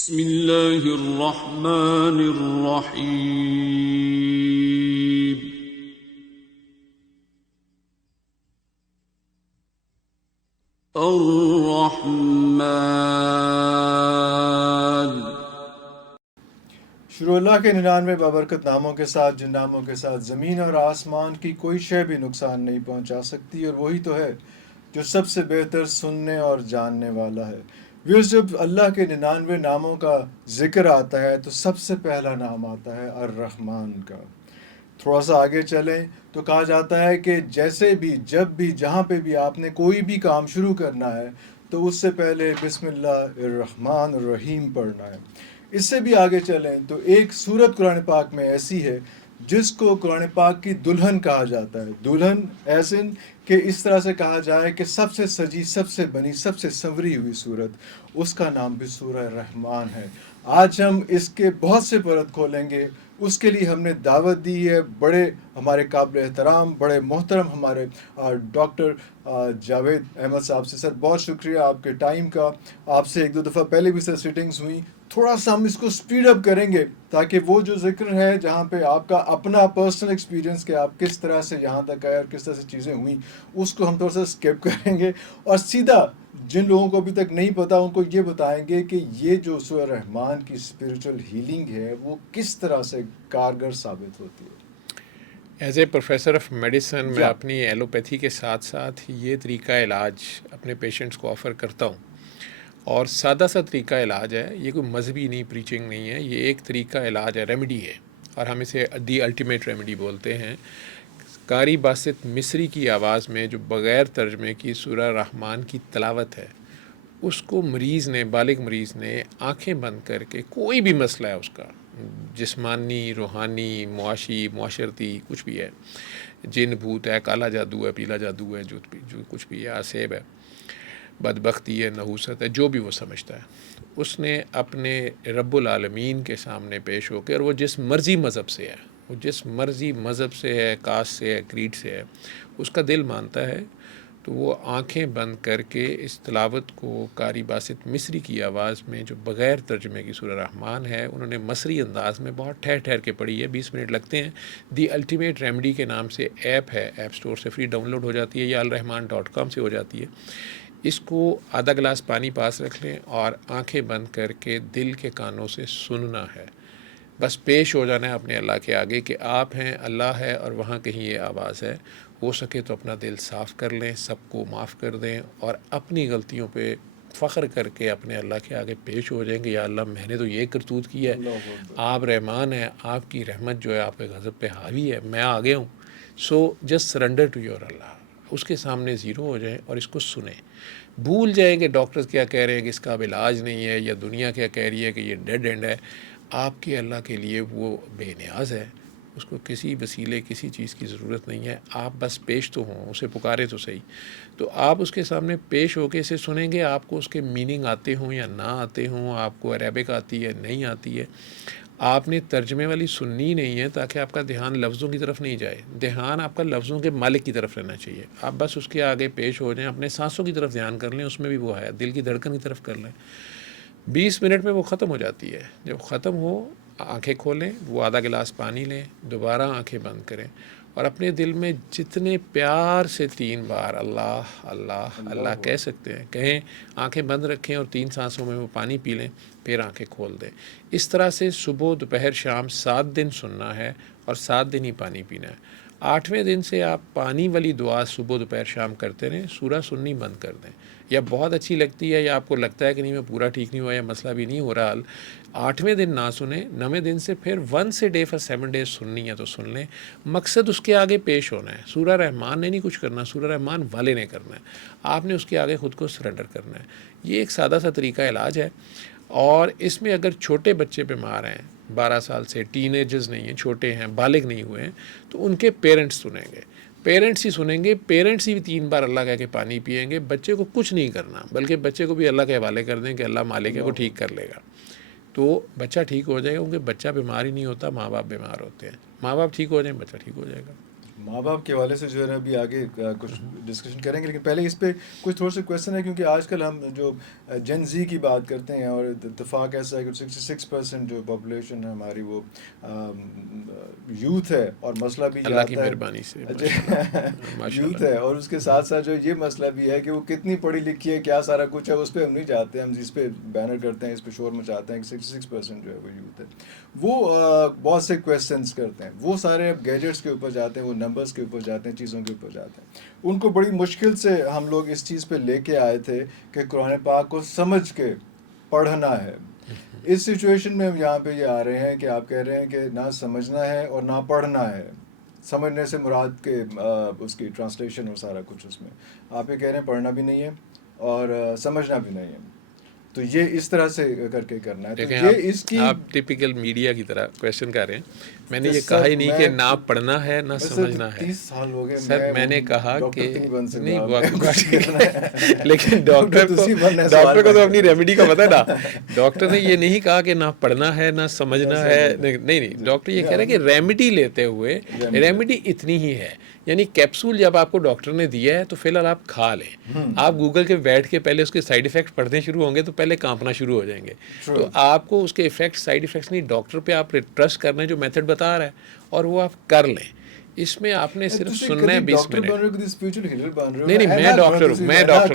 بسم اللہ الرحمن الرحیم الرحمن۔ شروع اللہ کے 99 بابرکت ناموں کے ساتھ، جن ناموں کے ساتھ زمین اور آسمان کی کوئی شے بھی نقصان نہیں پہنچا سکتی، اور وہی تو ہے جو سب سے بہتر سننے اور جاننے والا ہے۔ جب اللہ کے 99 ناموں کا ذکر آتا ہے تو سب سے پہلا نام آتا ہے الرحمن کا۔ تھوڑا سا آگے چلیں تو کہا جاتا ہے کہ جیسے بھی، جب بھی، جہاں پہ بھی آپ نے کوئی بھی کام شروع کرنا ہے تو اس سے پہلے بسم اللہ الرحمن الرحیم پڑھنا ہے۔ اس سے بھی آگے چلیں تو ایک سورت قرآن پاک میں ایسی ہے جس کو قرآن پاک کی دلہن کہا جاتا ہے۔ دلہن ایسن کہ اس طرح سے کہا جائے کہ سب سے سجی، سب سے بنی، سب سے سنوری ہوئی سورت، اس کا نام بھی سورہ رحمان ہے۔ آج ہم اس کے بہت سے پرت کھولیں گے، اس کے لیے ہم نے دعوت دی ہے بڑے ہمارے قابل احترام، بڑے محترم ہمارے ڈاکٹر جاوید احمد صاحب سے۔ سر بہت شکریہ آپ کے ٹائم کا، آپ سے ایک دو دفعہ پہلے بھی سر سیٹنگز ہوئیں، تھوڑا سا ہم اس کو سپیڈ اپ کریں گے تاکہ وہ جو ذکر ہے جہاں پہ آپ کا اپنا پرسنل ایکسپیرینس کہ آپ کس طرح سے یہاں تک آئے اور کس طرح سے چیزیں ہوئیں، اس کو ہم تھوڑا سا اسکپ کریں گے، اور سیدھا جن لوگوں کو ابھی تک نہیں پتا ان کو یہ بتائیں گے کہ یہ جو سورہ رحمان کی اسپریچول ہیلنگ ہے وہ کس طرح سے کارگر ثابت ہوتی ہے۔ As a professor of medicine میں یا اپنی ایلوپیتھی کے ساتھ ساتھ یہ طریقہ علاج اپنے پیشنٹس کو آفر کرتا ہوں، اور سادہ سا طریقہ علاج ہے، یہ کوئی مذہبی نہیں، پریچنگ نہیں ہے، یہ ایک طریقہ علاج ہے، ریمیڈی ہے، اور ہم اسے دی الٹیمیٹ ریمیڈی بولتے ہیں۔ قاری باسط مصری کی آواز میں جو بغیر ترجمے کی سورہ رحمان کی تلاوت ہے، اس کو مریض نے، بالغ مریض نے آنکھیں بند کر کے، کوئی بھی مسئلہ ہے اس کا، جسمانی، روحانی، معاشی، معاشرتی، کچھ بھی ہے، جن بھوت ہے، کالا جادو ہے، پیلا جادو ہے، جو کچھ بھی ہے، آسیب ہے، بدبختی ہے، نحوست ہے، جو بھی وہ سمجھتا ہے، اس نے اپنے رب العالمین کے سامنے پیش ہو کے، اور وہ جس مرضی مذہب سے ہے، وہ جس مرضی مذہب سے ہے، کاسٹ سے ہے، کریڈ سے ہے، اس کا دل مانتا ہے، تو وہ آنکھیں بند کر کے اس تلاوت کو قاری باسط مصری کی آواز میں جو بغیر ترجمے کی سورہ رحمان ہے، انہوں نے مصری انداز میں بہت ٹھہر ٹھہر کے پڑھی ہے، 20 منٹ لگتے ہیں۔ دی الٹیمیٹ ریمیڈی کے نام سے ایپ ہے، ایپ سٹور سے فری ڈاؤن لوڈ ہو جاتی ہے، یا الرحمان.com سے ہو جاتی ہے۔ اس کو آدھا گلاس پانی پاس رکھ لیں اور آنکھیں بند کر کے دل کے کانوں سے سننا ہے، بس پیش ہو جانا ہے اپنے اللہ کے آگے کہ آپ ہیں، اللہ ہے، اور وہاں کہیں یہ آواز ہے۔ ہو سکے تو اپنا دل صاف کر لیں، سب کو معاف کر دیں، اور اپنی غلطیوں پہ فخر کر کے اپنے اللہ کے آگے پیش ہو جائیں گے، یا اللہ میں نے تو یہ کرتوت کی ہے، اللہ اکبر۔ آپ رحمان ہیں، آپ کی رحمت جو ہے آپ کے غضب پہ حاوی ہے، میں آ گیا ہوں، so just surrender to your Allah, اس کے سامنے زیرو ہو جائیں اور اس کو سنیں۔ بھول جائیں کہ ڈاکٹرز کیا کہہ رہے ہیں کہ اس کا اب علاج نہیں ہے، یا دنیا کیا کہہ رہی ہے کہ یہ ڈیڈ اینڈ ہے۔ آپ کے اللہ کے لیے وہ بے نیاز ہے، اس کو کسی وسیلے، کسی چیز کی ضرورت نہیں ہے، آپ بس پیش تو ہوں، اسے پکارے تو صحیح۔ تو آپ اس کے سامنے پیش ہو کے اسے سنیں گے، آپ کو اس کے میننگ آتے ہوں یا نہ آتے ہوں، آپ کو عربک آتی ہے نہیں آتی ہے، آپ نے ترجمے والی سننی نہیں ہے تاکہ آپ کا دھیان لفظوں کی طرف نہیں جائے، دھیان آپ کا لفظوں کے مالک کی طرف رہنا چاہیے۔ آپ بس اس کے آگے پیش ہو جائیں، اپنے سانسوں کی طرف دھیان کر لیں، اس میں بھی وہ ہے، دل کی دھڑکن کی طرف کر لیں۔ 20 منٹ میں وہ ختم ہو جاتی ہے۔ جب ختم ہو، آنکھیں کھولیں، وہ آدھا گلاس پانی لیں، دوبارہ آنکھیں بند کریں، اور اپنے دل میں جتنے پیار سے 3 بار اللہ اللہ اللہ کہہ سکتے ہیں کہیں، آنکھیں بند رکھیں اور 3 سانسوں میں وہ پانی پی لیں، پھر آنکھیں کھول دیں۔ اس طرح سے صبح، دوپہر، شام 7 دن سننا ہے، اور 7 دن ہی پانی پینا ہے۔ 8ویں دن سے آپ پانی والی دعا صبح، دوپہر، شام کرتے رہیں، سورہ سننی بند کر دیں، یا بہت اچھی لگتی ہے، یا آپ کو لگتا ہے کہ نہیں میں پورا ٹھیک نہیں ہوا، یا مسئلہ بھی نہیں ہو رہا حل، 8ویں دن نہ سنیں، 9ویں دن سے پھر 1 سے ڈے فار 7 ڈیز سننی ہے تو سن لیں۔ مقصد اس کے آگے پیش ہونا ہے، سورہ رحمان نے نہیں کچھ کرنا، سورہ رحمان والے نے کرنا ہے، آپ نے اس کے آگے خود کو سرنڈر کرنا ہے۔ یہ ایک سادہ سا طریقہ علاج ہے، اور اس میں اگر چھوٹے بچے بیمار ہیں، 12 سال سے، ٹین ایجرز نہیں ہیں، چھوٹے ہیں، بالغ نہیں ہوئے ہیں، تو ان کے پیرنٹس سنیں گے، پیرنٹس ہی سنیں گے، پیرنٹس ہی 3 بار اللہ کہہ کے پانی پئیں گے، بچے کو کچھ نہیں کرنا، بلکہ بچے کو بھی اللہ کے حوالے کر دیں کہ اللہ مالک ہے، وہ ٹھیک کر لے گا، تو بچہ ٹھیک ہو جائے گا، کیونکہ بچہ بیمار ہی نہیں ہوتا، ماں باپ بیمار ہوتے ہیں، ماں باپ ٹھیک ہو جائیں، بچہ ٹھیک ہو جائے گا۔ ماں باپ کے حوالے سے جو ہے نا ابھی آگے کچھ ڈسکشن کریں گے، لیکن پہلے اس پہ کچھ تھوڑا سا کویشچن ہے، کیونکہ آج کل ہم جو جن زی کی بات کرتے ہیں اور اتفاق ایسا ہے کہ 66% جو پاپولیشن ہے ہماری وہ یوتھ ہے، اور مسئلہ بھی یہ اللہ کی آتا مہربانی سے ہے یوتھ ہے، اور اس کے ساتھ ساتھ جو یہ مسئلہ بھی ہے کہ وہ کتنی پڑھی لکھی ہے، کیا سارا کچھ ہے، اس پہ ہم نہیں جاتے، ہم اس پہ بینر کرتے ہیں، اس پہ شور مچاتے ہیں کہ 66% جو ہے وہ یوتھ ہے. وہ بہت سے کویشچنس کرتے ہیں، وہ سارے اب گیجٹس کے اوپر جاتے ہیں، وہ نمبرس کے اوپر جاتے ہیں، چیزوں کے اوپر جاتے ہیں. ان کو بڑی مشکل سے ہم لوگ اس چیز پہ لے کے آئے تھے کہ قرآن پاک کو سمجھ کے پڑھنا ہے. اس سچویشن میں ہم یہاں پہ یہ آ رہے ہیں کہ آپ کہہ رہے ہیں کہ نہ سمجھنا ہے اور نہ پڑھنا ہے. سمجھنے سے مراد کے اس کی ٹرانسلیشن اور سارا کچھ اس میں آپ یہ کہہ رہے ہیں پڑھنا بھی نہیں ہے اور سمجھنا بھی نہیں ہے. تو یہ اس طرح سے کر کے کرنا ہے. دیکھیں یہ اس کی آپ ٹپیکل میڈیا کی طرح کویشچن کر رہے ہیں. میں نے یہ کہا ہی نہیں کہ نہ پڑھنا ہے نہ سمجھنا ہے. 30 سال ہو گئے سر میں نے کہا کہ نہیں نہیں، لیکن ڈاکٹر کو تو اپنی ریمیڈی کا پتہ ہے نا. ڈاکٹر نے یہ نہیں کہا کہ نہ پڑھنا ہے نہ سمجھنا ہے. نہیں، ڈاکٹر یہ کہہ رہے ہیں کہ ریمیڈی لیتے ہوئے ریمیڈی اتنی ہی ہے. یعنی کیپسول جب آپ کو ڈاکٹر نے دیا ہے تو فی الحال آپ کھا لیں. آپ گوگل کے بیٹھ کے پہلے اس کے سائیڈ ایفیکٹ پڑھنے شروع ہوں گے تو پہلے کانپنا شروع ہو جائیں گے. تو آپ کو اس کے ایفیکٹ سائیڈ ایفیکٹس نہیں، ڈاکٹر پہ آپ ٹرسٹ کرنا ہے جو میتھڈ بتا رہا ہے اور وہ آپ کر لیں. اس میں آپ نے صرف سننا ہے 20 منٹ. نہیں، میں ڈاکٹر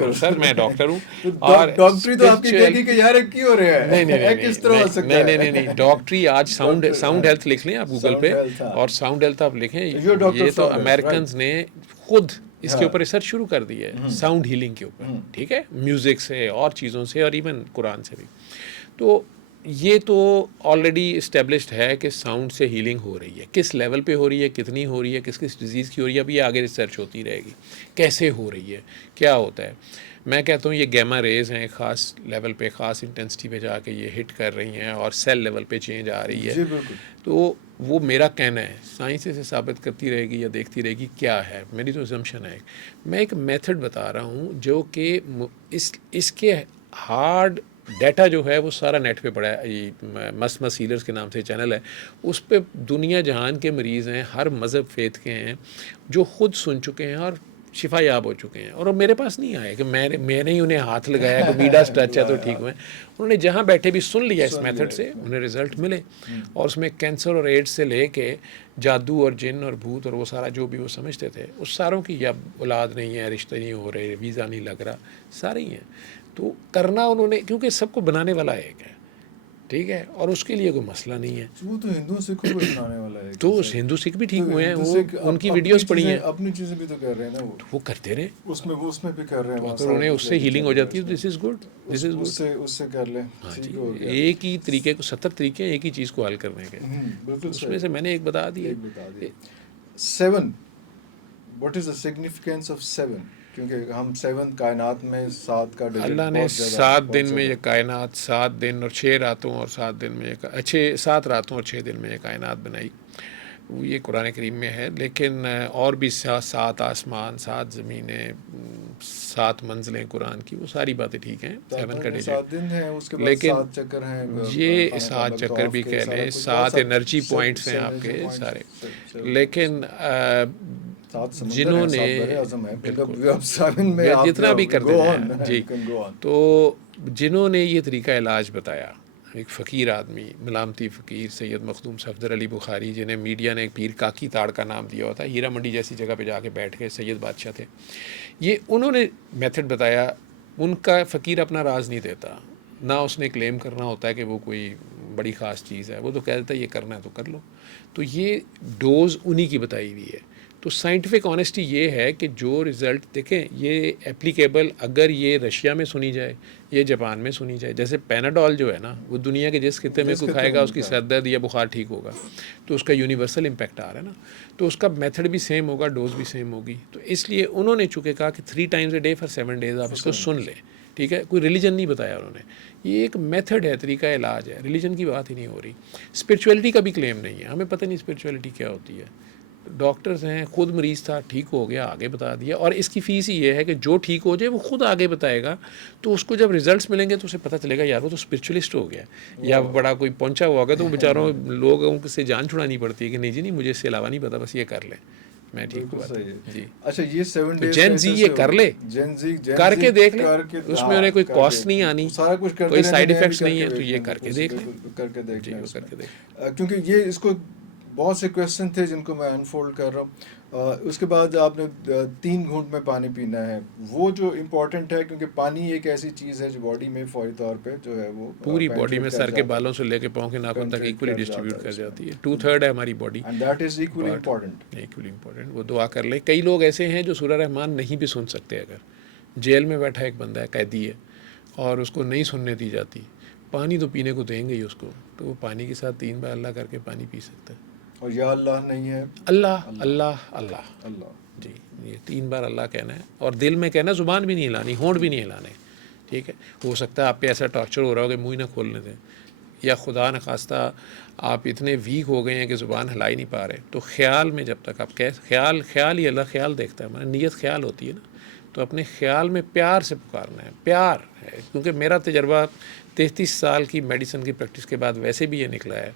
ہوں سر، میں ڈاکٹر ہوں. اور ڈاکٹری تو آپ کی کہے گی کہ یار کی ہو رہا ہے. نہیں، ڈاکٹری آج ساؤنڈ ہیلتھ لکھ لیں آپ گوگل پہ، اور ساؤنڈ ہیلتھ آپ لکھیں. یہ تو امریکنز نے خود اس کے اوپر ریسرچ شروع کر دی ہے، ساؤنڈ ہیلنگ کے اوپر. ٹھیک ہے، میوزک سے اور چیزوں سے اور ایون قرآن سے بھی. تو یہ تو آلریڈی اسٹیبلشڈ ہے کہ ساؤنڈ سے ہیلنگ ہو رہی ہے. کس لیول پہ ہو رہی ہے، کتنی ہو رہی ہے، کس کس ڈیزیز کی ہو رہی ہے، اب یہ آگے ریسرچ ہوتی رہے گی. کیسے ہو رہی ہے، کیا ہوتا ہے. میں کہتا ہوں یہ گیما ریز ہیں، خاص لیول پہ، خاص انٹینسٹی پہ جا کے یہ ہٹ کر رہی ہیں اور سیل لیول پہ چینج آ رہی ہے. تو وہ میرا کہنا ہے، سائنس سے ثابت کرتی رہے گی یا دیکھتی رہے گی کیا ہے. میری تو اسمپشن ہے. میں ایک میتھڈ بتا رہا ہوں جو کہ اس کے ہارڈ ڈیٹا جو ہے وہ سارا نیٹ پہ پڑا ہے. مس ہیلرز کے نام سے چینل ہے، اس پہ دنیا جہان کے مریض ہیں، ہر مذہب فیتھ کے ہیں، جو خود سن چکے ہیں اور شفا یاب ہو چکے ہیں. اور وہ میرے پاس نہیں آئے کہ میں نے انہیں ہاتھ لگایا کہ میڈاس ٹچ ہے تو ٹھیک ہوئے. انہوں نے جہاں بیٹھے بھی سن لیا اس میتھڈ سے، انہیں رزلٹ ملے. اور اس میں کینسر اور ایڈس سے لے کے جادو اور جن اور بھوت اور وہ سارا جو بھی وہ سمجھتے تھے، اس ساروں کی یا اولاد نہیں ہے، رشتے نہیں ہو رہے، ویزا نہیں لگ رہا، سارے ہی ہیں. تو کرنا انہوں نے، کیونکہ سب کو بنانے والا ایک ہے. ٹھیک ہے، اور اس کے لیے کوئی مسئلہ نہیں ہے. وہ تو ہندو سکھوں کو بنانے والا ہے. تو ہندو سکھ بھی ٹھیک ہوئے ہیں، وہ ان کی ویڈیوز پڑھی ہیں. اپنی چیزیں بھی تو کر رہے ہیں نا، وہ کرتے رہے، اس میں بھی کر رہے ہیں. اگر انہیں اس سے ہیلنگ ہو جاتی ہے، دس is good, this is good. اس سے کر لیں. ہاں جی، ایک ہی طریقے کو 70 طریقے ہیں ایک ہی چیز کو حل کرنے کے. اس میں سے میں نے ایک بتا دی. 7 what is the significance of 7؟ کیونکہ ہم 7 کائنات میں 7 کا اللہ نے 7 دن میں یہ کائنات، 7 دن اور 6 راتوں اور 7 دن میں 7 راتوں اور 6 دن میں یہ کائنات بنائی. یہ قرآن کریم میں ہے. لیکن اور بھی 7 آسمان، 7 زمینیں، 7 منزلیں قرآن کی، وہ ساری باتیں ٹھیک ہیں. 7 کا ڈیجٹ، لیکن یہ 7 چکر بھی کہہ لیں، 7 انرجی پوائنٹس ہیں آپ کے سارے. لیکن جنہوں نے جتنا بھی کرتے ہیں جی، تو جنہوں نے یہ طریقہ علاج بتایا، ایک فقیر آدمی، ملامتی فقیر سید مخدوم صفدر علی بخاری، جنہیں میڈیا نے پیر کاکی تاڑ کا نام دیا ہوتا ہے، ہیرا منڈی جیسی جگہ پہ جا کے بیٹھ کے سید بادشاہ تھے. یہ انہوں نے میتھڈ بتایا. ان کا فقیر اپنا راز نہیں دیتا، نہ اس نے کلیم کرنا ہوتا ہے کہ وہ کوئی بڑی خاص چیز ہے. وہ تو کہہ دیتا ہے یہ کرنا ہے تو کر لو. تو یہ ڈوز انہی کی بتائی ہوئی ہے. تو سائنٹیفک آنیسٹی یہ ہے کہ جو رزلٹ دیکھیں، یہ اپلیکیبل اگر یہ رشیا میں سنی جائے، یہ جاپان میں سنی جائے. جیسے پیناڈول جو ہے نا، وہ دنیا کے جس خطے میں کوئی کھائے گا اس کی سر درد یا بخار ٹھیک ہوگا. تو اس کا یونیورسل امپیکٹ آ رہا ہے نا. تو اس کا میتھڈ بھی سیم ہوگا، ڈوز بھی سیم ہوگی. تو اس لیے انہوں نے چونکہ کہا کہ 3 times a day for 7 days آپ اس کو سن لیں. ٹھیک ہے، کوئی ریلیجن نہیں بتایا انہوں نے. یہ ایک میتھڈ ہے، طریقہ علاج ہے. ریلیجن کی بات ہی نہیں ہو رہی. اسپرچویلٹی کا بھی کلیم نہیں ہے. ہمیں پتہ نہیں اسپرچویلٹی کیا ہوتی ہے. ڈاکٹرز ہیں، خود مریض تھا، ٹھیک ہو گیا، آگے بتا دیا. اور اس کی فیس ہی یہ ہے کہ جو ٹھیک ہو جائے وہ خود آگے بتائے گا. تو اس کو جب ریزلٹس ملیں گے تو اسے پتہ چلے گا یار وہ تو اسپرچولیسٹ ہو گیا، یا بڑا کوئی پہنچا ہوا ہوگا. تو بیچاروں لوگوں سے جان چھڑانی پڑتی ہے کہ نہیں جی نہیں، مجھے اس سے علاوہ نہیں پتہ، بس یہ کر لیں. میں ٹھیک بالکل ہوا صحیح تھا ہے جی. اچھا یہ 7 تو days جین زی یہ کر لے, کر کے دیکھ لے, اس میں انہیں کوئی کاسٹ نہیں آنی, سارا کچھ کرتے کوئی رہنے سائڈ دیں, افیکٹس کر نہیں کے ہے, تو دیکھ یہ لیں, کر کے بالکل دیکھ لیں بالکل کر کے دیکھ جی, لیں وہ اس کر میں. کے دیکھ. کیونکہ یہ اس کو بہت سے کویشچن تھے جن کو میں انفولڈ کر رہا ہوں. اس کے بعد آپ نے 3 گھونٹ میں پانی پینا ہے, وہ جو امپورٹنٹ ہے کیونکہ پانی ایک ایسی چیز ہے جو باڈی میں فوری طور پہ جو ہے وہ پوری باڈی میں penetrate کر سر کے جاتا ہے, بالوں سے لے کے پاؤں کے ناخن تک penetrate ایکولی کر ڈسٹریبیوٹ جاتا کر اس میں. جاتی ہے. 2/3 ہے ہماری body, And that is equally important. Equally important. وہ دعا کر لے. کئی لوگ ایسے ہیں جو سورہ رحمان نہیں بھی سن سکتے. اگر جیل میں بیٹھا ایک بندہ ہے, قیدی ہے, اور اس کو نہیں سننے دی جاتی, پانی تو پینے کو دیں گے ہی اس کو, تو وہ پانی کے ساتھ 3 بار اللہ کر کے پانی پی سکتا ہے. اور یا اللہ نہیں ہے, اللہ اللہ اللہ اللہ. جی, یہ 3 بار اللہ کہنا ہے, اور دل میں کہنا, زبان بھی نہیں ہلانی, ہونٹ بھی نہیں ہلانے. ٹھیک ہے, ہو سکتا ہے آپ پہ ایسا ٹارچر ہو رہا ہو کہ منہ ہی نہ کھولنے دیں, یا خدا نخواستہ آپ اتنے ویک ہو گئے ہیں کہ زبان ہلا ہی نہیں پا رہے, تو خیال میں جب تک آپ خیال ہی اللہ خیال دیکھتا ہے. ہمارا نیت خیال ہوتی ہے نا, تو اپنے خیال میں پیار سے پکارنا ہے. پیار ہے, کیونکہ میرا تجربہ 33 سال کی میڈیسن کی پریکٹس کے بعد ویسے بھی یہ نکلا ہے.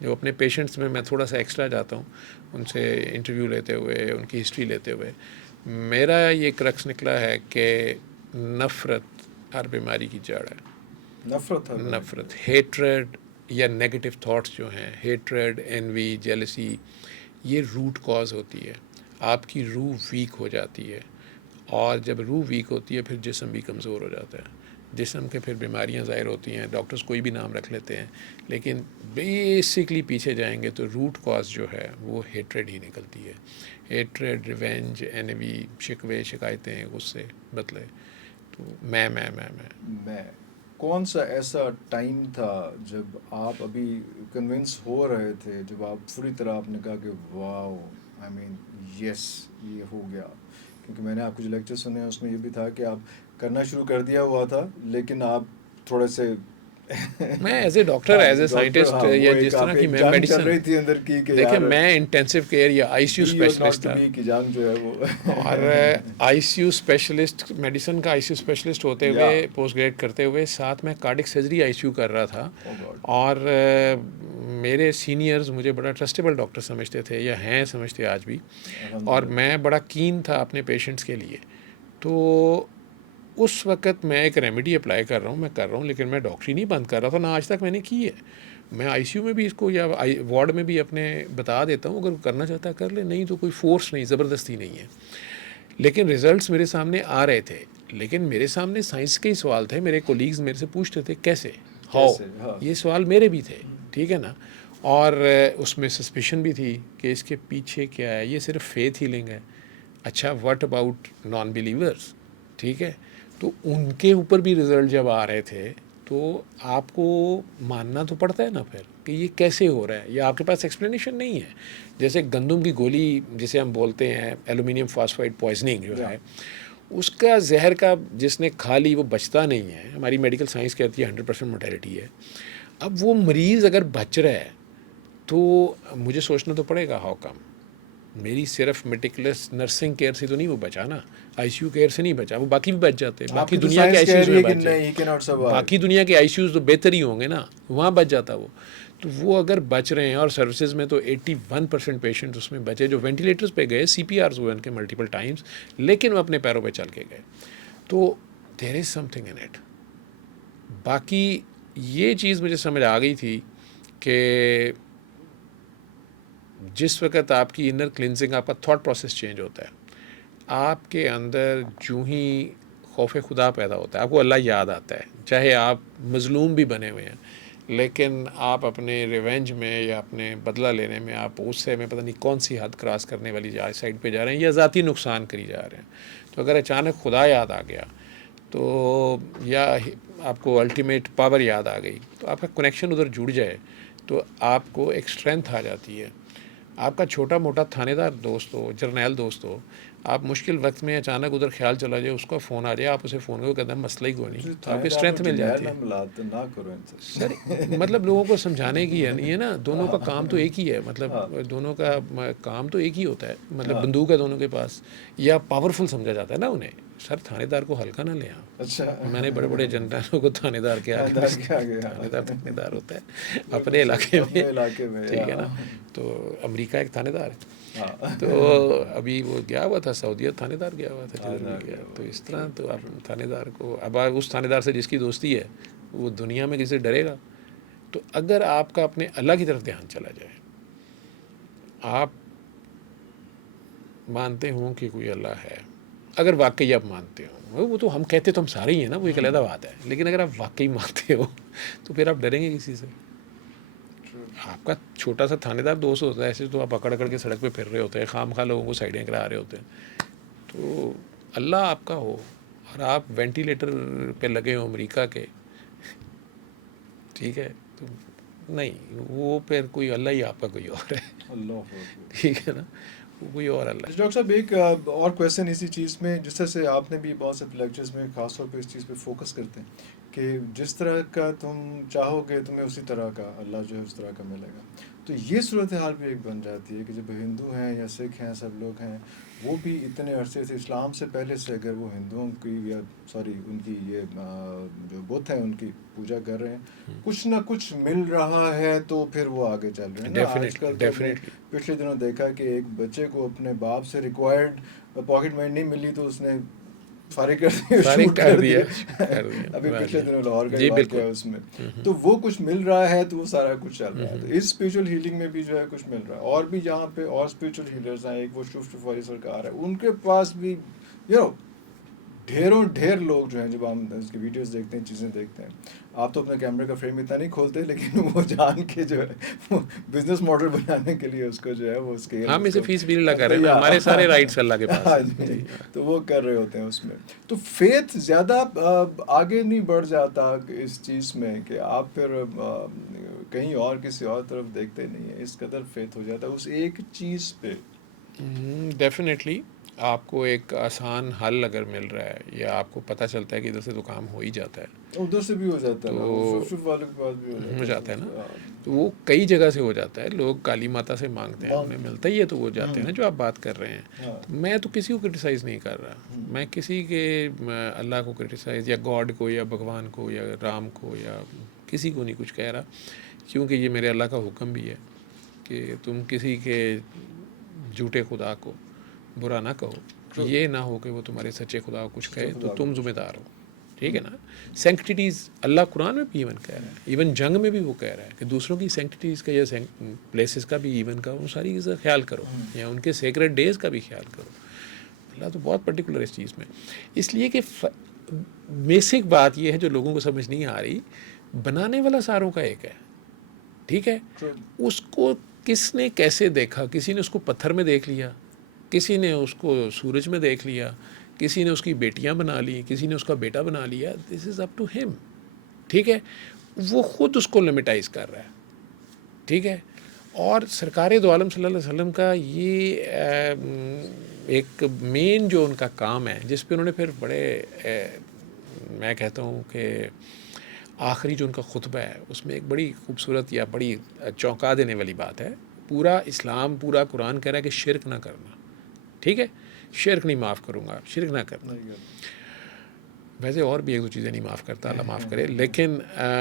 جو اپنے پیشنٹس میں تھوڑا سا ایکسٹرا جاتا ہوں, ان سے انٹرویو لیتے ہوئے, ان کی ہسٹری لیتے ہوئے, میرا یہ کرکس نکلا ہے کہ نفرت ہر بیماری کی جڑ ہے. نفرت, ہیٹریڈ یا نیگیٹو تھاٹس جو ہیں, ہیٹریڈ, انوی, جیلسی, یہ روٹ کاز ہوتی ہے. آپ کی روح ویک ہو جاتی ہے, اور جب روح ویک ہوتی ہے پھر جسم بھی کمزور ہو جاتا ہے. جسم کے پھر بیماریاں ظاہر ہوتی ہیں. ڈاکٹرز کوئی بھی نام رکھ لیتے ہیں, لیکن بیسکلی پیچھے جائیں گے تو روٹ کاز جو ہے وہ ہیٹریڈ ہی نکلتی ہے. ہیٹریڈ, ریونج, انوی, شکوے, شکایتیں, غصے, بدلے. تو میں کون سا ایسا ٹائم تھا جب آپ ابھی کنونس ہو رہے تھے, جب آپ پوری طرح آپ نے کہا کہ واو, آئی مین یس, یہ ہو گیا؟ کیونکہ میں نے آپ کے جو لیکچر سنے ہیں اس میں یہ بھی تھا کہ آپ کرنا شروع کر دیا ہوا تھا, لیکن آپ تھوڑے سے میں as a doctor, as a scientist, یا جس طرح کی میں میڈیسن, رہی تھی اندر کی کہ دیکھیں میں انٹینسو کیئر یا آئی سی یو اسپیشلسٹ تھا, کی جان جو ہے وہ اور آئی سی یو اسپیشلسٹ, میڈیسن کا آئی سی یو اسپیشلسٹ ہوتے ہوئے, پوسٹ گریڈ کرتے ہوئے, ساتھ میں cardiac surgery I C U کر رہا تھا. اور میرے سینئرز مجھے بڑا ٹرسٹیبل ڈاکٹر سمجھتے تھے, یا ہیں سمجھتے آج بھی, اور میں بڑا کین تھا اپنے پیشنٹس کے لیے. تو اس وقت میں ایک ریمیڈی اپلائی کر رہا ہوں, لیکن میں ڈاکٹری نہیں بند کر رہا تھا, نہ آج تک میں نے کی ہے. میں آئی سی یو میں بھی اس کو, یا وارڈ میں بھی اپنے بتا دیتا ہوں, اگر کرنا چاہتا ہے کر لے, نہیں تو کوئی فورس نہیں, زبردستی نہیں ہے. لیکن ریزلٹس میرے سامنے آ رہے تھے, لیکن میرے سامنے سائنس کے ہی سوال تھے. میرے کولیگز میرے سے پوچھتے تھے کیسے, ہاؤ, یہ سوال میرے بھی تھے, ٹھیک ہے نا. اور اس میں سسپیشن بھی تھی کہ اس کے پیچھے کیا ہے, یہ صرف فیتھ ہیلنگ ہے. اچھا, واٹ اباؤٹ نان بلیورس, ٹھیک ہے. تو ان کے اوپر بھی رزلٹ جب آ رہے تھے تو آپ کو ماننا تو پڑتا ہے نا پھر, کہ یہ کیسے ہو رہا ہے. یہ آپ کے پاس ایکسپلینیشن نہیں ہے. جیسے گندم کی گولی جسے ہم بولتے ہیں ایلومینیم فاسفائڈ پوائزننگ جو ہے, اس کا زہر کا جس نے کھا لی وہ بچتا نہیں ہے. ہماری میڈیکل سائنس کہتی ہے 100% موٹیلٹی ہے. اب وہ مریض اگر بچ رہا ہے تو مجھے سوچنا تو پڑے گا, ہاؤ کم. میری صرف میٹیکولس نرسنگ کیئر سے تو نہیں وہ بچا نا, آئی سی یو کیئر سے نہیں بچا, وہ باقی بھی بچ جاتے, باقی دنیا کے آئی سی یوز میں بچ جاتے, باقی دنیا کے آئی سی یوز تو بہتر ہی ہوں گے نا, وہاں بچ جاتا وہ. تو وہ اگر بچ رہے ہیں, اور سروسز میں تو 81% پیشنٹ اس میں بچے جو وینٹیلیٹرز پہ گئے, سی پی آرز ہوئے ان کے ملٹیپل ٹائمز, لیکن وہ اپنے پیروں پہ چل کے گئے. تو دیر از سم تھنگ ان اٹ. باقی یہ چیز مجھے سمجھ آ گئی تھی کہ جس وقت آپ کی انر کلینزنگ, آپ کا تھاٹ پروسیس چینج ہوتا ہے, آپ کے اندر جو ہی خوف خدا پیدا ہوتا ہے, آپ کو اللہ یاد آتا ہے, چاہے آپ مظلوم بھی بنے ہوئے ہیں, لیکن آپ اپنے ریونج میں یا اپنے بدلہ لینے میں, آپ غصے میں پتہ نہیں کون سی حد کراس کرنے والی سائڈ پہ جا رہے ہیں, یا ذاتی نقصان کری جا رہے ہیں. تو اگر اچانک خدا یاد آ گیا تو, یا آپ کو الٹیمیٹ پاور یاد آ گئی, تو آپ کا کنیکشن ادھر جڑ جائے تو آپ کو ایک اسٹرینتھ آ جاتی ہے. آپ کا چھوٹا موٹا تھانے دار دوست ہو, جرنیل دوست ہو, آپ مشکل وقت میں اچانک ادھر خیال چلا جائے, اس کا فون آ جائے, آپ اسے فون کو کہتے ہیں مسئلہ ہی کوئی نہیں, آپ کو اسٹرینتھ مل جاتی ہے. سر مطلب لوگوں کو سمجھانے کی ہے نہیں ہے نا, دونوں کا کام تو ایک ہی ہے, مطلب دونوں کا کام تو ایک ہی ہوتا ہے, مطلب بندوق ہے دونوں کے پاس, یا پاورفل سمجھا جاتا ہے نا انہیں. سر تھانے دار کو ہلکا نہ لیں آپ. اچھا میں نے بڑے بڑے جنرالوں کو تھانے دار کے آگے تھانے دار ہوتا ہے اپنے علاقے میں, ٹھیک ہے نا. تو امریکہ ایک تھانے دار ہے, تو ابھی وہ گیا ہوا تھا سعودیہ, تھانے دار گیا ہوا تھا جدھر بھی گیا. تو اس طرح تو آپ تھانے دار کو, اب اس تھانے دار سے جس کی دوستی ہے وہ دنیا میں کسی سے ڈرے گا. تو اگر آپ کا اپنے اللہ کی طرف دھیان چلا جائے, آپ مانتے ہوں کہ کوئی اللہ ہے, اگر واقعی آپ مانتے ہو, وہ تو ہم کہتے تو ہم سارے ہی ہیں نا, وہ ایک علیحدہ بات ہے, لیکن اگر آپ واقعی مانتے ہو تو پھر آپ ڈریں گے کسی سے. آپ کا چھوٹا سا تھانے دار دوست ہوتا ہے, ایسے تو آپ اکڑ کے سڑک پہ پھر رہے ہوتے ہیں, خام خواہ لوگوں کو سائڈیں کرا رہے ہوتے ہیں. تو اللہ آپ کا ہو اور آپ وینٹیلیٹر پہ لگے ہوں امریکہ کے, ٹھیک ہے, تو نہیں, وہ پھر کوئی اللہ ہی آپ کا کوئی اور ہے, ٹھیک ہے نا, وہ کوئی اور اللہ ہے. ڈاکٹر صاحب ایک اور کویشچن اسی چیز میں, جس طرح سے آپ نے بھی بہت سے لیکچرز میں خاص طور پہ اس چیز پہ فوکس کرتے ہیں کہ جس طرح کا تم چاہو گے تمہیں اسی طرح کا اللہ جو ہے اس طرح کا ملے گا. تو یہ صورتحال بھی ایک بن جاتی ہے کہ جب ہندو ہیں یا سکھ ہیں, سب لوگ ہیں, وہ بھی اتنے عرصے سے اسلام سے پہلے سے اگر وہ ہندوؤں کی یا ان کی یہ جو بت ہیں ان کی پوجا کر رہے ہیں, کچھ نہ کچھ مل رہا ہے تو پھر وہ آگے چل رہے ہیں نا. آج کل تو پچھلے دنوں دیکھا کہ ایک بچے کو اپنے باپ سے ریکوائرڈ پاکٹ منی نہیں ملی تو اس نے فارغ کر دیا. ابھی پچھلے دنوں لاہور کا واقعہ ہے اس میں. تو وہ کچھ مل رہا ہے تو وہ سارا کچھ چل رہا ہے. تو اس اسپریچول ہیلنگ میں بھی جو ہے کچھ مل رہا ہے, اور بھی جہاں پہ اور اسپریچول ہیلرز ہیں, ایک وہ شفٹ والی سرکار ہے, ان کے پاس بھی ڈھیر لوگ جو ہیں, جب ہم اس کی ویڈیوز دیکھتے ہیں, چیزیں دیکھتے ہیں, آپ تو اپنے کیمرے کا فریم اتنا نہیں کھولتے, لیکن وہ جان کے جو ہے بزنس ماڈل بنانے کے لیے اس کو جو ہے وہ اسکیل, ہم اسے فیس بھی نہیں لگا رہے ہیں, ہمارے سارے رائٹس اللہ کے پاس ہیں, تو وہ کر رہے ہوتے ہیں اس میں. تو فیتھ زیادہ آگے نہیں بڑھ جاتا اس چیز میں کہ آپ پھر کہیں اور کسی اور طرف دیکھتے نہیں ہیں, اس قدر فیتھ ہو جاتا ہے اس ایک چیز پہ. ڈیفینیٹلی آپ کو ایک آسان حل اگر مل رہا ہے, یا آپ کو پتہ چلتا ہے کہ ادھر سے تو کام ہو ہی جاتا ہے, ادھر سے بھی ہو جاتا ہے, ہو جاتا ہے نا, تو وہ کئی جگہ سے ہو جاتا ہے. لوگ کالی ماتا سے مانگتے ہیں, انہیں ملتا ہی ہے تو وہ جاتے ہیں نا, جو آپ بات کر رہے ہیں. میں تو کسی کو کرٹیسائز نہیں کر رہا, میں کسی کے اللہ کو کرٹیسائز یا گاڈ کو یا بھگوان کو یا رام کو یا کسی کو نہیں کچھ کہہ رہا, کیونکہ یہ میرے اللہ کا حکم بھی ہے کہ تم کسی کے جھوٹے خدا کو برا نہ کہو, یہ نہ ہو کہ وہ تمہارے سچے خدا کو کچھ کہے تو تم ذمہ دار ہو, ٹھیک ہے نا. سینکٹیٹیز اللہ قرآن میں بھی ایون کہہ رہا ہے, ایون جنگ میں بھی وہ کہہ رہا ہے کہ دوسروں کی سینکٹیٹیز کا یا پلیسز کا بھی ایون کا وہ ساری چیزیں خیال کرو, یا ان کے سیکرٹ ڈیز کا بھی خیال کرو. اللہ تو بہت پرٹیکولر اس چیز میں, اس لیے کہ بیسک بات یہ ہے جو لوگوں کو سمجھ نہیں آ رہی, بنانے والا ساروں کا ایک ہے, ٹھیک ہے. اس کو کس نے کیسے دیکھا, کسی نے اس کو پتھر میں دیکھ لیا, کسی نے اس کو سورج میں دیکھ لیا, کسی نے اس کی بیٹیاں بنا لی, کسی نے اس کا بیٹا بنا لیا. دس از اپ ٹو ہم, ٹھیک ہے. وہ خود اس کو لمیٹائز کر رہا ہے, ٹھیک ہے. اور سرکار دو عالم صلی اللہ علیہ وسلم کا یہ ایک مین جو ان کا کام ہے, جس پہ انہوں نے پھر بڑے میں کہتا ہوں کہ آخری جو ان کا خطبہ ہے اس میں ایک بڑی خوبصورت یا بڑی چونکا دینے والی بات ہے. پورا اسلام, پورا قرآن کہہ رہا ہے کہ شرک نہ کرنا, ٹھیک ہے. شرک نہیں معاف کروں گا, شرک نہ کرنا. ویسے اور بھی ایک دو چیزیں نہیں معاف کرتا, اللہ معاف کرے, لیکن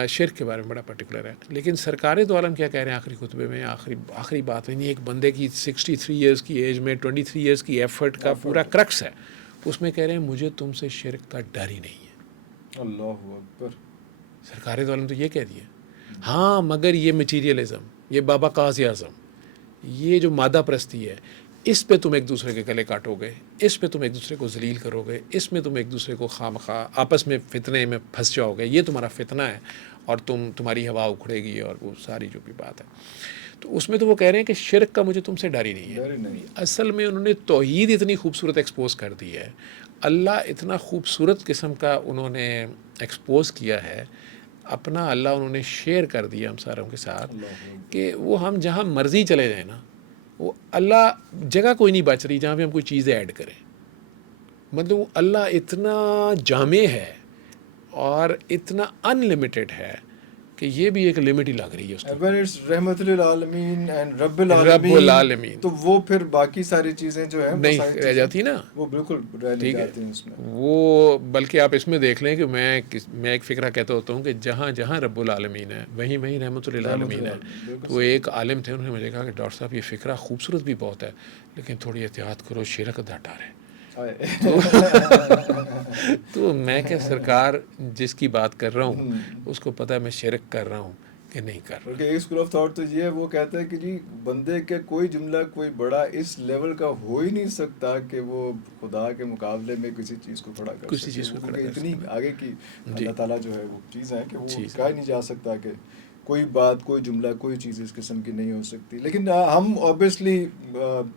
شرک کے بارے میں بڑا پرٹیکولر ہے. لیکن سرکار دو عالم کیا کہہ رہے ہیں آخری خطبے میں, آخری بات میں, ایک بندے کی 63 ایئرس کی ایج میں 23 ایئرس کی ایفرٹ کا پورا کرکس ہے, اس میں کہہ رہے ہیں مجھے تم سے شرک کا ڈر ہی نہیں ہے. اللہ اکبر. سرکار دو عالم تو یہ کہہ دیا. ہاں مگر یہ مٹیریلزم, یہ بابا قاضی اعظم, یہ جو مادہ پرستی ہے, اس پہ تم ایک دوسرے کے گلے کاٹو گے, اس پہ تم ایک دوسرے کو ذلیل کرو گے, اس میں تم ایک دوسرے کو خواہ آپس میں فتنے میں پھنس جاؤ گے, یہ تمہارا فتنہ ہے, اور تمہاری ہوا اکھڑے گی, اور وہ ساری جو بھی بات ہے. تو اس میں تو وہ کہہ رہے ہیں کہ شرک کا مجھے تم سے ڈر ہی نہیں ہے. اصل میں انہوں نے توحید اتنی خوبصورت ایکسپوز کر دی ہے, اللہ اتنا خوبصورت قسم کا انہوں نے ایکسپوز کیا ہے, اپنا اللہ انہوں نے شیئر کر دیا ہم ساروں کے ساتھ, کہ وہ ہم جہاں مرضی چلے جائیں نا, وہ اللہ جگہ کوئی نہیں بچ رہی جہاں پہ ہم کوئی چیزیں ایڈ کریں. مطلب وہ اللہ اتنا جامع ہے اور اتنا ان لمیٹڈ ہے کہ یہ بھی ایک لمٹ ہی لگ رہی ہے اس کی. when it's رحمت للعالمین and رب رب العالمین تو وہ پھر باقی ساری چیزیں جو ہیں نہیں رہ جاتی نا, وہ بالکل رہ نہیں جاتی ہیں اس میں. وہ بلکہ آپ اس میں دیکھ لیں کہ میں ایک فکرہ کہتا ہوتا ہوں کہ جہاں جہاں رب العالمین ہے وہیں وہیں رحمت للعالمین ہے. تو ایک عالم تھے, انہوں نے مجھے کہا کہ ڈاکٹر صاحب یہ فکرہ خوبصورت بھی بہت ہے لیکن تھوڑی احتیاط کرو, شرک دا ڈر ہے. تو میں کہ سرکار جس کی بات کر رہا ہوں اس کو پتہ ہے میں شرک کر رہا ہوں کہ نہیں کر رہا. ایک اسکول آف تھاٹ تو یہ ہے, وہ کہتا ہے کہ جی بندے کے کوئی جملہ کوئی بڑا اس لیول کا ہو ہی نہیں سکتا کہ وہ خدا کے مقابلے میں کسی چیز کو کھڑا کر سکے. اتنی آگے کی اللہ تعالیٰ جو ہے وہ چیز ہے کہ وہ کہا ہی نہیں جا سکتا کہ کوئی بات, کوئی جملہ, کوئی چیز اس قسم کی نہیں ہو سکتی. لیکن ہم اوبیسلی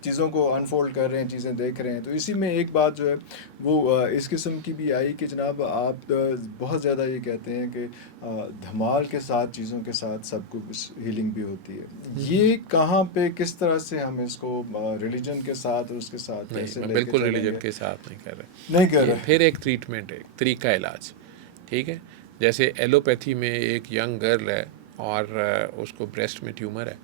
چیزوں کو انفولڈ کر رہے ہیں, چیزیں دیکھ رہے ہیں, تو اسی میں ایک بات جو ہے وہ اس قسم کی بھی آئی کہ جناب آپ بہت زیادہ یہ کہتے ہیں کہ دھمال کے ساتھ, چیزوں کے ساتھ سب کو ہیلنگ بھی ہوتی ہے. یہ کہاں پہ کس طرح سے ہم اس کو ریلیجن کے ساتھ اور اس کے ساتھ کیسے لے کے بالکل چلیں گے؟ ریلیجن کے ساتھ نہیں کر رہے. پھر ایک ٹریٹمنٹ ہے, طریقہ علاج, ٹھیک ہے. جیسے ایلوپیتھی میں ایک ینگ گرل ہے اور اس کو بریسٹ میں ٹیومر ہے,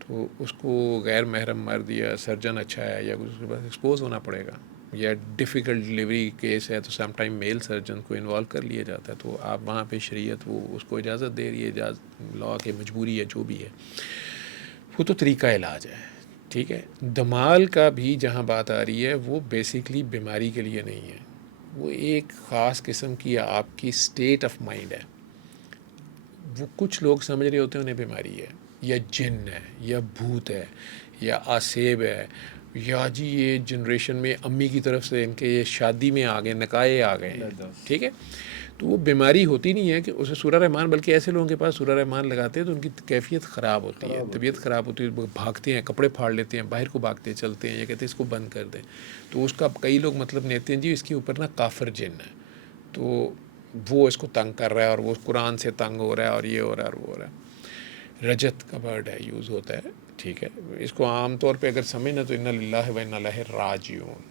تو اس کو غیر محرم مرد یا سرجن اچھا ہے یا اس کے پاس ایکسپوز ہونا پڑے گا, یا ڈیفیکلٹ ڈلیوری کیس ہے تو سم ٹائم میل سرجن کو انوالو کر لیا جاتا ہے. تو آپ وہاں پہ شریعت وہ اس کو اجازت دے رہی ہے, لاء کی مجبوری ہے جو بھی ہے, وہ تو طریقہ علاج ہے, ٹھیک ہے. دمال کا بھی جہاں بات آ رہی ہے وہ بیسیکلی بیماری کے لیے نہیں ہے, وہ ایک خاص قسم کی آپ کی اسٹیٹ آف مائنڈ ہے. وہ کچھ لوگ سمجھ رہے ہوتے ہیں انہیں بیماری ہے, یا جن ہے, یا بھوت ہے, یا آسیب ہے, یا جی یہ جنریشن میں امی کی طرف سے ان کے یہ شادی میں آ گئے, نکاح آ گئے ہیں, ٹھیک ہے. تو وہ بیماری ہوتی نہیں ہے کہ اسے سورہ رحمان, بلکہ ایسے لوگوں کے پاس سورہ رحمان لگاتے ہیں تو ان کی کیفیت خراب ہوتی ہے, طبیعت خراب ہوتی ہے, بھاگتے ہیں, کپڑے پھاڑ لیتے ہیں, باہر کو بھاگتے چلتے ہیں, یہ کہتے ہیں اس کو بند کر دیں. تو اس کا کئی لوگ مطلب لیتے ہیں جی اس کے اوپر نا کافر جن ہے, تو وہ اس کو تنگ کر رہا ہے اور وہ قرآن سے تنگ ہو رہا ہے اور یہ ہو رہا ہے اور وہ ہو رہا ہے. رجت کا ورڈ ہے, یوز ہوتا ہے, ٹھیک ہے. اس کو عام طور پہ اگر سمجھنا تو انا للہ و انا الیہ راجعون,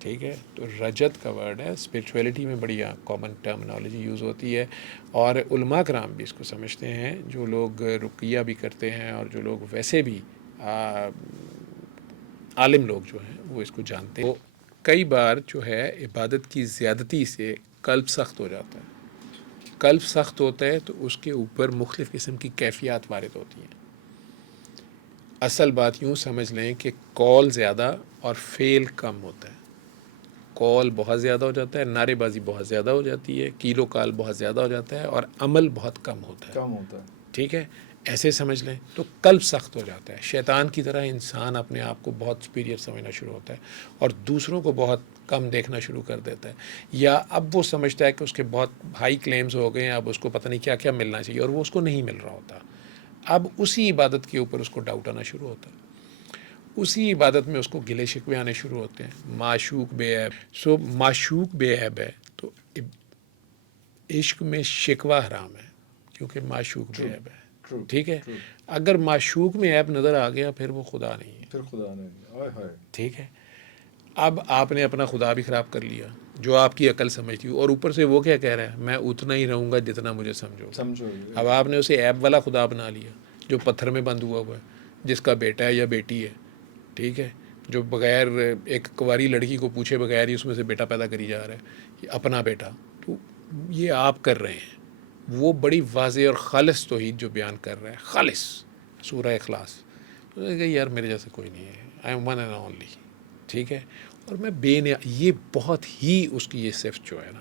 ٹھیک ہے. تو رجت کا ورڈ ہے, اسپریچویلٹی میں بڑی کامن ٹرمنالوجی یوز ہوتی ہے, اور علماء کرام بھی اس کو سمجھتے ہیں, جو لوگ رقیہ بھی کرتے ہیں اور جو لوگ ویسے بھی عالم لوگ جو ہیں وہ اس کو جانتے ہیں. کئی بار جو ہے عبادت کی زیادتی سے قلب سخت ہو جاتا ہے. قلب سخت ہوتا ہے تو اس کے اوپر مختلف قسم کی کیفیات وارد ہوتی ہیں. اصل بات یوں سمجھ لیں کہ قول زیادہ اور فعل کم ہوتا ہے. قول بہت زیادہ ہو جاتا ہے, نعرے بازی بہت زیادہ ہو جاتی ہے, کیلو کال بہت زیادہ ہو جاتا ہے, اور عمل بہت کم ہوتا ہے, ٹھیک ہے. ایسے سمجھ لیں تو قلب سخت ہو جاتا ہے. شیطان کی طرح انسان اپنے آپ کو بہت سپیریئر سمجھنا شروع ہوتا ہے اور دوسروں کو بہت کم دیکھنا شروع کر دیتا ہے, یا اب وہ سمجھتا ہے کہ اس کے بہت ہائی کلیمز ہو گئے ہیں, اب اس کو پتہ نہیں کیا کیا ملنا چاہیے, اور وہ اس کو نہیں مل رہا ہوتا. اب اسی عبادت کے اوپر اس کو ڈاؤٹ آنا شروع ہوتا ہے, اسی عبادت میں اس کو گلے شکوے آنے شروع ہوتے ہیں. معشوق بے عیب, سو معشوق بے عیب ہے تو عشق میں شکوہ حرام ہے کیونکہ معشوق بے عیب ہے, ٹھیک ہے. اگر معشوق میں عیب نظر آ گیا پھر وہ خدا نہیں ہے, پھر خدا نہیں, ٹھیک ہے. اب آپ نے اپنا خدا بھی خراب کر لیا جو آپ کی عقل سمجھتی ہو, اور اوپر سے وہ کیا کہہ رہا ہے, میں اتنا ہی رہوں گا جتنا مجھے سمجھو. اب آپ نے اسے عیب والا خدا بنا لیا جو پتھر میں بند ہوا ہے, جس کا بیٹا ہے یا بیٹی ہے, ٹھیک ہے, جو بغیر ایک کنواری لڑکی کو پوچھے بغیر ہی اس میں سے بیٹا پیدا کری جا رہا ہے, اپنا بیٹا. تو یہ آپ کر رہے ہیں. وہ بڑی واضح اور خالص توحید جو بیان کر رہا ہے, خالص سورہ اخلاص, یار میرے جیسے کوئی نہیں ہے, I am one and only, ٹھیک ہے. اور میں یہ بہت ہی اس کی یہ صفت جو ہے نا,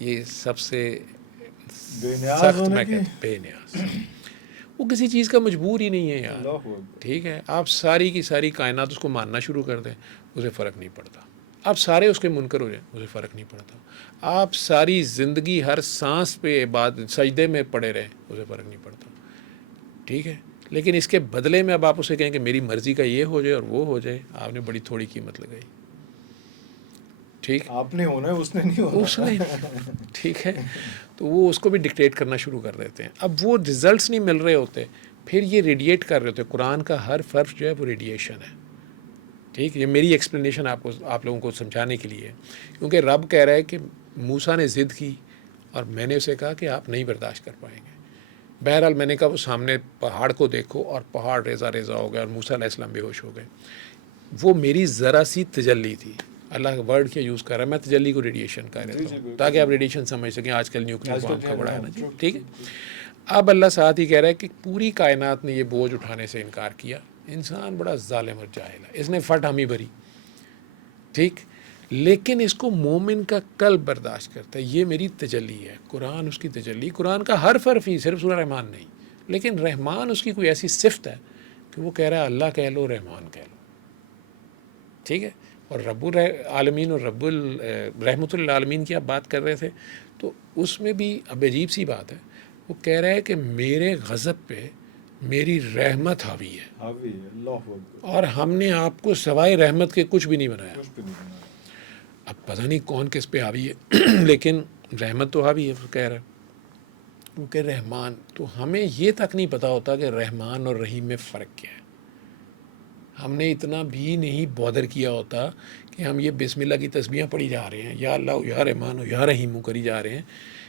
یہ سب سے سخت میں کہتا ہوں, بے نیاز. وہ کسی چیز کا مجبور ہی نہیں ہے یار, ٹھیک ہے. آپ ساری کی ساری کائنات اس کو ماننا شروع کر دیں, اسے فرق نہیں پڑتا. آپ سارے اس کے منکر ہو جائیں, اسے فرق نہیں پڑتا. آپ ساری زندگی ہر سانس پہ سجدے میں پڑے رہیں, اسے فرق نہیں پڑتا, ٹھیک ہے. لیکن اس کے بدلے میں اب آپ اسے کہیں کہ میری مرضی کا یہ ہو جائے اور وہ ہو جائے, آپ نے بڑی تھوڑی قیمت لگائی, ٹھیک. آپ نے ہونا ہے, اس نے نہیں ہونا, اس نے, ٹھیک ہے. تو وہ اس کو بھی ڈکٹیٹ کرنا شروع کر دیتے ہیں. اب وہ ریزلٹس نہیں مل رہے ہوتے, پھر یہ ریڈیٹ کر رہے ہوتے. قرآن کا ہر فرف جو ہے وہ ریڈیشن ہے, ٹھیک. یہ میری ایکسپلینیشن آپ لوگوں کو سمجھانے کے لیے ہے, کیونکہ رب کہہ رہا ہے کہ موسیٰ نے ضد کی اور میں نے اسے کہا کہ آپ نہیں برداشت کر پائیں گے. بہرحال میں نے کہا وہ سامنے پہاڑ کو دیکھو اور پہاڑ ریزہ ریزہ ہو گیا اور موسیٰ علیہ السلام بے ہوش ہو گئے. وہ میری ذرا سی تجلی تھی. اللہ کا ورڈ کیا یوز کر رہا ہے, میں تجلی کو ریڈیشن کہہ دیتا ہوں تاکہ آپ ریڈیشن سمجھ سکیں. آج کل نیوکلیر بام کا بڑا ہے نا جی, ٹھیک ہے. اب اللہ ساتھ ہی کہہ رہا ہے کہ پوری کائنات نے یہ بوجھ اٹھانے سے انکار کیا. انسان بڑا ظالم اور جاہل ہے, اس نے فٹ ہمی بھری, ٹھیک, لیکن اس کو مومن کا قلب برداشت کرتا ہے. یہ میری تجلی ہے, قرآن اس کی تجلی. قرآن کا ہر حرف ہی, صرف سورہ رحمان نہیں, لیکن رحمان اس کی کوئی ایسی صفت ہے کہ وہ کہہ رہا ہے اللہ کہہ لو, رحمان کہہ لو, ٹھیک ہے. اور رب العالمین اور رحمت للعالمین کی آپ بات کر رہے تھے, تو اس میں بھی اب عجیب سی بات ہے. وہ کہہ رہا ہے کہ میرے غضب پہ میری رحمت حاوی ہے, اور ہم نے آپ کو سوائے رحمت کے کچھ بھی نہیں بنایا. اب پتہ نہیں کون کس پہ حاوی ہے, لیکن رحمت تو حاوی ہے. وہ کہہ رہا ہے کیونکہ رحمان, تو ہمیں یہ تک نہیں پتہ ہوتا کہ رحمان اور رحیم میں فرق کیا ہے. ہم نے اتنا بھی نہیں بودر کیا ہوتا کہ ہم یہ بسم اللہ کی تسبیحاں پڑھی جا رہے ہیں, یا اللہ ہو یا رحمان ہو یا رحیم ہو کری جا رہے ہیں,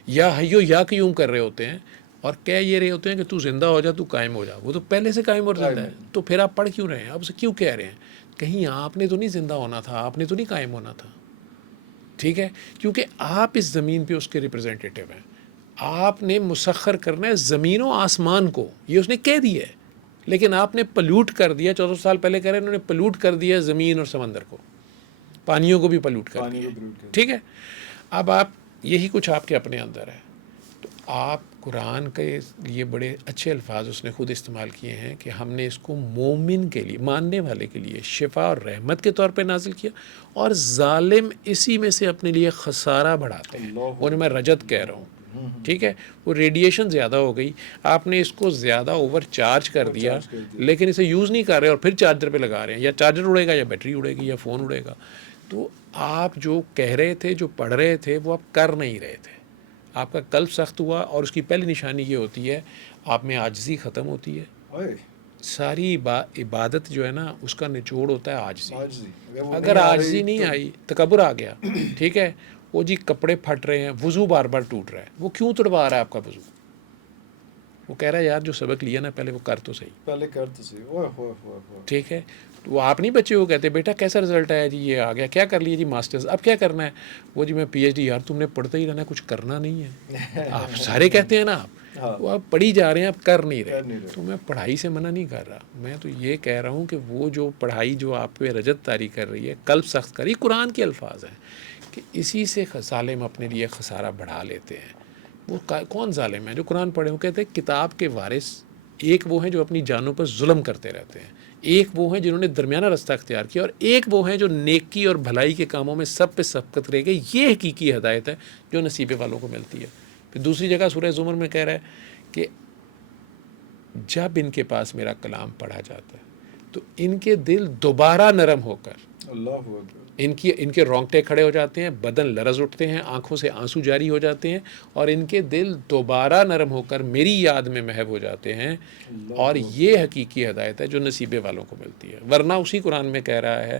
یا حیو یا قیوم کر رہے ہوتے ہیں, اور کہہ یہ رہے ہوتے ہیں کہ تو زندہ ہو جا, تو قائم ہو جا. وہ تو پہلے سے قائم اور زندہ ہے, تو پھر آپ پڑھ کیوں رہے ہیں, آپ اسے کیوں کہہ رہے ہیں؟ کہیں آپ نے تو نہیں زندہ ہونا تھا, آپ نے تو نہیں قائم ہونا تھا, ٹھیک ہے, کیونکہ آپ اس زمین پہ اس کے ریپرزینٹیٹیو ہیں. آپ نے مسخر کرنا ہے زمین و آسمان کو, یہ اس نے کہہ دیا ہے, لیکن آپ نے پلیوٹ کر دیا. 1400 سال پہلے کہہ رہے ہیں انہوں نے پلیوٹ کر دیا زمین اور سمندر کو, پانیوں کو بھی پلیوٹ کر دیا, ٹھیک ہے. اب آپ یہی کچھ آپ کے اپنے اندر ہے. تو آپ قرآن کے لیے بڑے اچھے الفاظ اس نے خود استعمال کیے ہیں کہ ہم نے اس کو مومن کے لیے, ماننے والے کے لیے شفا اور رحمت کے طور پہ نازل کیا, اور ظالم اسی میں سے اپنے لیے خسارہ بڑھاتے ہیں. وہ میں رجت کہہ رہا ہوں, ٹھیک ہے. وہ ریڈیشن زیادہ ہو گئی, آپ نے اس کو زیادہ اوور چارج کر دیا, لیکن اسے یوز نہیں کر رہے, اور پھر چارجر پہ لگا رہے ہیں. یا چارجر اڑے گا, یا بیٹری اڑے گی, یا فون اڑے گا. تو آپ جو کہہ رہے تھے, جو پڑھ رہے تھے, وہ آپ کر نہیں رہے تھے. آپ کا قلب سخت ہوا, اور اس کی پہلی نشانی یہ ہوتی ہے آپ میں عاجزی ختم ہوتی ہے. ساری عبادت جو ہے نا, اس کا نچوڑ ہوتا ہے عاجزی. اگر عاجزی نہیں آئی, تکبر آ گیا, ٹھیک ہے. وہ جی کپڑے پھٹ رہے ہیں, وضو بار بار ٹوٹ رہا ہے, وہ کیوں توڑوا رہا ہے آپ کا وضو؟ وہ کہہ رہا ہے یار جو سبق لیا نا پہلے وہ کر تو صحیح, ٹھیک ہے. وہ آپ نہیں بچے کو کہتے بیٹا کیسا رزلٹ آیا جی, یہ آ گیا, کیا کر لیے جی ماسٹرز, اب کیا کرنا ہے؟ وہ جی میں پی ایچ ڈی. یار تم نے پڑھتے ہی رہنا, کچھ کرنا نہیں ہے. آپ سارے کہتے ہیں نا, آپ وہ آپ پڑھی جا رہے ہیں, آپ کر نہیں رہے. تو میں پڑھائی سے منع نہیں کر رہا, میں تو یہ کہہ رہا ہوں کہ وہ جو پڑھائی جو آپ پہ رجت طاری کر رہی ہے, قلب سخت کر رہی, قرآن کے الفاظ ہیں کہ اسی سے ظالم اپنے لیے خسارہ بڑھا لیتے ہیں. وہ کون ظالم ہے؟ جو قرآن پڑھے. وہ کہتے ہیں کتاب کے وارث ایک وہ ہیں جو اپنی جانوں پر ظلم کرتے رہتے ہیں, ایک وہ ہیں جنہوں نے درمیانہ رستہ اختیار کیا, اور ایک وہ ہیں جو نیکی اور بھلائی کے کاموں میں سب پہ سبقت رہ گئے. یہ حقیقی ہدایت ہے جو نصیبے والوں کو ملتی ہے. پھر دوسری جگہ سورہ زمر میں کہہ رہا ہے کہ جب ان کے پاس میرا کلام پڑھا جاتا ہے تو ان کے دل دوبارہ نرم ہو کر ان کے رونگٹے کھڑے ہو جاتے ہیں, بدن لرز اٹھتے ہیں, آنکھوں سے آنسو جاری ہو جاتے ہیں, اور ان کے دل دوبارہ نرم ہو کر میری یاد میں محو ہو جاتے ہیں. اور یہ حقیقی ہدایت ہے جو نصیبے والوں کو ملتی ہے. ورنہ اسی قرآن میں کہہ رہا ہے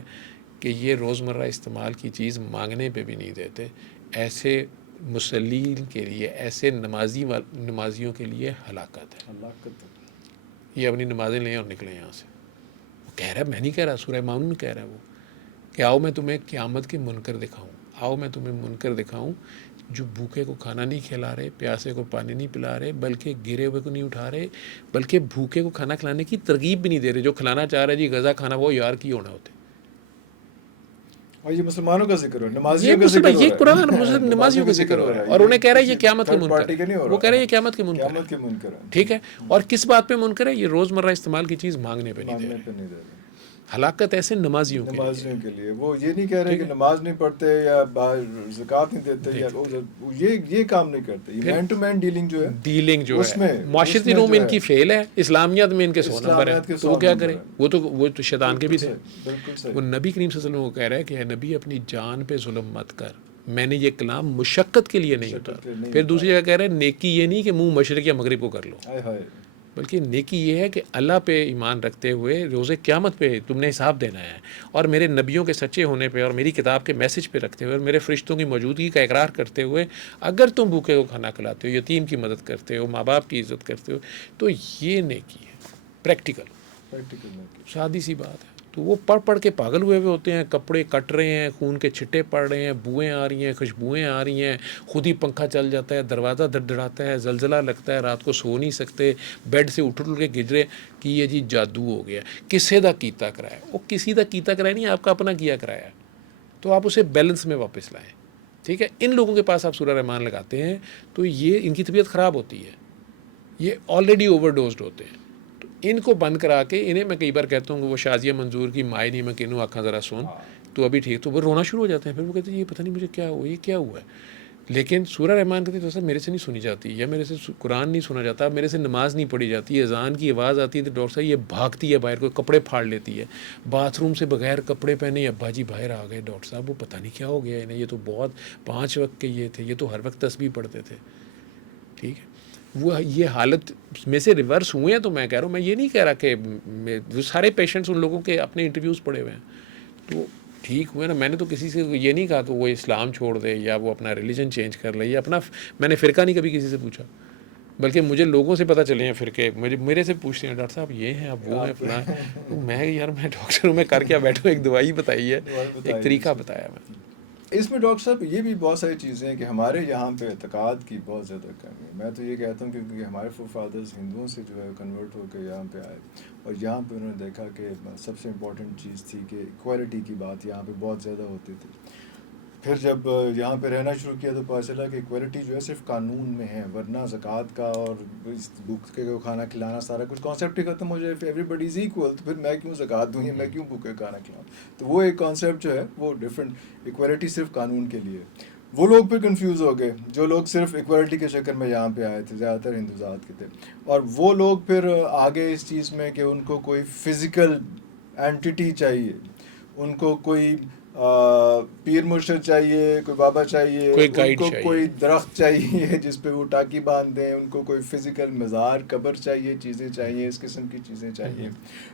کہ یہ روزمرہ استعمال کی چیز مانگنے پہ بھی نہیں دیتے. ایسے مسلین کے لیے, ایسے نمازیوں کے لیے ہلاکت ہے. یہ اپنی نمازیں لیں اور نکلیں یہاں سے. وہ کہہ رہا ہے, میں نہیں کہہ رہا, سورہ ماؤن میں کہہ رہا ہے وہ کہ آؤ میں تمہیں قیامت کے منکر دکھاؤں, آؤ میں تمہیں منکر دکھاؤں جو بھوکے کو کھانا نہیں کھلا رہے, پیاسے کو پانی نہیں پلا رہے, بلکہ گرے ہوئے کو نہیں اٹھا رہے, بلکہ بھوکے کو کھانا کھلانے کی ترغیب بھی نہیں دے رہے. جو کھلانا چاہ رہے جی غذا کھانا, وہ یار کی ہونا ہوتے. اور یہ مسلمانوں کا ذکر ہو, نمازیوں کا ذکر ہو, یہ قرآن نمازیوں کا ذکر ہو رہا ہے, اور انہیں کہہ رہا ہے یہ قیامت کے منکر ہے. وہ کہہ رہے ہیں یہ قیامت کے منکر ہے, ٹھیک ہے. اور کس بات پہ منکر ہے؟ یہ روزمرہ استعمال کی چیز مانگنے پہ نہیں دے رہے. ہلاکت ایسے نمازیوں کے لیے. وہ یہ نہیں کہہ رہے کہ نماز نہیں پڑھتے یا زکوٰۃ نہیں دیتے, یا یہ کام نہیں کرتے. یہ مین ٹو مین ڈیلنگ جو ہے معاشرتی علوم ان کی فیل ہے, اسلامیت میں ان کے 100 نمبر ہے. تو وہ کیا کریں؟ وہ تو شیطان کے بھی تھے. وہ نبی کریم صلی اللہ علیہ وسلم کو کہہ رہا ہے کہ اے نبی اپنی جان پہ ظلم مت کر, میں نے یہ کلام مشقت کے لیے نہیں اتارا. پھر دوسری جگہ کہہ رہے ہیں نیکی یہ نہیں کہ منہ مشرق یا مغرب کو کر لو. بلکہ نیکی یہ ہے کہ اللہ پہ ایمان رکھتے ہوئے روز قیامت پہ تم نے حساب دینا ہے، اور میرے نبیوں کے سچے ہونے پہ اور میری کتاب کے میسج پہ رکھتے ہوئے اور میرے فرشتوں کی موجودگی کا اقرار کرتے ہوئے اگر تم بھوکے کو کھانا کھلاتے ہو، یتیم کی مدد کرتے ہو، ماں باپ کی عزت کرتے ہو، تو یہ نیکی ہے پریکٹیکل، سادی سی بات ہے۔ تو وہ پڑھ کے پاگل ہوئے ہوتے ہیں، کپڑے کٹ رہے ہیں، خون کے چھٹے پڑ رہے ہیں، بوئیں آ رہی ہیں، خوشبوئیں آ رہی ہیں، خود ہی پنکھا چل جاتا ہے، دروازہ دھڑدھڑاتا ہے، زلزلہ لگتا ہے، رات کو سو نہیں سکتے، بیڈ سے اٹھ کے گجرے کہ یہ جی جادو ہو گیا، کسے دا کیتا کرایا؟ وہ کسی دا کیتا کرایا نہیں، آپ کا اپنا کیا کرایا، تو آپ اسے بیلنس میں واپس لائیں، ٹھیک ہے۔ ان لوگوں کے پاس آپ سورہ رحمان لگاتے ہیں تو یہ ان کی طبیعت خراب ہوتی ہے، یہ آلریڈی اوور ڈوزڈ ہوتے ہیں، تو ان کو بند کرا کے انہیں میں کئی بار کہتا ہوں کہ وہ شازیہ منظور کی مائے نہیں میں کنوں آنکھاں ذرا سن تو ابھی ٹھیک، تو وہ رونا شروع ہو جاتے ہیں، پھر وہ کہتے ہیں یہ پتہ نہیں مجھے کیا ہوا، یہ کیا ہوا ہے۔ لیکن سورہ رحمان کہتے ہیں تو میرے سے نہیں سنی جاتی، یا میرے سے قرآن نہیں سنا جاتا، میرے سے نماز نہیں پڑھی جاتی، اذان کی آواز آتی ہے تو ڈاکٹر صاحب یہ بھاگتی ہے باہر، کوئی کپڑے پھاڑ لیتی ہے، باتھ روم سے بغیر کپڑے پہنے ابا جی باہر آ گئے، ڈاکٹر صاحب وہ پتہ نہیں کیا ہو گیا انہیں، یہ تو بہت 5 وقت کے یہ تھے، یہ تو ہر وقت تسبیح پڑھتے تھے، ٹھیک ہے۔ وہ یہ حالت میں سے ریورس ہوئے ہیں، تو میں کہہ رہا ہوں، میں یہ نہیں کہہ رہا کہ وہ سارے پیشنٹس ان لوگوں کے اپنے انٹرویوز پڑے ہوئے ہیں تو ٹھیک ہوئے نا۔ میں نے تو کسی سے یہ نہیں کہا کہ وہ اسلام چھوڑ دے یا وہ اپنا ریلیجن چینج کر لے یا اپنا، میں نے فرقہ نہیں کبھی کسی سے پوچھا، بلکہ مجھے لوگوں سے پتہ چلے ہیں فرقے، میرے سے پوچھتے ہیں ڈاکٹر صاحب یہ ہیں اب وہ ہیں فلاں، میں یار میں ڈاکٹر ہوں، میں کر کیا بیٹھوں، ایک دوائی بتائی ہے، ایک طریقہ بتایا میں۔ اس میں ڈاکٹر صاحب یہ بھی بہت ساری چیزیں ہیں کہ ہمارے یہاں پہ اعتقاد کی بہت زیادہ کمی ہے۔ میں تو یہ کہتا ہوں کیونکہ ہمارے فادرز ہندوؤں سے جو ہے کنورٹ ہو کے یہاں پہ آئے، اور یہاں پہ انہوں نے دیکھا کہ سب سے امپورٹنٹ چیز تھی کہ ایکوالٹی کی بات یہاں پہ بہت زیادہ ہوتی تھی۔ پھر جب یہاں پہ رہنا شروع کیا تو پتہ چلا کہ ایکوالٹی جو ہے صرف قانون میں ہے، ورنہ زکوٰۃ کا اور اس بھوکے کو کھانا کھلانا سارا کچھ کانسیپٹ ہی ختم ہو جائے۔ ایوری بڈی از ایکول، تو پھر میں کیوں زکوٰۃ دوں یا میں کیوں بھوکے کھانا کھلاؤں؟ تو وہ ایک کانسیپٹ جو ہے وہ ڈفرینٹ، ایکوالٹی صرف قانون کے لیے۔ وہ لوگ پھر کنفیوز ہو گئے جو لوگ صرف ایکوالٹی کے چکر میں یہاں پہ آئے تھے، زیادہ تر ہندو ذات کے تھے، اور وہ لوگ پھر آگے اس چیز میں کہ ان کو کوئی فزیکل اینٹیٹی چاہیے، ان کو کوئی پیر مرشد چاہیے، کوئی بابا چاہیے، کوئی ان گائیڈ کو چاہیے، کوئی درخت چاہیے جس پہ وہ ٹاکی باندھ دیں، ان کو کوئی فزیکل مزار قبر چاہیے، چیزیں چاہیے، اس قسم کی چیزیں چاہیے۔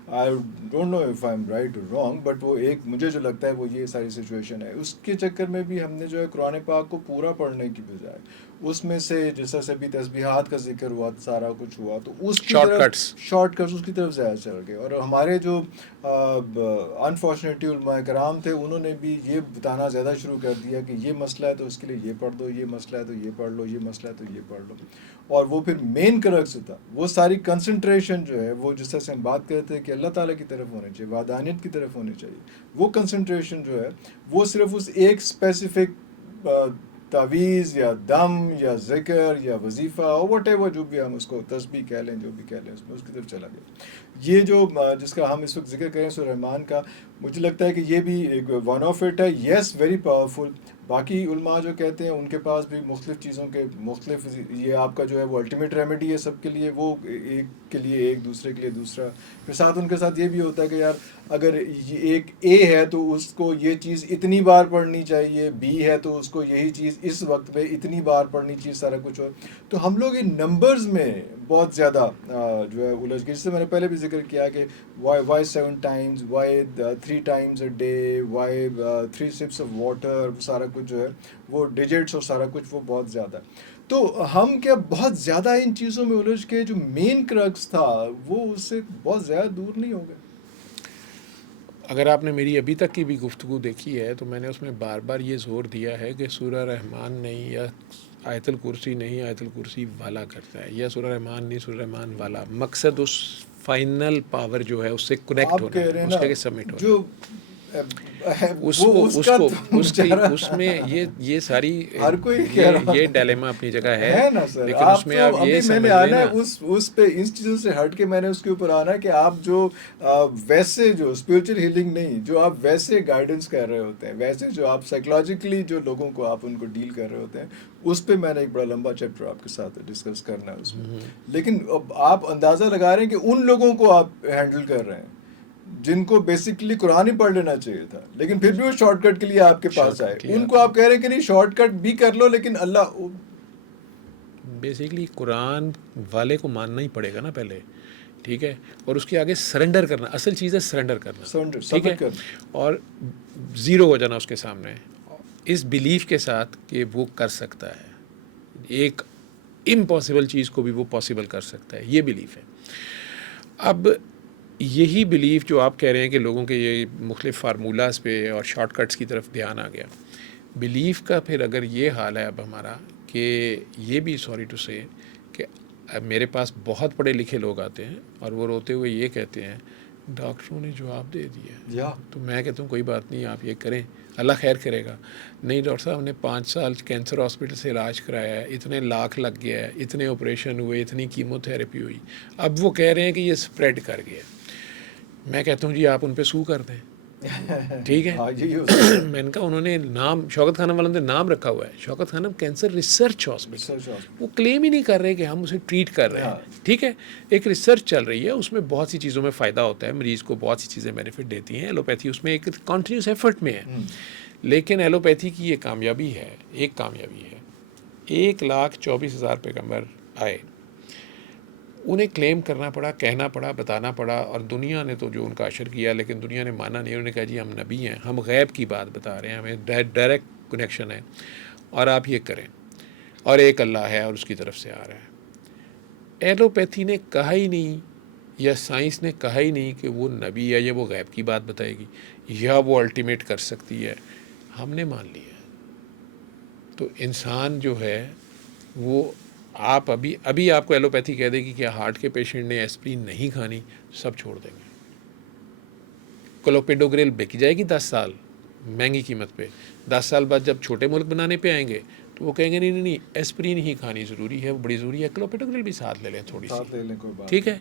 I don't know if I am right اور رانگ، بٹ وہ ایک مجھے جو لگتا ہے وہ یہ ساری سچویشن ہے۔ اس کے چکر میں بھی ہم نے جو ہے قرآن پاک کو پورا پڑھنے کی بجائے اس میں سے جیسا سے بھی تسبیحات کا ذکر ہوا، سارا کچھ ہوا، تو اس کی طرف شارٹ کٹس اس کی طرف زیادہ چل گئے، اور ہمارے جو انفارچونیٹلی علماء کرام تھے انہوں نے بھی یہ بتانا زیادہ شروع کر دیا کہ یہ مسئلہ ہے تو اس کے لیے یہ پڑھ دو، یہ مسئلہ ہے تو یہ پڑھ لو، یہ مسئلہ ہے تو یہ پڑھ لو، اور وہ پھر مین کرکس تھا، وہ ساری کنسنٹریشن جو ہے وہ جس طرح سے ہم بات کرتے ہیں کہ اللہ تعالیٰ کی طرف ہونی چاہیے، وحدانیت کی طرف ہونی چاہیے، وہ کنسنٹریشن جو ہے وہ صرف اس ایک اسپیسیفک تعویذ یا دم یا ذکر یا وظیفہ اور واٹ ایور جو بھی ہم اس کو تسبیح کہہ لیں، جو بھی کہہ لیں، اس کی طرف چلا گیا۔ یہ جو جس کا ہم اس وقت ذکر کریں سورہ رحمان کا، مجھے لگتا ہے کہ یہ بھی ایک ون آف اٹ ہے، یس ویری پاورفل۔ باقی علماء جو کہتے ہیں ان کے پاس بھی مختلف چیزوں کے مختلف، یہ آپ کا جو ہے وہ الٹیمیٹ ریمیڈی ہے سب کے لیے، وہ ایک کے لیے ایک، دوسرے کے لیے دوسرا۔ پھر ساتھ ان کے ساتھ یہ بھی ہوتا ہے کہ یار اگر ایک اے ہے تو اس کو یہ چیز اتنی بار پڑھنی چاہیے، بی ہے تو اس کو یہی چیز اس وقت پہ اتنی بار پڑھنی چاہیے، سارا کچھ ہو۔ تو ہم لوگ ان نمبرز میں بہت زیادہ جو ہے الجھ گئے، جس سے میں نے پہلے بھی ذکر کیا کہ why 7 times، why 3 times a day، why 3 sips of water، سارا کچھ جو ہے وہ ڈیجٹس اور سارا کچھ وہ بہت زیادہ۔ تو ہم کیا بہت زیادہ ان چیزوں میں الجھ کے جو مین کرکس تھا وہ اس سے بہت زیادہ دور نہیں ہو گئے؟ اگر آپ نے میری ابھی تک کی بھی گفتگو دیکھی ہے تو میں نے اس میں بار بار یہ زور دیا ہے کہ سورہ رحمان نہیں یا آیت الکرسی نہیں، آیت الکرسی والا کرتا ہے، یا سورہ رحمان نہیں، سورہ رحمان والا، مقصد اس فائنل پاور جو ہے اس سے کنیکٹ ہونا ہے، اس کے سبمٹ ہونا جو اس میں یہ ساری یہ ڈائلیما اپنی جگہ ہے، لیکن اس میں آپ یہ سمجھ لیں نا، اس پہ ان چیزوں سے ہٹ کے میں نے اس کے اوپر آنا ہے کہ آپ جو ویسے جو اسپریچول ہیلنگ نہیں، جو آپ ویسے گائیڈنس کر رہے ہوتے ہیں، ویسے جو آپ سائیکولوجیکلی جو لوگوں کو آپ ان کو ڈیل کر رہے ہوتے ہیں، اس پہ میں نے ایک بڑا لمبا چیپٹر آپ کے ساتھ ڈسکس کرنا ہے اس میں۔ لیکن آپ اندازہ لگا رہے ہیں کہ ان لوگوں کو آپ ہینڈل کر رہے ہیں جن کو بیسکلی قرآن ہی پڑھ لینا چاہیے تھا، لیکن پھر بھی وہ شارٹ کٹ کے لیے آپ کے پاس آئے، ان کو آپ کہہ رہے ہیں کہ نہیں شارٹ کٹ بھی کر لو لیکن اللہ بیسیکلی قرآن والے کو ماننا ہی پڑے گا نا پہلے, ٹھیک ہے, اور اس کے آگے سرنڈر کرنا, اصل چیز ہے سرنڈر کرنا, ٹھیک ہے, اور زیرو ہو جانا اس کے سامنے اس بیلیف کے ساتھ کہ وہ کر سکتا ہے, ایک امپاسبل چیز کو بھی وہ پاسبل کر سکتا ہے, یہ بیلیف ہے. اب یہی بیلیف جو آپ کہہ رہے ہیں کہ لوگوں کے یہ مختلف فارمولاز پہ اور شارٹ کٹس کی طرف دھیان آ گیا, بیلیف کا پھر اگر یہ حال ہے اب ہمارا کہ یہ بھی سوری ٹو سے کہ میرے پاس بہت پڑھے لکھے لوگ آتے ہیں اور وہ روتے ہوئے یہ کہتے ہیں ڈاکٹروں نے جواب دے دیا, تو میں کہتا ہوں کوئی بات نہیں, آپ یہ کریں, اللہ خیر کرے گا. نہیں ڈاکٹر صاحب ہم نے 5 سال کینسر ہاسپٹل سے علاج کرایا ہے, اتنے لاکھ لگ گیا ہے, اتنے آپریشن ہوئے, اتنی کیمو تھراپی ہوئی, اب وہ کہہ رہے ہیں کہ یہ اسپریڈ کر گیا. میں کہتا ہوں جی آپ ان پہ سو کر دیں, ٹھیک ہے. میں نے کہا انہوں نے نام شوکت خانم والوں نے نام رکھا ہوا ہے, شوکت خانم کینسر ریسرچ ہاسپٹل, وہ کلیم ہی نہیں کر رہے کہ ہم اسے ٹریٹ کر رہے ہیں, ٹھیک ہے. ایک ریسرچ چل رہی ہے, اس میں بہت سی چیزوں میں فائدہ ہوتا ہے, مریض کو بہت سی چیزیں بینیفٹ دیتی ہیں. ایلوپیتھی اس میں ایک کنٹینیوس ایفرٹ میں ہے, لیکن ایلوپیتھی کی یہ کامیابی ہے, ایک کامیابی ہے 1,24,000 پیغمبر آئے, انہیں کلیم کرنا پڑا, کہنا پڑا, بتانا پڑا, اور دنیا نے تو جو ان کا اشر کیا, لیکن دنیا نے مانا نہیں. انہوں نے کہا جی ہم نبی ہیں, ہم غیب کی بات بتا رہے ہیں, ہمیں ڈائریکٹ کنیکشن ہے اور آپ یہ کریں, اور ایک اللہ ہے اور اس کی طرف سے آ رہا ہے. ایلوپیتھی نے کہا ہی نہیں یا سائنس نے کہا ہی نہیں کہ وہ نبی ہے یا وہ غیب کی بات بتائے گی یا وہ الٹیمیٹ کر سکتی ہے, ہم نے مان لیا. تو انسان جو ہے وہ آپ ابھی آپ کو ایلوپیتھی کہہ دے گی کہ ہارٹ کے پیشنٹ نے ایسپرین نہیں کھانی, سب چھوڑ دیں گے. کلوپیڈوگریل بک جائے گی 10 سال مہنگی قیمت پہ, 10 سال بعد جب چھوٹے ملک بنانے پہ آئیں گے تو وہ کہیں گے نہیں ایسپرین ہی کھانی ضروری ہے, وہ بڑی ضروری ہے, کلوپیڈوگریل بھی ساتھ لے لیں تھوڑی سی, ٹھیک ہے.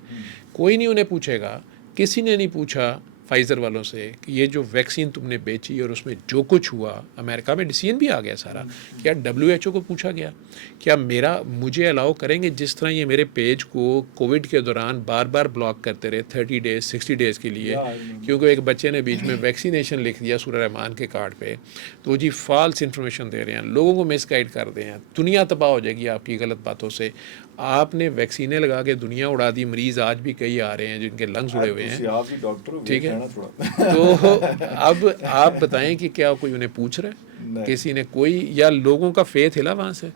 کوئی نہیں انہیں پوچھے گا, کسی نے نہیں پوچھا فائزر والوں سے کہ یہ جو ویکسین تم نے بیچی اور اس میں جو کچھ ہوا, امریکہ میں ڈیسیژن بھی آ گیا سارا, کیا WHO کو پوچھا گیا کیا مجھے الاؤ کریں گے جس طرح یہ میرے پیج کو کووڈ کے دوران بار بار بلاک کرتے رہے 30 ڈیز 60 ڈیز کے لیے, کیونکہ ایک بچے نے بیچ میں ویکسینیشن لکھ دیا سورہ رحمان کے کارڈ پہ, تو جی فالس انفارمیشن دے رہے ہیں, لوگوں کو مس گائیڈ کر رہے ہیں, دنیا تباہ ہو جائے گی آپ کی غلط باتوں سے. آپ نے ویکسینیں لگا کے دنیا اڑا دی, مریض آج بھی کئی آ رہے ہیں جن کے لنگز اڑے ہوئے ہیں, ٹھیک ہے. تو اب آپ بتائیں کہ کیا کوئی انہیں پوچھ رہا ہے, کسی نے کوئی, یا لوگوں کا فیتھ ہلا وہاں سے,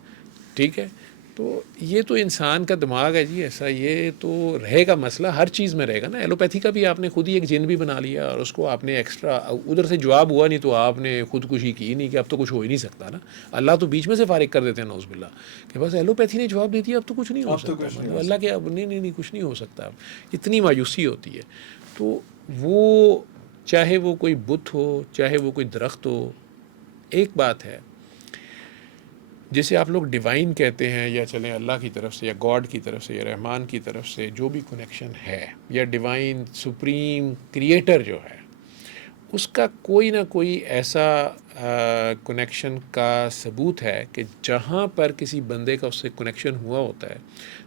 ٹھیک ہے. تو یہ تو انسان کا دماغ ہے جی ایسا, یہ تو رہے گا مسئلہ, ہر چیز میں رہے گا نا. ایلوپیتھی کا بھی آپ نے خود ہی ایک جن بھی بنا لیا اور اس کو آپ نے ایکسٹرا ادھر سے جواب ہوا نہیں تو آپ نے خودکشی کی نہیں کہ اب تو کچھ ہو ہی نہیں سکتا نا. اللہ تو بیچ میں سے فارغ کر دیتے ہیں نعوذ باللہ کہ بس ایلوپیتھی نے جواب دے دیا اب تو کچھ نہیں ہو سکتا, مطلب اللہ کے اب نہیں کچھ نہیں ہو سکتا. اتنی مایوسی ہوتی ہے. تو وہ چاہے وہ کوئی بت ہو, چاہے وہ کوئی درخت ہو, ایک بات ہے جسے آپ لوگ ڈیوائن کہتے ہیں, یا چلیں اللہ کی طرف سے یا گاڈ کی طرف سے یا رحمان کی طرف سے جو بھی کنیکشن ہے, یا ڈیوائن سپریم کریٹر جو ہے, اس کا کوئی نہ کوئی ایسا کنیکشن کا ثبوت ہے کہ جہاں پر کسی بندے کا اس سے کنیکشن ہوا ہوتا ہے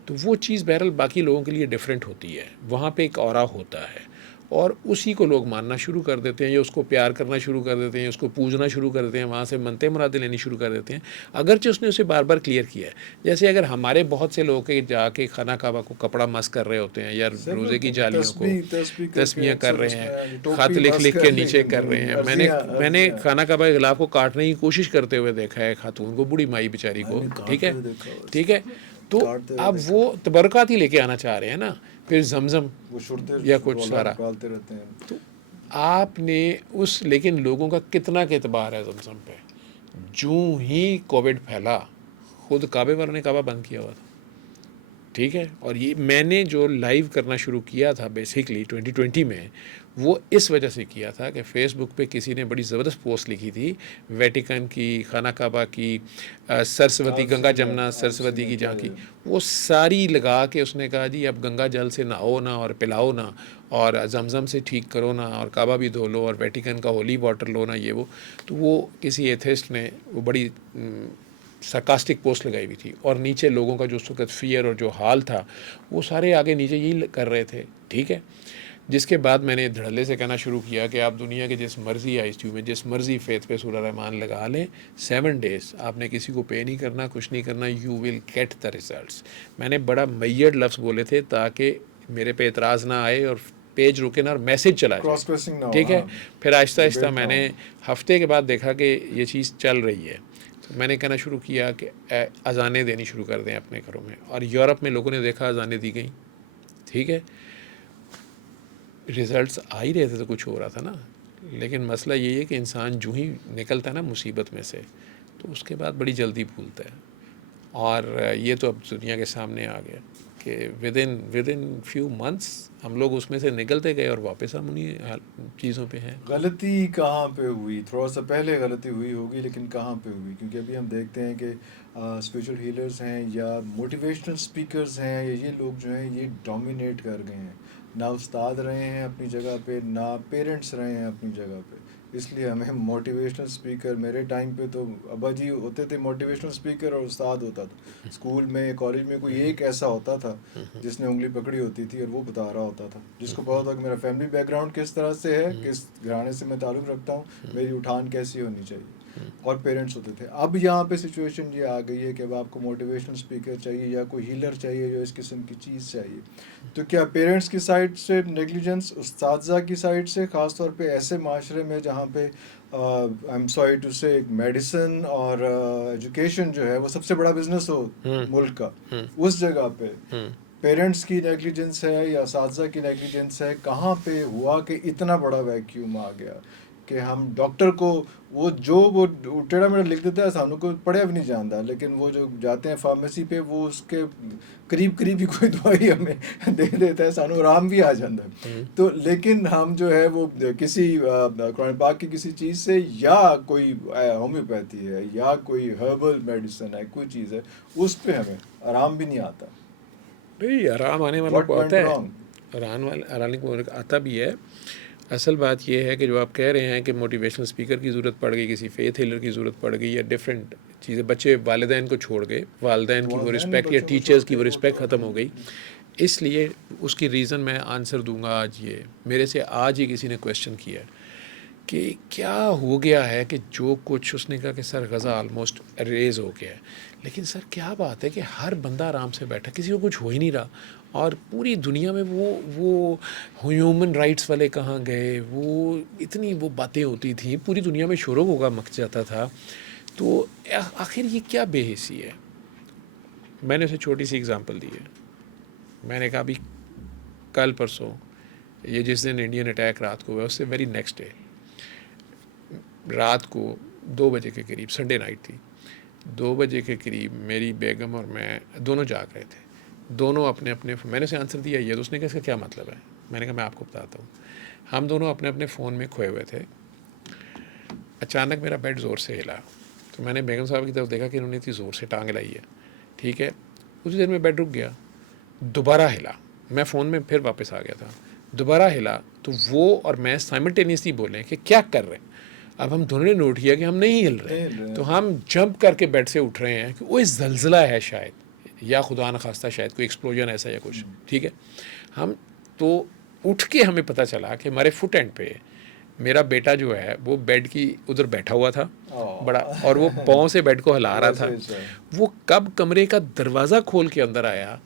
تو وہ چیز بہرحال باقی لوگوں کے لیے ڈیفرنٹ ہوتی ہے, وہاں پہ ایک اورا ہوتا ہے, اور اسی کو لوگ ماننا شروع کر دیتے ہیں, یا اس کو پیار کرنا شروع کر دیتے ہیں, اس کو پوجنا شروع کر دیتے ہیں, وہاں سے منتیں مرادیں لینی شروع کر دیتے ہیں, اگرچہ اس نے اسے بار بار کلیئر کیا ہے. جیسے اگر ہمارے بہت سے لوگ جا کے خانہ کعبہ کو کپڑا مس کر رہے ہوتے ہیں, یا روزے کی جالیوں کو تسبیحیں کر رہے ہیں, خط لکھ کے نیچے کر رہے ہیں. میں نے خانہ کعبہ کے غلاف کو کاٹنے کی کوشش کرتے ہوئے دیکھا ہے خاتون کو, بوڑھی مائی بیچاری کو, ٹھیک ہے. تو اب وہ تبرکات ہی لے کے آنا چاہ رہے ہیں نا, پھر زمزم یا کچھ سارا. تو آپ نے اس, لیکن لوگوں کا کتنا اعتبار ہے زمزم پہ. جو ہی کووڈ پھیلا خود کعبے والوں نے کعبہ بند کیا ہوا تھا, ٹھیک ہے. اور یہ میں نے جو لائیو کرنا شروع کیا تھا بیسیکلی 2020 میں, وہ اس وجہ سے کیا تھا کہ فیس بک پہ کسی نے بڑی زبردست پوسٹ لکھی تھی ویٹیکن کی, خانہ کعبہ کی, سرسوتی, گنگا جمنا سرسوتی کی جہاں کی, وہ ساری لگا کے اس نے کہا جی اب گنگا جل سے نہاؤ نہ اور پلاؤ نہ, اور زمزم سے ٹھیک کرو نہ, اور کعبہ بھی دھو لو, اور ویٹیکن کا ہولی واٹر لو نہ, یہ وہ. تو وہ کسی ایتھسٹ نے وہ بڑی سرکاسٹک پوسٹ لگائی ہوئی تھی, اور نیچے لوگوں کا جو اس وقت فیئر اور جو حال تھا وہ سارے آگے نیچے یہی کر رہے تھے, ٹھیک ہے. جس کے بعد میں نے دھڑلے سے کہنا شروع کیا کہ آپ دنیا کے جس مرضی آئی سی یو میں جس مرضی فیتھ پہ سورہ رحمان لگا لیں 7 days آپ نے کسی کو پے نہیں کرنا, کچھ نہیں کرنا, you will get the results. میں نے بڑا میڈ لفظ بولے تھے تاکہ میرے پہ اعتراض نہ آئے اور پیج رکے نا اور میسج چلا جائے, ٹھیک ہے. پھر آہستہ آہستہ میں نے ہفتے کے بعد دیکھا کہ یہ چیز چل رہی ہے, تو میں نے کہنا شروع کیا کہ اذانیں دینی شروع کر دیں اپنے گھروں میں. اور یورپ میں لوگوں نے دیکھا اذانیں دی گئیں, ٹھیک ہے, ریزلٹس آ ہی رہے تھے تو کچھ ہو رہا تھا نا. لیکن مسئلہ یہی ہے کہ انسان جو ہی نکلتا ہے نا مصیبت میں سے تو اس کے بعد بڑی جلدی بھولتا ہے. اور یہ تو اب دنیا کے سامنے آ گیا کہ ود ان فیو منتھس ہم لوگ اس میں سے نکلتے گئے اور واپس ہم انہیں چیزوں پہ ہیں. غلطی کہاں پہ ہوئی؟ تھوڑا سا پہلے غلطی ہوئی ہوگی, لیکن کہاں پہ ہوئی؟ کیونکہ ابھی ہم دیکھتے ہیں کہ اسپریچول ہیلرز ہیں یا موٹیویشنل اسپیکرز ہیں, یہ لوگ جو ہیں یہ ڈومینیٹ کر گئے ہیں. نہ استاد رہے ہیں اپنی جگہ پہ, نہ پیرنٹس رہے ہیں اپنی جگہ پہ. اس لیے ہمیں موٹیویشنل اسپیکر, میرے ٹائم پہ تو ابا جی ہوتے تھے موٹیویشنل اسپیکر اور استاد ہوتا تھا. اسکول میں کالج میں کوئی ایک ایسا ہوتا تھا جس نے انگلی پکڑی ہوتی تھی اور وہ بتا رہا ہوتا تھا, جس کو پتا ہوتا کہ میرا فیملی بیک گراؤنڈ کس طرح سے ہے, کس گھرانے سے میں تعلق رکھتا ہوں, میری اٹھان کیسی ہونی چاہیے, اور پیرنٹس ہوتے تھے. اب یہاں پہ سچویشن یہ آ گئی ہے کہ اب آپ کو موٹیویشنل اسپیکر چاہیے یا کوئی ہیلر چاہیے جو اس قسم کی چیز چاہیے. تو کیا پیرنٹس کی سائڈ سے نیگلیجنس, اساتذہ کی سائڈ سے, خاص طور پہ ایسے معاشرے میں جہاں پہ آئی ایم سوری ٹو سے میڈیسن اور ایجوکیشن جو ہے وہ سب سے بڑا بزنس ہو ملک کا, اس جگہ پہ پیرنٹس کی نیگلیجنس ہے یا اساتذہ کی نیگلیجنس ہے؟ کہاں پہ ہوا کہ اتنا بڑا ویکیوم آ گیا کہ ہم ڈاکٹر کو وہ ٹیڑھا میڑھا لکھ دیتا ہے, سانوں کو پڑھیا بھی نہیں جانتا, لیکن وہ جو جاتے ہیں فارمیسی پہ وہ اس کے قریب ہی کوئی دوائی ہمیں دے دیتا ہے, سانوں آرام بھی آ جاتا ہے. تو لیکن ہم جو ہے وہ کسی قرآن پاک کی کسی چیز سے یا کوئی ہومیوپیتھی ہے یا کوئی ہربل میڈیسن ہے, کوئی چیز ہے, اس پہ ہمیں آرام بھی نہیں آتا. بھائی آرام آنے والا کو آتا ہے, آنے کو آتا بھی ہے. اصل بات یہ ہے کہ جو آپ کہہ رہے ہیں کہ موٹیویشنل اسپیکر کی ضرورت پڑ گئی, کسی فیتھ ہیلر کی ضرورت پڑ گئی, یا ڈفرینٹ چیزیں, بچے والدین کو چھوڑ گئے, والدین کی وہ رسپیکٹ یا ٹیچرز کی وہ رسپیکٹ ختم ہو گئی. اس لیے اس کی ریزن میں آنسر دوں گا آج. یہ میرے سے آج ہی کسی نے کویشچن کیا کہ کیا ہو گیا ہے کہ جو کچھ اس نے کہا کہ سر غزہ آلموسٹ ریز ہو گیا ہے, لیکن سر کیا بات ہے کہ ہر بندہ آرام سے بیٹھا, کسی کو کچھ ہو ہی نہیں رہا, اور پوری دنیا میں وہ ہیومن رائٹس والے کہاں گئے, وہ اتنی وہ باتیں ہوتی تھیں, پوری دنیا میں شور و غوغا مچ جاتا تھا. تو آخر یہ کیا بے حسی ہے؟ میں نے اسے چھوٹی سی اگزامپل دی ہے. میں نے کہا ابھی کل پرسوں یہ جس دن انڈین اٹیک رات کو ہوا, اس سے ویری نیکسٹ ڈے رات کو 2 بجے کے قریب, سنڈے نائٹ تھی, 2 بجے کے قریب میری بیگم اور میں دونوں جاگ رہے تھے, دونوں اپنے اپنے, میں نے اسے آنسر دیا یہ, تو اس نے کہا اس کا کیا مطلب ہے؟ میں نے کہا میں آپ کو بتاتا ہوں. ہم دونوں اپنے اپنے فون میں کھوئے ہوئے تھے. اچانک میرا بیڈ زور سے ہلا, تو میں نے بیگم صاحب کی طرف دیکھا کہ انہوں نے اتنی زور سے ٹانگ لائی ہے, ٹھیک ہے. اسی دیر میں بیڈ رک گیا, دوبارہ ہلا, میں فون میں پھر واپس آ گیا تھا, دوبارہ ہلا, تو وہ اور میں سائملٹینیسلی بولیں کہ کیا کر رہے ہیں. اب ہم دونوں نے نوٹ کیا کہ ہم نہیں ہل رہے, تو ہم جمپ کر کے بیڈ سے اٹھ رہے ہیں کہ وہ زلزلہ ہے شاید, یا خدا نخواستہ شاید کوئی ایکسپلوژن ایسا یا کچھ, ٹھیک ہے. ہم تو اٹھ کے ہمیں پتہ چلا کہ ہمارے فٹ اینڈ پہ میرا بیٹا جو ہے وہ بیڈ کی ادھر بیٹھا ہوا تھا بڑا, اور وہ پاؤں سے بیڈ کو ہلا رہا تھا. وہ کب کمرے کا دروازہ کھول کے اندر آیا,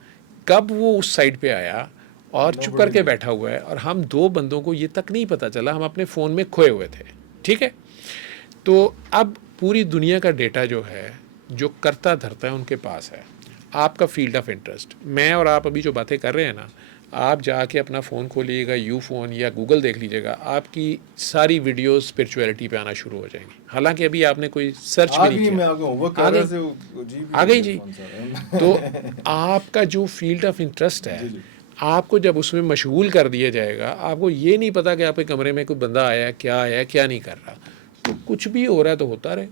کب وہ اس سائڈ پہ آیا اور چپ کر کے بیٹھا ہوا ہے, اور ہم 2 بندوں کو یہ تک نہیں پتہ چلا, ہم اپنے فون میں کھوئے ہوئے تھے, ٹھیک ہے. تو اب پوری دنیا کا ڈیٹا جو ہے, جو کرتا دھرتا ہے, ان کے پاس ہے. آپ کا فیلڈ آف انٹرسٹ, میں اور آپ ابھی جو باتیں کر رہے ہیں نا, آپ جا کے اپنا فون کھولیے گا, یو فون یا گوگل دیکھ لیجیے گا, آپ کی ساری ویڈیوز اسپرچویلٹی پہ آنا شروع ہو جائیں گی, حالانکہ ابھی آپ نے کوئی سرچ بھی نہیں کیا, آ گئی جی. تو آپ کا جو فیلڈ آف انٹرسٹ ہے, آپ کو جب اس میں مشغول کر دیا جائے گا, آپ کو یہ نہیں پتا کہ آپ کے کمرے میں کوئی بندہ آیا ہے کیا نہیں کر رہا, تو کچھ بھی ہو رہا ہے تو ہوتا رہے.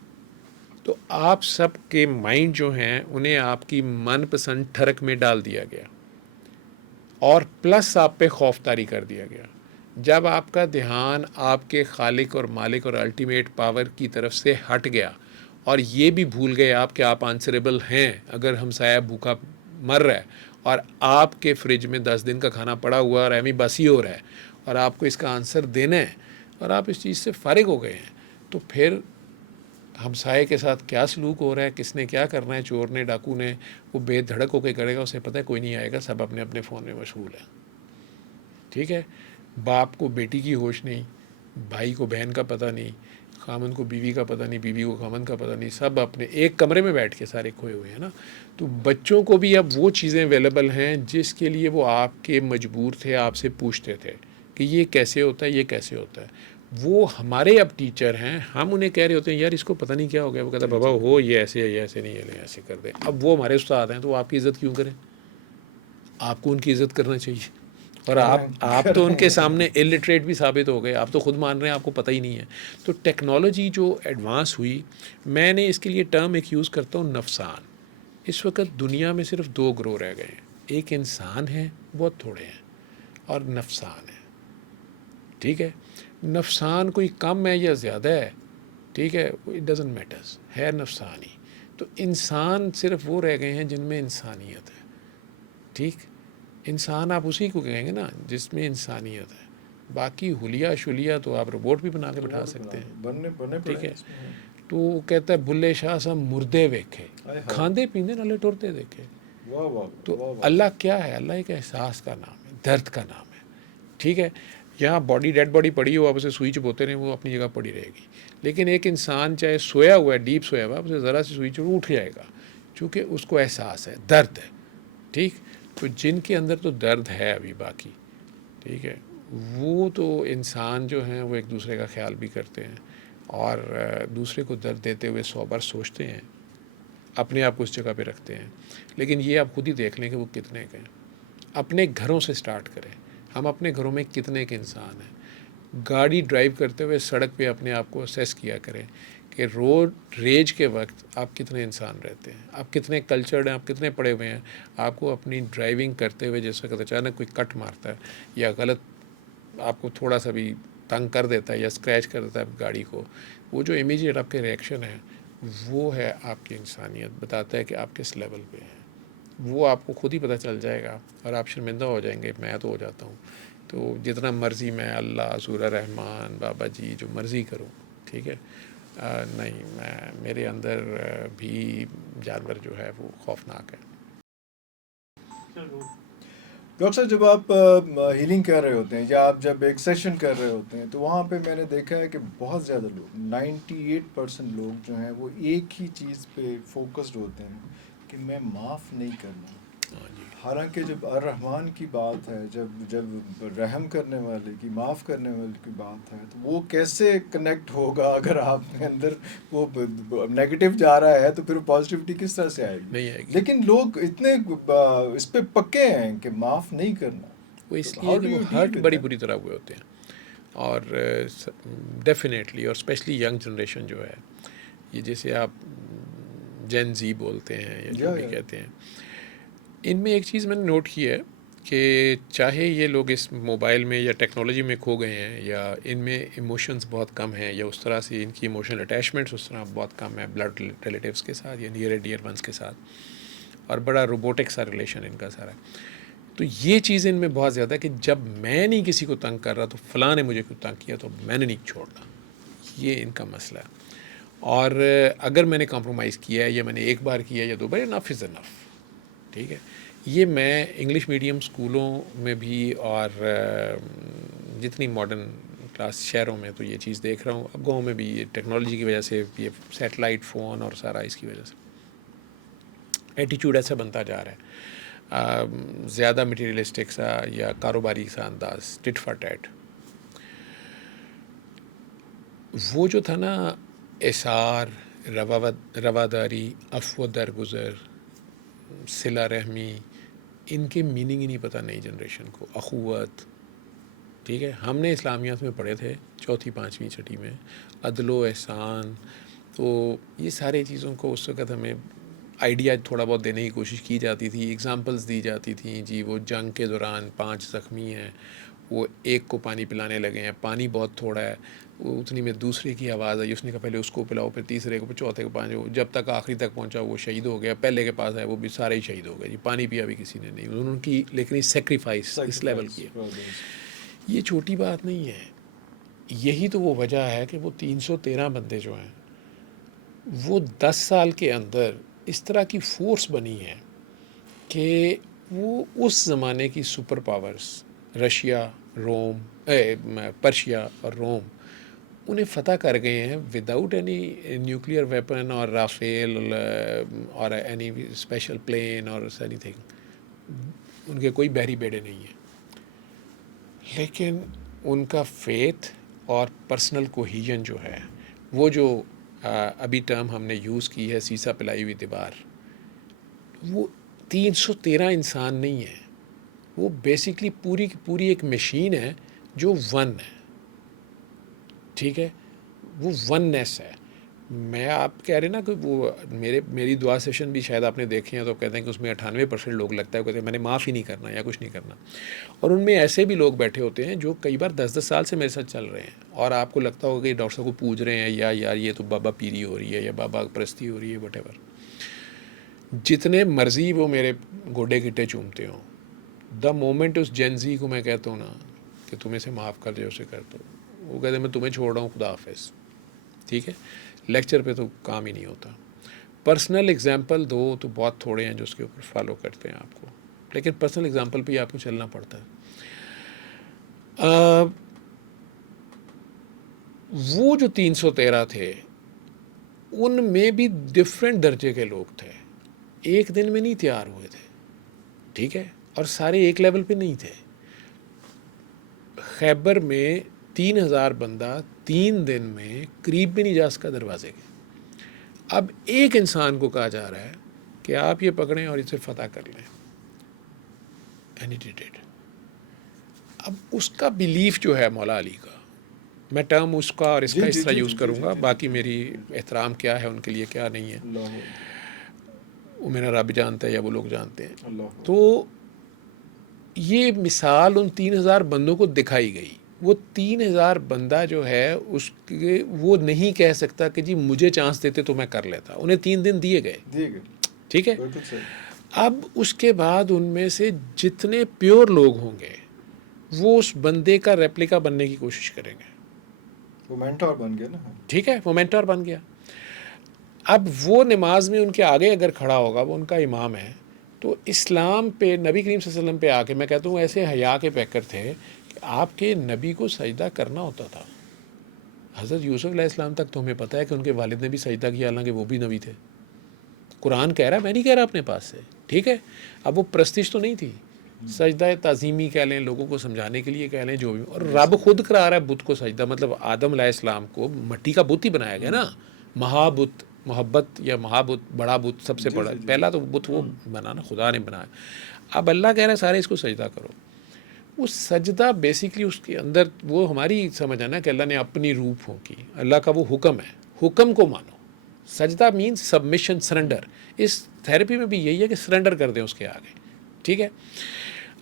تو آپ سب کے مائنڈ جو ہیں انہیں آپ کی من پسند ٹھرک میں ڈال دیا گیا, اور پلس آپ پہ خوف طاری کر دیا گیا. جب آپ کا دھیان آپ کے خالق اور مالک اور الٹیمیٹ پاور کی طرف سے ہٹ گیا, اور یہ بھی بھول گئے آپ کہ آپ آنسریبل ہیں اگر ہمسایہ بھوکا مر رہا ہے, اور آپ کے فریج میں 10 دن کا کھانا پڑا ہوا اور ایمی باسی ہو رہا ہے, اور آپ کو اس کا آنسر دینا ہے اور آپ اس چیز سے فارغ ہو گئے ہیں، تو پھر ہمسائے کے ساتھ کیا سلوک ہو رہا ہے، کس نے کیا کرنا ہے، چور نے ڈاکو نے، وہ بے دھڑک ہو کے کرے گا، اسے پتہ ہے کوئی نہیں آئے گا، سب اپنے اپنے فون میں مشغول ہیں. ٹھیک ہے، باپ کو بیٹی کی ہوش نہیں، بھائی کو بہن کا پتہ نہیں، خامن کو بیوی کا پتہ نہیں، بیوی کو خامن کا پتہ نہیں، سب اپنے ایک کمرے میں بیٹھ کے سارے کھوئے ہوئے ہیں نا. تو بچوں کو بھی اب وہ چیزیں اویلیبل ہیں جس کے لیے وہ آپ کے مجبور تھے، آپ سے پوچھتے تھے کہ یہ کیسے ہوتا ہے، یہ کیسے ہوتا ہے. وہ ہمارے اب ٹیچر ہیں، ہم انہیں کہہ رہے ہوتے ہیں یار اس کو پتہ نہیں کیا ہو گیا، وہ کہتا ہے بابا ہو یہ ایسے ہے، یہ ایسے نہیں ہے، ایسے کر دے. اب وہ ہمارے استاد ہیں تو وہ آپ کی عزت کیوں کریں؟ آپ کو ان کی عزت کرنا چاہیے. اور آپ تو ان کے سامنے الٹریٹ بھی ثابت ہو گئے، آپ تو خود مان رہے ہیں آپ کو پتہ ہی نہیں ہے. تو ٹیکنالوجی جو ایڈوانس ہوئی، میں نے اس کے لیے ٹرم ایک یوز کرتا ہوں، نفسان. اس وقت دنیا میں صرف 2 گروہ رہ گئے ہیں، ایک انسان ہے، بہت تھوڑے ہیں، اور نفسان ہے. ٹھیک ہے، نفسان کوئی کم ہے یا زیادہ ہے، ٹھیک ہے، اٹ ڈزنٹ میٹرز، ہے نفسان ہی. تو انسان صرف وہ رہ گئے ہیں جن میں انسانیت ہے. ٹھیک، انسان آپ اسی کو کہیں گے نا جس میں انسانیت ہے. باقی حلیہ شلیہ تو آپ روبوٹ بھی بنا کے بٹھا سکتے ہیں. بننے ٹھیک پڑے ہے، اس میں. تو وہ کہتا ہے بلے شاہ سا مردے ویکھے، کھاندے پیندے نالے ٹرتے دیکھے. واہ واہ تو واہ واہ. اللہ کیا ہے؟ اللہ ایک احساس کا نام ہے، درد کا نام ہے. ٹھیک ہے، یہاں باڈی ڈیڈ باڈی پڑی ہو، آپ اسے سوئی چبوتے رہیں، وہ اپنی جگہ پڑی رہے گی. لیکن ایک انسان چاہے سویا ہوا ہے، ڈیپ سویا ہوا ہے، اسے ذرا سی سوئی چبو اٹھ جائے گا، چونکہ اس کو احساس ہے، درد ہے. ٹھیک، تو جن کے اندر تو درد ہے ابھی باقی، ٹھیک ہے، وہ تو انسان جو ہیں وہ ایک دوسرے کا خیال بھی کرتے ہیں اور دوسرے کو درد دیتے ہوئے 100 بار سوچتے ہیں، اپنے آپ کو اس جگہ پہ رکھتے ہیں. لیکن یہ آپ خود ہی دیکھ لیں کہ وہ کتنے کے ہیں. اپنے گھروں سے سٹارٹ کریں، ہم اپنے گھروں میں کتنے کے انسان ہیں. گاڑی ڈرائیو کرتے ہوئے سڑک پہ اپنے آپ کو اسیس کیا کریں کہ روڈ ریج کے وقت آپ کتنے انسان رہتے ہیں، آپ کتنے کلچرڈ ہیں، آپ کتنے پڑے ہوئے ہیں. آپ کو اپنی ڈرائیونگ کرتے ہوئے جس وقت اچانک کوئی کٹ مارتا ہے یا غلط آپ کو تھوڑا سا بھی تنگ کر دیتا ہے یا اسکریچ کر دیتا ہے گاڑی کو، وہ جو امیجیٹ آپ کے ریئیکشن ہے وہ ہے آپ کی انسانیت، بتاتا ہے کہ آپ کس لیول پہ ہیں. وہ آپ کو خود ہی پتہ چل جائے گا اور آپ شرمندہ ہو جائیں گے. میں تو ہو جاتا ہوں. تو جتنا مرضی میں اللہ، سورہ رحمان، بابا جی جو مرضی کروں، ٹھیک ہے، نہیں، میرے اندر بھی جانور جو ہے وہ خوفناک ہے. ڈاکٹر صاحب جب آپ ہیلنگ کر رہے ہوتے ہیں یا آپ جب ایک سیشن کر رہے ہوتے ہیں تو وہاں پہ میں نے دیکھا ہے کہ بہت زیادہ لوگ 98% لوگ جو ہیں وہ ایک ہی چیز پہ فوکسڈ ہوتے ہیں کہ میں معاف نہیں کرنا. حالانکہ جب الرحمن کی بات ہے، جب رحم کرنے والے کی، معاف کرنے والے کی بات ہے، تو وہ کیسے کنیکٹ ہوگا اگر آپ کے اندر وہ نیگیٹو جا رہا ہے تو پھر پازیٹیوٹی کس طرح سے آئے گی؟ نہیں آئے گی. لیکن لوگ اتنے اس پہ پکے ہیں کہ معاف نہیں کرنا. وہ اس لیے کہ وہ ہرٹ بڑی بری طرح ہوئے ہوتے ہیں. اور ڈیفینیٹلی، اور اسپیشلی ینگ جنریشن جو ہے، یہ جیسے آپ جین زی بولتے ہیں یا جو بھی کہتے ہیں، ان میں ایک چیز میں نے نوٹ کی ہے کہ چاہے یہ لوگ اس موبائل میں یا ٹیکنالوجی میں کھو گئے ہیں یا ان میں ایموشنز بہت کم ہیں یا اس طرح سے ان کی ایموشنل اٹیچمنٹس اس طرح بہت کم ہے بلڈ ریلیٹیوز کے ساتھ یا نیئر ڈیئر ونس کے ساتھ، اور بڑا روبوٹک سا ریلیشن ان کا سارا. تو یہ چیز ان میں بہت زیادہ ہے کہ جب میں نہیں کسی کو تنگ کر رہا تو فلاں نے مجھے کیوں تنگ کیا تو میں نے نہیں چھوڑنا. یہ ان کا مسئلہ ہے. اور اگر میں نے کمپرومائز کیا ہے یا میں نے ایک بار کیا یا 2 بار، انف از انف. ٹھیک ہے، یہ میں انگلش میڈیم اسکولوں میں بھی اور جتنی ماڈرن کلاس شہروں میں تو یہ چیز دیکھ رہا ہوں. اب گاؤں میں بھی یہ ٹیکنالوجی کی وجہ سے، یہ سیٹلائٹ فون اور سارا اس کی وجہ سے ایٹیچیوڈ ایسا بنتا جا رہا ہے، زیادہ مٹیریلسٹک سا یا کاروباری سا انداز، ٹٹ فار ٹیٹ. وہ جو تھا نا اثار، رواداری، عفو درگزر، صلہ رحمی، ان کے میننگ ہی نہیں پتہ نئی جنریشن کو. اخوت، ٹھیک ہے، ہم نے اسلامیات میں پڑھے تھے 4th 5ویں 6ٹھی میں، عدل و احسان. تو یہ سارے چیزوں کو اس وقت ہمیں آئیڈیا تھوڑا بہت دینے کی کوشش کی جاتی تھی، ایگزامپلس دی جاتی تھیں. جی وہ جنگ کے دوران 5 زخمی ہیں، وہ ایک کو پانی پلانے لگے ہیں، پانی بہت تھوڑا ہے، وہ اتنی میں دوسرے کی آواز آئی، اس نے کہا پہلے اس کو پلاؤ، پھر تیسرے کو، پھر چوتھے کو، 5 جب تک آخری تک پہنچا وہ شہید ہو گیا. پہلے کے پاس ہے وہ بھی سارے ہی شہید ہو گئے. جی پانی پیا بھی کسی نے نہیں، انہوں کی لیکن سیکریفائس اس لیول کی ہے. یہ چھوٹی بات نہیں ہے. یہی تو وہ وجہ ہے کہ وہ 313 بندے جو ہیں وہ 10 سال کے اندر اس طرح کی فورس بنی ہے کہ وہ اس زمانے کی سپر پاورز رشیا، روم، پرشیا اور روم انہیں فتح کر گئے ہیں وداؤٹ اینی نیوکلیئر ویپن اور رافیل اور اینی اسپیشل پلین اور اینی تھنگ. ان کے کوئی بحری بیڑے نہیں ہیں، لیکن ان کا فیتھ اور پرسنل کوہیجن جو ہے، وہ جو ابھی ٹرم ہم نے یوز کی ہے سیسا پلائی ہوئی دیوار، وہ 313 انسان نہیں ہے، وہ بیسکلی پوری کی پوری ایک مشین ہے جو ون ہے. ٹھیک ہے، وہ وننیس ہے. میں آپ کہہ رہے نا کہ وہ میری دعا سیشن بھی شاید آپ نے دیکھے ہیں تو کہتے ہیں کہ اس میں 98% لوگ لگتا ہے کہتے ہیں میں نے معاف ہی نہیں کرنا یا کچھ نہیں کرنا. اور ان میں ایسے بھی لوگ بیٹھے ہوتے ہیں جو کئی بار 10 سال سے میرے ساتھ چل رہے ہیں اور آپ کو لگتا ہوگا کہ ڈاکٹر صاحب کو پوچھ رہے ہیں یا یار یہ تو بابا پیری ہو رہی ہے یا بابا پرستی ہو رہی ہے وٹ ایور. جتنے مرضی وہ میرے گوڈے گٹے چومتے ہوں، دا مومنٹ اس جینزی کو میں کہتا ہوں نا کہ تم اسے معاف کر دے اسے کر دو، وہ کہتے ہیں میں تمہیں چھوڑ رہا ہوں، خدا حافظ. ٹھیک ہے، لیکچر پہ تو کام ہی نہیں ہوتا. پرسنل اگزامپل دو تو بہت تھوڑے ہیں جو اس کے اوپر فالو کرتے ہیں آپ کو، لیکن پرسنل اگزامپل پہ ہی آپ کو چلنا پڑتا ہے. وہ جو 313 تھے ان میں بھی ڈفرینٹ درجے کے لوگ تھے، ایک دن میں نہیں تیار ہوئے تھے. ٹھیک ہے، اور سارے ایک لیول پہ نہیں تھے. خیبر میں 3000 بندہ 3 دن میں قریب بھی نہیں جا سکا دروازے کے. اب ایک انسان کو کہا جا رہا ہے کہ آپ یہ پکڑیں اور اسے فتح کر لیں. And he did it. اب اس کا بیلیف جو ہے مولا علی کا، میں ٹرم اس کا اور اس کا اس طرح یوز کروں گا، باقی میری احترام کیا ہے ان کے لیے کیا نہیں ہے وہ میرا رب جانتا ہے یا وہ لوگ جانتے ہیں. تو یہ مثال ان 3000 بندوں کو دکھائی گئی. وہ 3000 بندہ جو ہے اس کے وہ نہیں کہہ سکتا کہ جی مجھے چانس دیتے تو میں کر لیتا. انہیں 3 دن دیے گئے. ٹھیک ہے، اب اس کے بعد ان میں سے جتنے پیور لوگ ہوں گے وہ اس بندے کا ریپلیکا بننے کی کوشش کریں گے. وہ مینٹور بن گیا نا. ٹھیک ہے، وہ مینٹور بن گیا. اب وہ نماز میں ان کے آگے اگر کھڑا ہوگا، وہ ان کا امام ہے، تو اسلام پہ نبی کریم صلی اللہ علیہ وسلم پہ آ کے میں کہتا ہوں ایسے حیا کے پیکر تھے کہ آپ کے نبی کو سجدہ کرنا ہوتا تھا. حضرت یوسف علیہ السلام تک تو ہمیں پتہ ہے کہ ان کے والد نے بھی سجدہ کیا، حالانکہ وہ بھی نبی تھے. قرآن کہہ رہا ہے، میں نہیں کہہ رہا اپنے پاس سے. ٹھیک ہے، اب وہ پرستش تو نہیں تھی، سجدہ تعظیمی کہہ لیں، لوگوں کو سمجھانے کے لیے کہہ لیں، جو بھی. اور رب خود کرا رہا ہے بت کو سجدہ، مطلب آدم علیہ السلام کو مٹی کا بت ہی بنایا گیا نا. مہابت، محبت یا مہابت، بڑا بت، سب سے بڑا پہلا تو بت وہ بنا نا، خدا نے بنایا. اب اللہ کہہ رہا ہے سارے اس کو سجدہ کرو. وہ سجدہ بیسکلی اس کے اندر وہ ہماری سمجھ ہے نا کہ اللہ نے اپنی روح پھونکی، اللہ کا وہ حکم ہے، حکم کو مانو. سجدہ مینس سبمیشن، سرنڈر. اس تھیراپی میں بھی یہی ہے کہ سرنڈر کر دیں اس کے آگے. ٹھیک ہے،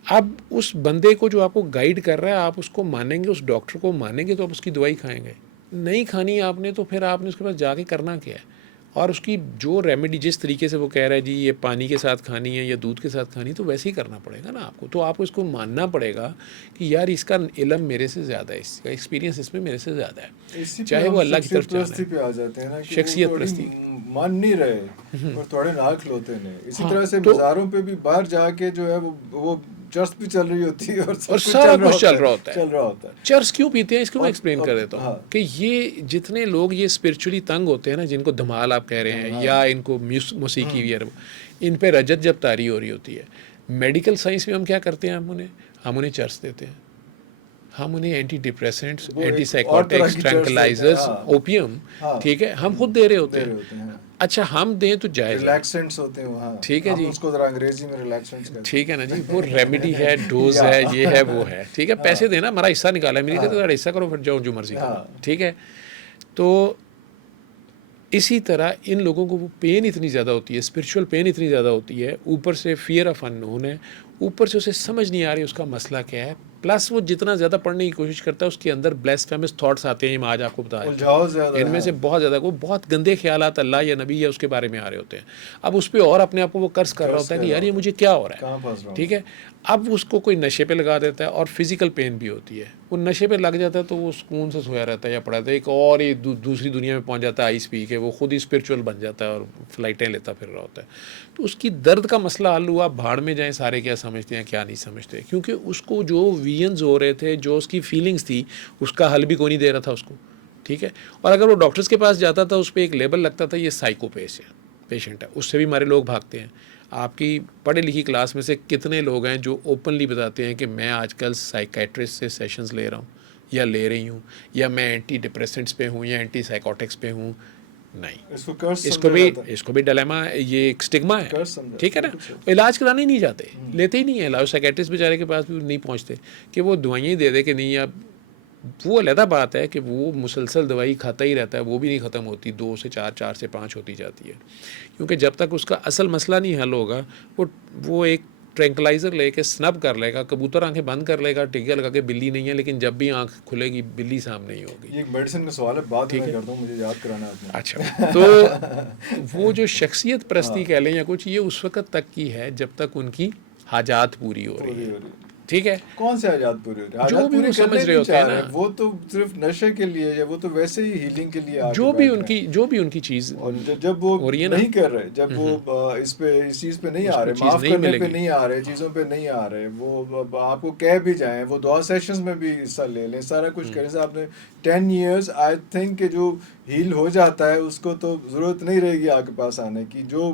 اب اس بندے کو جو آپ کو گائیڈ کر رہا ہے آپ اس کو مانیں گے، اس ڈاکٹر کو مانیں گے تو آپ اس کی دوائی کھائیں گے. نہیں کھانی آپ نے تو پھر آپ نے اس کے پاس جا کے کرنا کیا ہے، اور اس کی جو ریمیڈی جس طریقے سے وہ کہہ رہا ہے جی یہ پانی کے ساتھ کھانی ہے یا دودھ کے ساتھ کھانی، تو ویسے ہی کرنا پڑے گا نا آپ کو. تو آپ کو اس کو ماننا پڑے گا کہ یار اس کا علم میرے سے زیادہ ہے، اس کا ایکسپیرینس اس میں میرے سے زیادہ ہے، چاہے وہ اللہ کی طرف پرستی پہ آ جاتے ہیں نا، شخصیت پرستی مان نہیں رہے اور تھوڑے ناک لوتے ہیں. اسی طرح سے مزاروں پہ بھی باہر جا کے جو ہے وہ چرس بھی چل رہی ہوتی ہے اور سارا کچھ چل رہا ہوتا ہے. چرس کیوں پیتے ہیں اس کو میں ایکسپلین کر دیتا ہوں کہ یہ جتنے لوگ یہ اسپرچولی تنگ ہوتے ہیں نا، جن کو دھمال آپ کہہ رہے ہیں یا ان کو موسیقی ویئر، ان پہ رجت جب طاری ہو رہی ہوتی ہے، میڈیکل سائنس میں ہم کیا کرتے ہیں، ہم انہیں چرس دیتے ہیں، ہم انہیں antidepressants, antipsychotics, tranquilisers, opium, ٹھیک ہے، ہم خود دے رہے ہوتے ہیں. اچھا ہم دیں تو جائز ریلیکسنٹس ہوتے ہیں وہاں. ٹھیک ہے جی، اس کو ذرا انگریزی میں ریلیکسنٹس کہتے ہیں. ٹھیک ہے نا جی، وہ ریمیڈی ہے، ڈوز ہے، یہ ہے وہ ہے. ٹھیک ہے، پیسے دینا، ہمارا حصہ نکالا ہے، میری کہتے ہیں حصہ کرو، پھر جاؤ جو مرضی کرو. ٹھیک ہے، تو اسی طرح ان لوگوں کو وہ پین اتنی زیادہ ہوتی ہے، اسپرچول پین اتنی زیادہ ہوتی ہے، اوپر سے فیئر آف ان نون ہے، اوپر سے اسے سمجھ نہیں آ رہی اس کا مسئلہ کیا ہے. پلس وہ جتنا زیادہ پڑھنے کی کوشش کرتا ہے اس کے اندر بلیسفیمس تھاٹس آتے ہیں. میں آج آپ کو بتایا الجھاؤ زیادہ ان میں سے بہت زیادہ وہ بہت گندے خیالات اللہ یا نبی یا اس کے بارے میں آ رہے ہوتے ہیں. اب اس پہ اور اپنے آپ کو وہ قرض کر رہا ہوتا ہے کہ یار یہ مجھے کیا ہو رہا کہاں ہے, پھنس رہا ہوں. ٹھیک ہے. اب اس کو کوئی نشے پہ لگا دیتا ہے اور فزیکل پین بھی ہوتی ہے. وہ نشے پہ لگ جاتا ہے تو وہ سکون سے سویا رہتا ہے یا پڑا رہتا ہے, ایک اور ہی دوسری دنیا میں پہنچ جاتا ہے آئس پی کے, وہ خود ہی اسپرچول بن جاتا ہے اور فلائٹیں لیتا پھر رہا ہوتا ہے. تو اس کی درد کا مسئلہ حل ہوا, بھاڑ میں جائیں سارے کیا سمجھتے ہیں کیا نہیں سمجھتے, کیونکہ اس کو جو ویژنز ہو رہے تھے, جو اس کی فیلنگس تھی, اس کا حل بھی کوئی نہیں دے رہا تھا اس کو, ٹھیک ہے. اور اگر وہ ڈاکٹرز کے پاس جاتا تھا اس پہ ایک لیبل لگتا تھا یہ سائیکو پیشنٹ ہے, اس سے بھی ہمارے لوگ بھاگتے ہیں. آپ کی پڑھے لکھی کلاس میں سے کتنے لوگ ہیں جو اوپنلی بتاتے ہیں کہ میں آج کل سائیکیٹرسٹ سے سیشنز لے رہا ہوں یا لے رہی ہوں, یا میں اینٹی ڈپریسنٹس پہ ہوں یا اینٹی سائیکوٹکس پہ ہوں؟ نہیں, اس کو بھی ڈلیما, یہ ایک اسٹگما ہے, ٹھیک ہے نا. علاج کرانے ہی نہیں جاتے, لیتے ہی نہیں ہیں علاج. سائیکیٹرسٹ بیچارے کے پاس بھی نہیں پہنچتے کہ وہ دوائیں دے دے کہ نہیں. اب وہ علیحدہ بات ہے کہ وہ مسلسل دوائی کھاتا ہی رہتا ہے, وہ بھی نہیں ختم ہوتی, 2 سے 4, 4 سے 5 ہوتی جاتی ہے, کیونکہ جب تک اس کا اصل مسئلہ نہیں حل ہوگا وہ ایک ٹرینکلائزر لے کے سنب کر لے گا, کبوتر آنکھیں بند کر لے گا, ٹیکا لگا کے بلی نہیں ہے, لیکن جب بھی آنکھ کھلے گی بلی سامنے ہی ہوگی. یہ ایک میڈیسن کا سوال ہے, بعد میں کرتا ہوں, مجھے یاد کرانا آپ نے. اچھا, تو وہ جو شخصیت پرستی کہہ لیں یا کچھ, یہ اس وقت تک کی ہے جب تک ان کی حاجات پوری ہو رہی ہے, ٹھیک ہے. کون سے حاجات پوری ہو رہی ہیں؟ جو بھی وہ سمجھ رہے ہوتے ہیں نا, وہ تو صرف نشے کے لیے, یا وہ تو ویسے ہی ہیلنگ کے لیے, جو بھی ان کی چیز, اور جب وہ نہیں کر رہے, جب وہ اس چیز پہ نہیں آ رہے, معاف کرنے پہ نہیں آ رہے, چیزوں پہ نہیں آ رہے, وہ آپ کو کہہ بھی جائیں, وہ دعا سیشنز میں بھی حصہ لے لیں, سارا کچھ کریں. سے آپ نے 10 years آئی تھنک کہ جو ہیل ہو جاتا ہے اس کو تو ضرورت نہیں رہے گی آپ کے پاس آنے کی. جو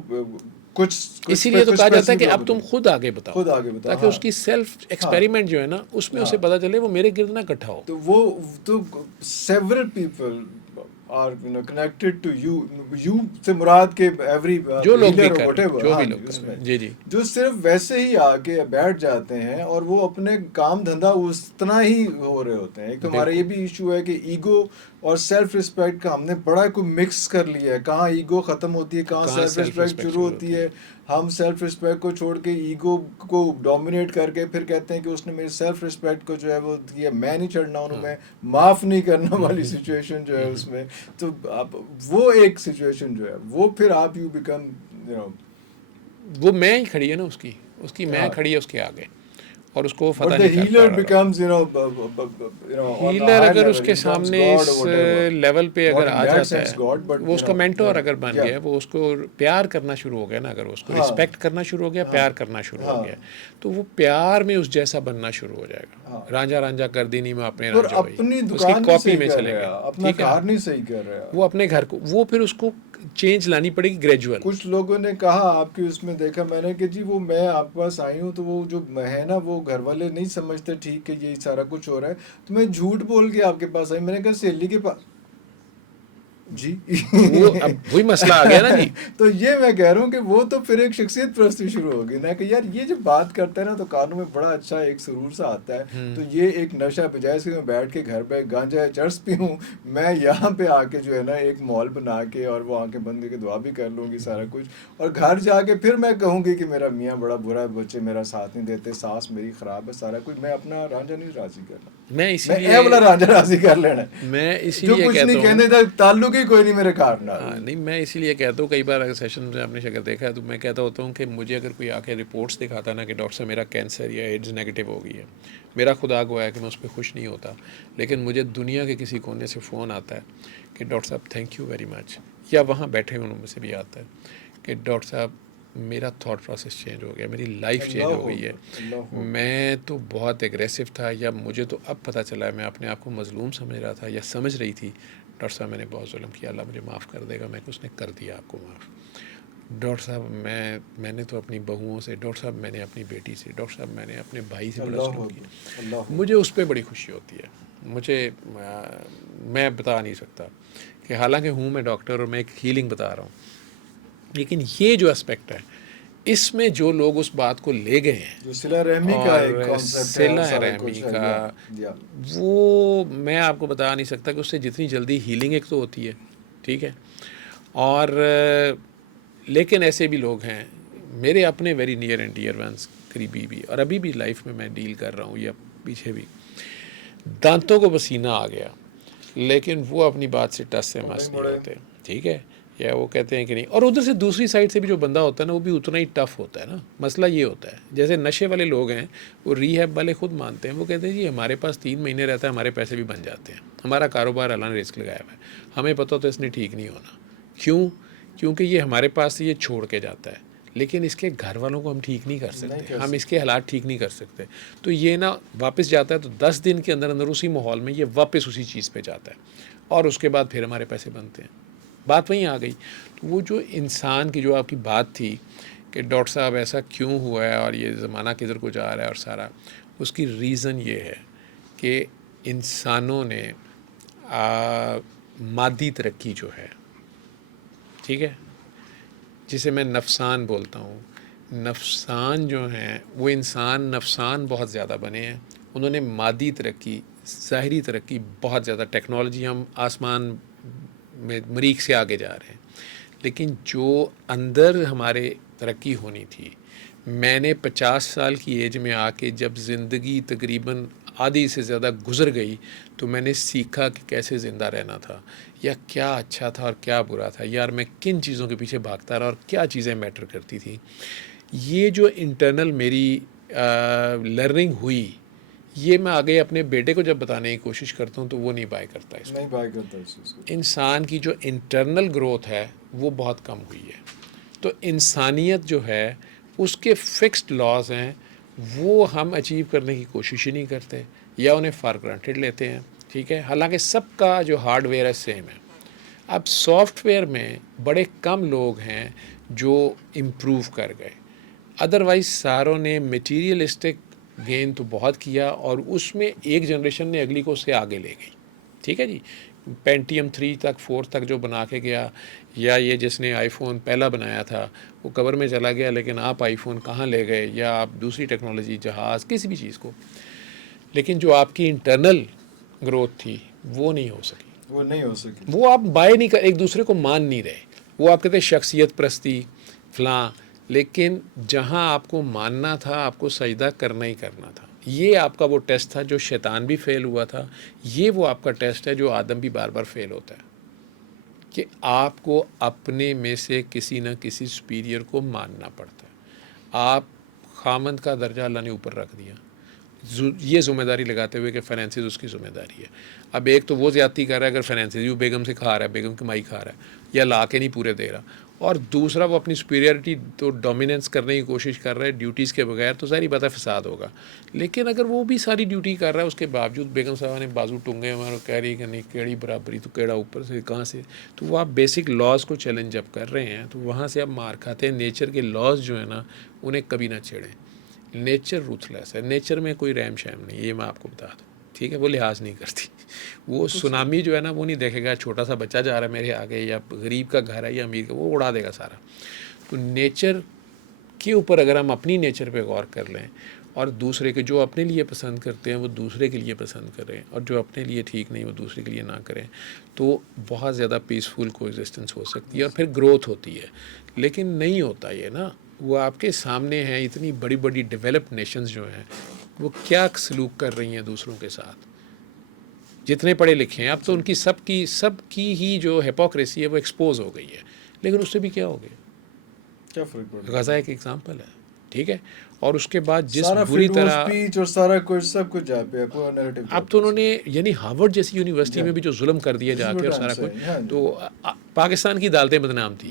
کچھ اسی لیے تو کہا جاتا ہے کہ اب تم خود آگے بتاؤ, تاکہ اس کی سیلف ایکسپیریمنٹ جو ہے نا اس میں اسے پتا چلے وہ میرے گرد نہ اکٹھا ہو. تو وہ تو several people are connected to you سے مراد کے ایوری جو لوگ بھی جو بھی لوگ جی جی جو صرف ویسے ہی آ کے بیٹھ جاتے ہیں اور وہ اپنے کام دھندا اتنا ہی ہو رہے ہوتے ہیں. ایک تو ہمارا یہ بھی ایشو ہے کہ ایگو اور سیلف رسپیکٹ کا ہم نے بڑا کوئی مکس کر لیا ہے. کہاں ایگو ختم ہوتی ہے, کہاں سیلف رسپیکٹ شروع ہوتی ہے. ہم سیلف رسپیکٹ کو چھوڑ کے ایگو کو ڈومینیٹ کر کے پھر کہتے ہیں کہ اس نے میری سیلف رسپیکٹ کو جو ہے وہ کیا, میں نہیں چڑھنا ہوں, میں معاف نہیں کرنا والی سچویشن جو ہے اس میں. تو اب وہ ایک سچویشن جو ہے وہ پھر آپ یو بیکم وہ میں ہی کھڑی ہے نا, اس کی میں کھڑی ہے اس کے آگے, اور اس کو فتح نہیں ہیلر اگر اس کے سامنے اس لیول پہ اگر آ جاتا ہے, وہ اس کا مینٹور اگر بن گیا, وہ اس کو پیار کرنا شروع ہو گیا نا, اگر اس کو رسپیکٹ کرنا شروع ہو گیا, پیار کرنا شروع ہو گیا, تو وہ پیار میں اس جیسا بننا شروع ہو جائے گا. رانجھا رانجھا کر دینی میں اپنے رانجھا ہوئی, اس کی کاپی میں چلے گا, ٹھیک ہے, وہ اپنے گھر کو, وہ پھر اس کو چینج لانی پڑے گی گریجول. کچھ لوگوں نے کہا آپ کی اس میں دیکھا میں نے کہ جی وہ میں آپ کے پاس آئی ہوں تو وہ جو ہے نا وہ گھر والے نہیں سمجھتے ٹھیک کہ یہ سارا کچھ ہو رہا ہے, تو میں جھوٹ بول کے آپ کے پاس آئی. میں نے کہا سہیلی کے پاس, جی وہ اب وہی مسئلہ آ گیا نا جی. تو یہ میں کہہ رہا ہوں کہ وہ تو پھر ایک شخصیت پرستی شروع ہوگی نا, کہ یار یہ جو بات کرتا ہے نا تو کانوں میں بڑا اچھا ایک سرور سا آتا ہے. تو یہ ایک نشہ بجائے سے میں بیٹھ کے گھر پہ گانجا چرس پیوں, میں یہاں پہ آ کے جو ہے نا ایک مال بنا کے اور وہ آنکھیں بند کر کے دعا بھی کر لوں گی سارا کچھ, اور گھر جا کے پھر میں کہوں گی کہ میرا میاں بڑا برا ہے, بچے میرا ساتھ نہیں دیتے, ساس میری خراب ہے, سارا کچھ. میں اپنا رانجھا نہیں راضی کرنا, میں اسی لیے والا رانجھا راضی کر لینا, میں اسی جو لیے کچھ کہتا نہیں کہنے ہوں, کا تعلق ہی کوئی نہیں میرے کار. نہیں میں اسی لیے کہتا ہوں, کئی بار اگر سیشن میں آپ نے اگر دیکھا ہے تو میں کہتا ہوتا ہوں کہ مجھے اگر کوئی آ کے رپورٹس دکھاتا نا کہ ڈاکٹر صاحب میرا کینسر یا ایڈز نیگیٹو ہو گئی ہے, میرا خدا گواہ ہے کہ میں اس پہ خوش نہیں ہوتا, لیکن مجھے دنیا کے کسی کونے سے فون آتا ہے کہ ڈاکٹر صاحب تھینک یو ویری مچ, یا وہاں بیٹھے ہوئے میں سے بھی آتا ہے کہ ڈاکٹر صاحب میرا تھاٹ پروسیس چینج ہو گیا, میری لائف چینج ہو گئی ہے, میں تو بہت ایگریسو تھا, یا مجھے تو اب پتہ چلا ہے, میں اپنے آپ کو مظلوم سمجھ رہا تھا یا سمجھ رہی تھی, ڈاکٹر صاحب میں نے بہت ظلم کیا, اللہ مجھے معاف کر دے گا. میں کہ اس نے کر دیا آپ کو معاف. ڈاکٹر صاحب میں نے تو اپنی بہوؤں سے, ڈاکٹر صاحب میں نے اپنی بیٹی سے, ڈاکٹر صاحب میں نے اپنے بھائی سے بڑا ظلم کیا. مجھے اس پہ بڑی خوشی ہوتی ہے, مجھے میں بتا نہیں سکتا کہ حالانکہ ہوں میں ڈاکٹر اور میں ایک ہیلنگ بتا رہا ہوں, لیکن یہ جو اسپیکٹ ہے اس میں جو لوگ اس بات کو لے گئے ہیں, جو صلہ رحمی کا ایک کانسیپٹ ہے, صلہ رحمی کا, وہ میں آپ کو بتا نہیں سکتا کہ اس سے جتنی جلدی ہیلنگ ایک تو ہوتی ہے, ٹھیک ہے, اور لیکن ایسے بھی لوگ ہیں میرے اپنے very near and dear ones, قریبی بھی, اور ابھی بھی لائف میں ڈیل کر رہا ہوں, یا پیچھے بھی. دانتوں کو پسینہ آ گیا لیکن وہ اپنی بات سے ٹس سے مس نہیں ہوتے, ٹھیک ہے, یا وہ کہتے ہیں کہ نہیں. اور ادھر سے دوسری سائڈ سے بھی جو بندہ ہوتا ہے نا وہ بھی اتنا ہی ٹف ہوتا ہے نا. مسئلہ یہ ہوتا ہے جیسے نشے والے لوگ ہیں, وہ ریہیب والے خود مانتے ہیں, وہ کہتے ہیں جی ہمارے پاس 3 مہینے رہتا ہے, ہمارے پیسے بھی بن جاتے ہیں, ہمارا کاروبار اللہ نے رزق لگایا ہوا ہے, ہمیں پتہ تو اس نے ٹھیک نہیں ہونا. کیوں؟ کیونکہ یہ ہمارے پاس سے یہ چھوڑ کے جاتا ہے, لیکن اس کے گھر والوں کو ہم ٹھیک نہیں کر سکتے, ہم اس کے حالات ٹھیک نہیں کر سکتے. تو یہ نا واپس جاتا ہے تو 10 دن کے اندر اسی ماحول میں یہ واپس اسی چیز پہ جاتا ہے, اور اس کے بعد پھر ہمارے پیسے بنتے ہیں. بات وہیں آ گئی. تو وہ جو انسان کی جو آپ کی بات تھی کہ ڈاکٹر صاحب ایسا کیوں ہوا ہے اور یہ زمانہ کدھر کو جا رہا ہے اور سارا, اس کی ریزن یہ ہے کہ انسانوں نے مادی ترقی جو ہے, ٹھیک ہے, جسے میں نفسان بولتا ہوں, نفسان جو ہیں وہ انسان نفسان بہت زیادہ بنے ہیں. انہوں نے مادی ترقی, ظاہری ترقی بہت زیادہ, ٹیکنالوجی ہم آسمان میں مریخ سے آگے جا رہے ہیں, لیکن جو اندر ہمارے ترقی ہونی تھی, میں نے 50 سال کی ایج میں آ کے جب زندگی تقریباً آدھی سے زیادہ گزر گئی تو میں نے سیکھا کہ کیسے زندہ رہنا تھا, یا کیا اچھا تھا اور کیا برا تھا, یار میں کن چیزوں کے پیچھے بھاگتا رہا اور کیا چیزیں میٹر کرتی تھیں. یہ جو انٹرنل میری لرننگ ہوئی, یہ میں آگے اپنے بیٹے کو جب بتانے کی کوشش کرتا ہوں تو وہ نہیں بائی کرتا اس کو. انسان کی جو انٹرنل گروتھ ہے وہ بہت کم ہوئی ہے. تو انسانیت جو ہے اس کے فکسڈ لاز ہیں, وہ ہم اچیو کرنے کی کوشش ہی نہیں کرتے یا انہیں فار گرانٹیڈ لیتے ہیں, ٹھیک ہے, حالانکہ سب کا جو ہارڈ ویئر ہے سیم ہے. اب سافٹ ویئر میں بڑے کم لوگ ہیں جو امپروو کر گئے, ادروائز ساروں نے میٹیریلسٹک گین تو بہت کیا, اور اس میں ایک جنریشن نے اگلی کو اس سے آگے لے گئی, ٹھیک ہے جی. پینٹیم 3 تک 4 تک جو بنا کے گیا, یا یہ جس نے آئی فون پہلا بنایا تھا وہ قبر میں چلا گیا, لیکن آپ آئی فون کہاں لے گئے, یا آپ دوسری ٹیکنالوجی, جہاز, کسی بھی چیز کو, لیکن جو آپ کی انٹرنل گروتھ تھی وہ نہیں ہو سکی. وہ آپ بائی نہیں کر, ایک دوسرے کو مان نہیں رہے. وہ آپ کہتے ہیں شخصیت پرستی فلاں, لیکن جہاں آپ کو ماننا تھا آپ کو سجدہ کرنا ہی کرنا تھا. یہ آپ کا وہ ٹیسٹ تھا جو شیطان بھی فیل ہوا تھا, یہ وہ آپ کا ٹیسٹ ہے جو آدم بھی بار بار فیل ہوتا ہے, کہ آپ کو اپنے میں سے کسی نہ کسی سپیریئر کو ماننا پڑتا ہے. آپ خامند کا درجہ اللہ نے اوپر رکھ دیا, یہ ذمہ داری لگاتے ہوئے کہ فائنینسز اس کی ذمہ داری ہے. اب ایک تو وہ زیادتی کر رہا ہے, اگر فائنینسز وہ بیگم سے کھا رہا ہے, بیگم کمائی کھا رہا ہے یا لا کے نہیں پورے دے رہا, اور دوسرا وہ اپنی سپیریئرٹی تو ڈومیننس کرنے کی کوشش کر رہا ہے ڈیوٹیز کے بغیر, تو ظاہری بات ہے فساد ہوگا. لیکن اگر وہ بھی ساری ڈیوٹی کر رہا ہے, اس کے باوجود بیگم صاحبہ نے بازو ٹونگے ہوئے اور کہہ رہی کہ نہیں کیڑی برابری تو کیڑا اوپر سے کہاں سے, تو وہ آپ بیسک لاز کو چیلنج جب کر رہے ہیں تو وہاں سے آپ مار کھاتے ہیں. نیچر کے لاز جو ہیں نا انہیں کبھی نہ چھیڑیں. نیچر روتھلیس ہے, نیچر میں کوئی رحم شہم نہیں, یہ میں آپ کو بتا دوں, ٹھیک ہے. وہ لحاظ نہیں کرتی. وہ سونامی جو ہے نا وہ نہیں دیکھے گا چھوٹا سا بچہ جا رہا ہے میرے آگے, یا غریب کا گھر ہے یا امیر کا, وہ اڑا دے گا سارا. تو نیچر کے اوپر اگر ہم اپنی نیچر پہ غور کر لیں, اور دوسرے کے جو اپنے لیے پسند کرتے ہیں وہ دوسرے کے لیے پسند کریں, اور جو اپنے لیے ٹھیک نہیں وہ دوسرے کے لیے نہ کریں, تو بہت زیادہ پیسفل کو ایگزسٹنس ہو سکتی ہے, اور پھر گروتھ ہوتی ہے. لیکن نہیں ہوتا یہ نا, وہ آپ کے سامنے ہیں اتنی بڑی بڑی ڈیولپڈ نیشنز جو ہیں وہ کیا سلوک کر رہی ہیں دوسروں کے ساتھ, جتنے پڑھے لکھے ہیں. اب تو ان کی سب کی ہی جو ہپوکریسی ہے وہ ایکسپوز ہو گئی ہے, لیکن اس سے بھی کیا ہو گیا, کیا فرق پڑ غزہ ایک ایگزامپل ہے, ٹھیک ہے. اور اس کے بعد جس سارا بری طرح اسپیچ اور سارا کچھ سب کچھ جا پہ پورا نیریٹو. اب تو انہوں نے یعنی ہارورڈ جیسی یونیورسٹی میں بھی جو ظلم کر دیے جا کے اور سارا کچھ, تو پاکستان کی عدالتیں بدنام تھی.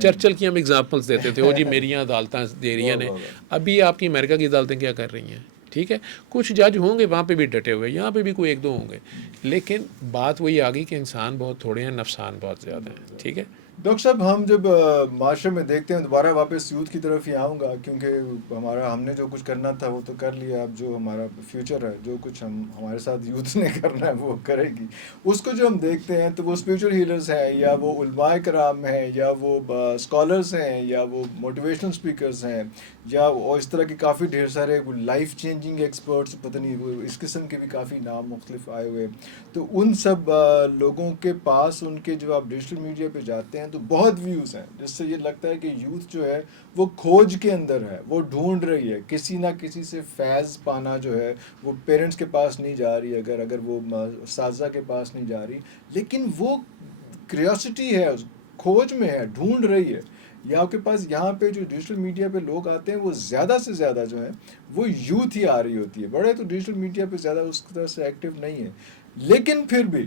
چرچل کی ہم ایگزامپلس دیتے تھے, وہ جی میری یہاں عدالتیں دے رہی ہیں. ابھی آپ کی امریکہ کی عدالتیں کیا کر رہی ہیں, ٹھیک ہے. کچھ جج ہوں گے وہاں پہ بھی ڈٹے ہوئے, یہاں پہ بھی کوئی ایک دو ہوں گے, لیکن بات وہی آ گئی کہ انسان بہت تھوڑے ہیں, نفسان بہت زیادہ ہیں, ٹھیک ہے. ڈاکٹر صاحب ہم جب معاشرے میں دیکھتے ہیں, دوبارہ واپس یوتھ کی طرف ہی آؤں گا, کیونکہ ہم نے جو کچھ کرنا تھا وہ تو کر لیا. اب جو ہمارا فیوچر ہے, جو کچھ ہمارے ساتھ یوتھ نے کرنا ہے وہ کرے گی. اس کو جو ہم دیکھتے ہیں تو وہ اسپریچول ہیلرز ہیں, یا وہ علماء کرام ہیں, یا وہ اسکالرز ہیں, یا وہ موٹیویشنل اسپیکرز ہیں, یا اس طرح کے کافی ڈھیر سارے لائف چینجنگ ایکسپرٹس, پتہ نہیں وہ اس قسم کے بھی کافی نام مختلف آئے ہوئے. تو ان سب لوگوں کے پاس ان کے جو آپ ڈیجیٹل میڈیا پہ جاتے ہیں تو بہت ویوز ہیں، جس سے یہ لگتا ہے کہ یوتھ جو ہے وہ کھوج کے اندر ہے، وہ ڈھونڈ رہی ہے کسی نہ کسی سے فیض پانا جو ہے، وہ پیرنٹس کے پاس نہیں جا رہی، اگر وہ اساتذہ کے پاس نہیں جا رہی، لیکن وہ کریوسٹی ہے، کھوج میں ہے، ڈھونڈ رہی ہے. یا آپ کے پاس یہاں پہ جو ڈیجیٹل میڈیا پہ لوگ آتے ہیں وہ زیادہ سے زیادہ جو ہے وہ یوتھ ہی آ رہی ہوتی ہے. بڑے تو ڈیجیٹل میڈیا پہ زیادہ اس طرح سے ایکٹیو نہیں ہے، لیکن پھر بھی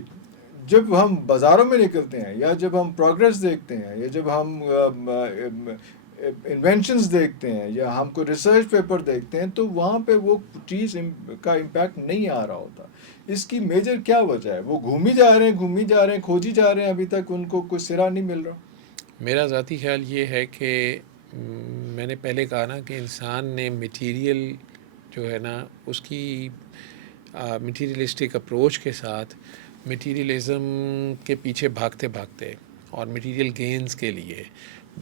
جب ہم بازاروں میں نکلتے ہیں، یا جب ہم پروگریس دیکھتے ہیں، یا جب ہم انوینشنز دیکھتے ہیں، یا ہم کو ریسرچ پیپر دیکھتے ہیں، تو وہاں پہ وہ چیز کا امپیکٹ نہیں آ رہا ہوتا. اس کی میجر کیا وجہ ہے؟ وہ گھومی جا رہے ہیں، کھوجی جا رہے ہیں، ابھی تک ان کو کوئی سرا نہیں مل رہا. میرا ذاتی خیال یہ ہے کہ میں نے پہلے کہا نا کہ انسان نے مٹیریل جو ہے نا اس کی مٹیریلسٹک اپروچ کے ساتھ مٹیریلزم کے پیچھے بھاگتے بھاگتے اور مٹیریل گینز کے لیے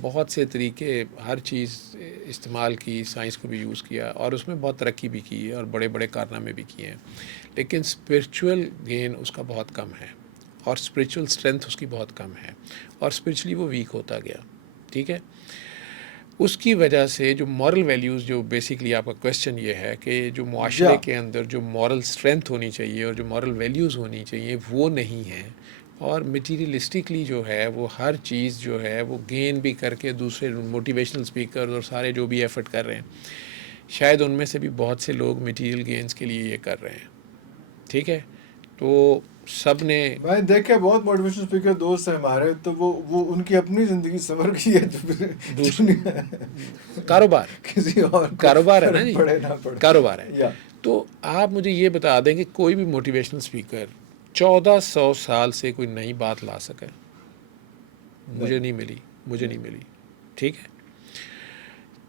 بہت سے طریقے ہر چیز استعمال کی، سائنس کو بھی یوز کیا اور اس میں بہت ترقی بھی کی ہے اور بڑے بڑے کارنامے بھی کیے ہیں، لیکن اسپرچول گین اس کا بہت کم ہے اور اسپرچول اسٹرینتھ اس کی بہت کم ہے اور اسپرچولی وہ ویک ہوتا گیا. ٹھیک ہے، اس کی وجہ سے جو مورل ویلیوز، جو بیسکلی آپ کا کویشچن یہ ہے کہ جو معاشرے کے اندر جو مورل اسٹرینتھ ہونی چاہیے اور جو مورل ویلیوز ہونی چاہیے وہ نہیں ہیں، اور مٹیریلسٹکلی جو ہے وہ ہر چیز جو ہے وہ گین بھی کر کے دوسرے موٹیویشنل اسپیکرز اور سارے جو بھی ایفرٹ کر رہے ہیں، شاید ان میں سے بھی بہت سے لوگ مٹیریل گینز کے لیے یہ کر رہے ہیں. ٹھیک ہے، تو سب نے میں دیکھا بہت موٹیویشن اسپیکر دوست ہیں ہمارے، تو وہ ان کی اپنی زندگی سنور گئی ہے، کاروبار کسی اور کاروبار ہے نا جی، پڑے نہ پڑے کاروبار ہے. تو آپ مجھے یہ بتا دیں کہ کوئی بھی موٹیویشنل اسپیکر 1400 سال سے کوئی نئی بات لا سکے؟ مجھے نہیں ملی. ٹھیک ہے،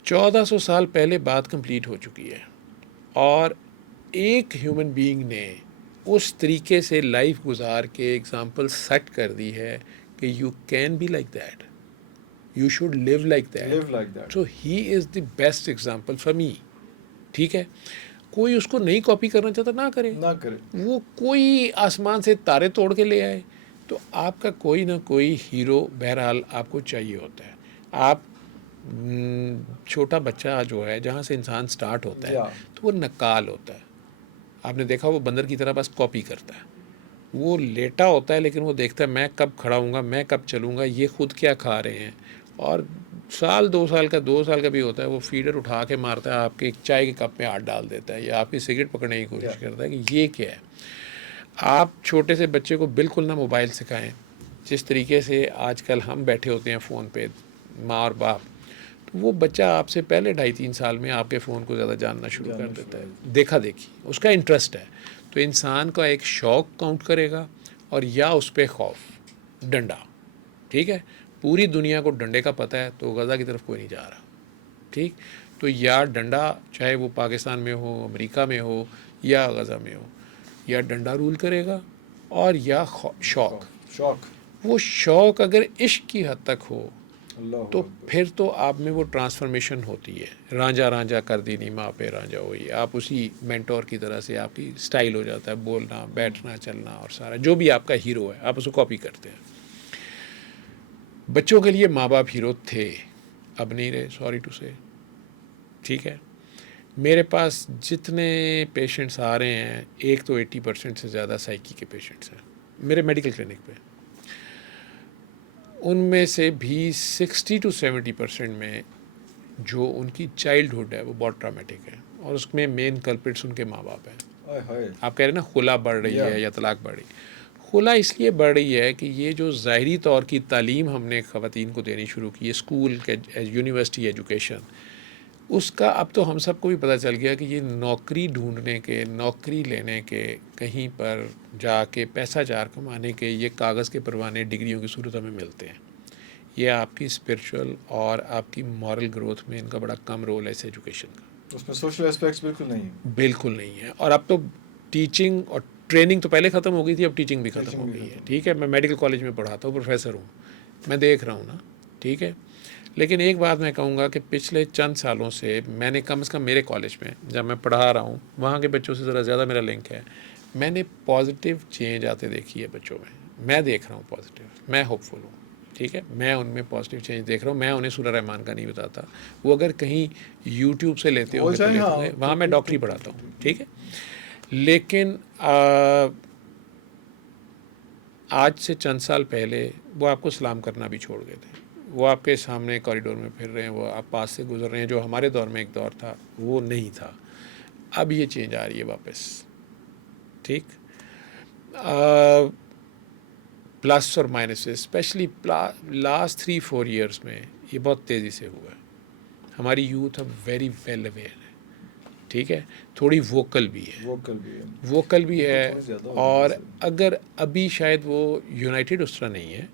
1400 سال پہلے بات کمپلیٹ ہو چکی ہے اور ایک ہیومن بینگ نے اس طریقے سے لائف گزار کے ایگزامپل سیٹ کر دی ہے کہ you can be like that, you should live like that. So he is the best example for me. ٹھیک ہے، کوئی اس کو نہیں کاپی کرنا چاہتا نہ کرے، وہ کوئی آسمان سے تارے توڑ کے لے آئے. تو آپ کا کوئی نہ کوئی ہیرو بہرحال آپ کو چاہیے ہوتا ہے. آپ چھوٹا بچہ جو ہے جہاں سے انسان سٹارٹ ہوتا ہے تو وہ نقال ہوتا ہے. آپ نے دیکھا وہ بندر کی طرح بس کاپی کرتا ہے، وہ لیٹا ہوتا ہے لیکن وہ دیکھتا ہے میں کب کھڑا ہوں گا، میں کب چلوں گا، یہ خود کیا کھا رہے ہیں. اور سال 2 سال کا بھی ہوتا ہے، وہ فیڈر اٹھا کے مارتا ہے، آپ کے ایک چائے کے کپ میں ہاتھ ڈال دیتا ہے یا آپ کی سگریٹ پکڑنے کی کوشش کرتا ہے کہ یہ کیا ہے. آپ چھوٹے سے بچے کو بالکل نہ موبائل سکھائیں، جس طریقے سے آج کل ہم بیٹھے ہوتے ہیں فون پہ ماں اور باپ، تو وہ بچہ آپ سے پہلے 2.5-3 سال میں آپ کے فون کو زیادہ جاننا شروع کر دیتا ہے. دیکھا دیکھی اس کا انٹرسٹ ہے. تو انسان کا ایک شوق کاؤنٹ کرے گا اور یا اس پہ خوف، ڈنڈا. ٹھیک ہے، پوری دنیا کو ڈنڈے کا پتہ ہے تو غزہ کی طرف کوئی نہیں جا رہا. ٹھیک، تو یا ڈنڈا چاہے وہ پاکستان میں ہو، امریکہ میں ہو یا غزہ میں ہو، یا ڈنڈا رول کرے گا اور یا شوق. وہ شوق اگر عشق کی حد تک ہو تو پھر تو آپ میں وہ ٹرانسفارمیشن ہوتی ہے. رانجھا رانجھا کر دی نی ماں پہ رانجھا ہوئی، آپ اسی مینٹور کی طرح سے آپ کی سٹائل ہو جاتا ہے، بولنا، بیٹھنا، چلنا اور سارا جو بھی آپ کا ہیرو ہے آپ اسے کاپی کرتے ہیں. بچوں کے لیے ماں باپ ہیرو تھے، اب نہیں رہے، سوری ٹو سے. ٹھیک ہے، میرے پاس جتنے پیشنٹس آ رہے ہیں، ایک تو 80% سے زیادہ سائیکی کے پیشنٹس ہیں میرے میڈیکل کلینک پہ. ان میں سے بھی 60 to 70% میں جو ان کی چائلڈہڈ ہے وہ بہت ٹرامیٹک ہے، اور اس میں مین کلپرٹس ان کے ماں باپ ہیں. آپ کہہ رہے ہیں نا خلا بڑھ رہی ہے یا طلاق بڑھ رہی ہے. خلا اس لیے بڑھ رہی ہے کہ یہ جو ظاہری طور کی تعلیم ہم نے خواتین کو دینی شروع کی ہے، اسکول کے یونیورسٹی ایجوکیشن، اس کا اب تو ہم سب کو بھی پتہ چل گیا کہ یہ نوکری ڈھونڈنے کے، نوکری لینے کے، کہیں پر جا کے پیسہ چار کمانے کے یہ کاغذ کے پروانے ڈگریوں کی صورت ہمیں ملتے ہیں. یہ آپ کی اسپرچول اور آپ کی مورل گروتھ میں ان کا بڑا کم رول ہے اس ایجوکیشن کا. اس میں سوشل اسپیکٹس بالکل نہیں ہے. اور اب تو ٹیچنگ اور ٹریننگ تو پہلے ختم ہو گئی تھی، اب ٹیچنگ بھی ختم ہو گئی ہے. ٹھیک ہے، میں میڈیکل کالج میں پڑھاتا ہوں، پروفیسر ہوں، میں دیکھ رہا ہوں نا. ٹھیک ہے، لیکن ایک بات میں کہوں گا کہ پچھلے چند سالوں سے میں نے کم از کم میرے کالج میں جب میں پڑھا رہا ہوں وہاں کے بچوں سے ذرا زیادہ میرا لنک ہے، میں نے پازیٹیو چینج آتے دیکھی ہے بچوں میں. میں دیکھ رہا ہوں پازیٹیو، میں ہوپ فل ہوں. ٹھیک ہے, میں ان میں پازیٹیو چینج دیکھ رہا ہوں. میں انہیں سورہ رحمان کا نہیں بتاتا, وہ اگر کہیں یوٹیوب سے لیتے ہوں گے تو لیتے ہوں گے, وہاں میں ڈاکٹری پڑھاتا ہوں, ٹھیک ہے. لیکن آج سے چند سال پہلے وہ آپ کو سلام کرنا بھی چھوڑ گئے تھے, وہ آپ کے سامنے کوریڈور میں پھر رہے ہیں, وہ آپ پاس سے گزر رہے ہیں, جو ہمارے دور میں ایک دور تھا وہ نہیں تھا. اب یہ چینج آ رہی ہے واپس, ٹھیک. پلس اور مائنس اسپیشلی لاسٹ 3-4 ایئرس میں یہ بہت تیزی سے ہوا ہے. ہماری یوتھ اب ویری ویل اویئر ہے, ٹھیک ہے, تھوڑی ووکل بھی ہے, اور اگر ابھی شاید وہ یونائٹیڈ اس طرح نہیں ہے,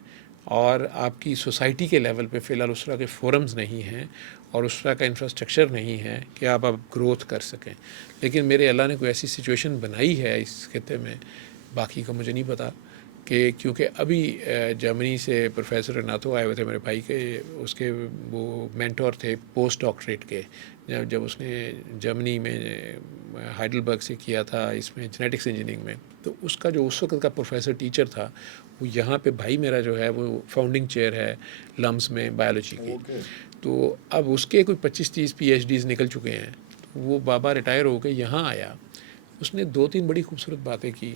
اور آپ کی سوسائٹی کے لیول پہ فی الحال اس طرح کے فورمز نہیں ہیں اور اس طرح کا انفراسٹرکچر نہیں ہے کہ آپ اب گروتھ کر سکیں. لیکن میرے اللہ نے کوئی ایسی سچویشن بنائی ہے اس خطے میں, باقی کا مجھے نہیں پتا, کہ کیونکہ ابھی جرمنی سے پروفیسر رناتو آئے ہوئے تھے میرے بھائی کے, اس کے وہ مینٹور تھے پوسٹ ڈاکٹریٹ کے, جب اس نے جرمنی میں ہائیڈلبرگ سے کیا تھا اس میں جینیٹکس انجینئرنگ میں, تو اس کا جو اس وقت کا پروفیسر ٹیچر تھا وہ یہاں پہ بھائی میرا جو ہے وہ فاؤنڈنگ چیئر ہے لمس میں بایولوجی کی. تو اب اس کے کوئی 25-30 PhDs نکل چکے ہیں. وہ بابا ریٹائر ہو کے یہاں آیا, اس نے 2-3 بڑی خوبصورت باتیں کی.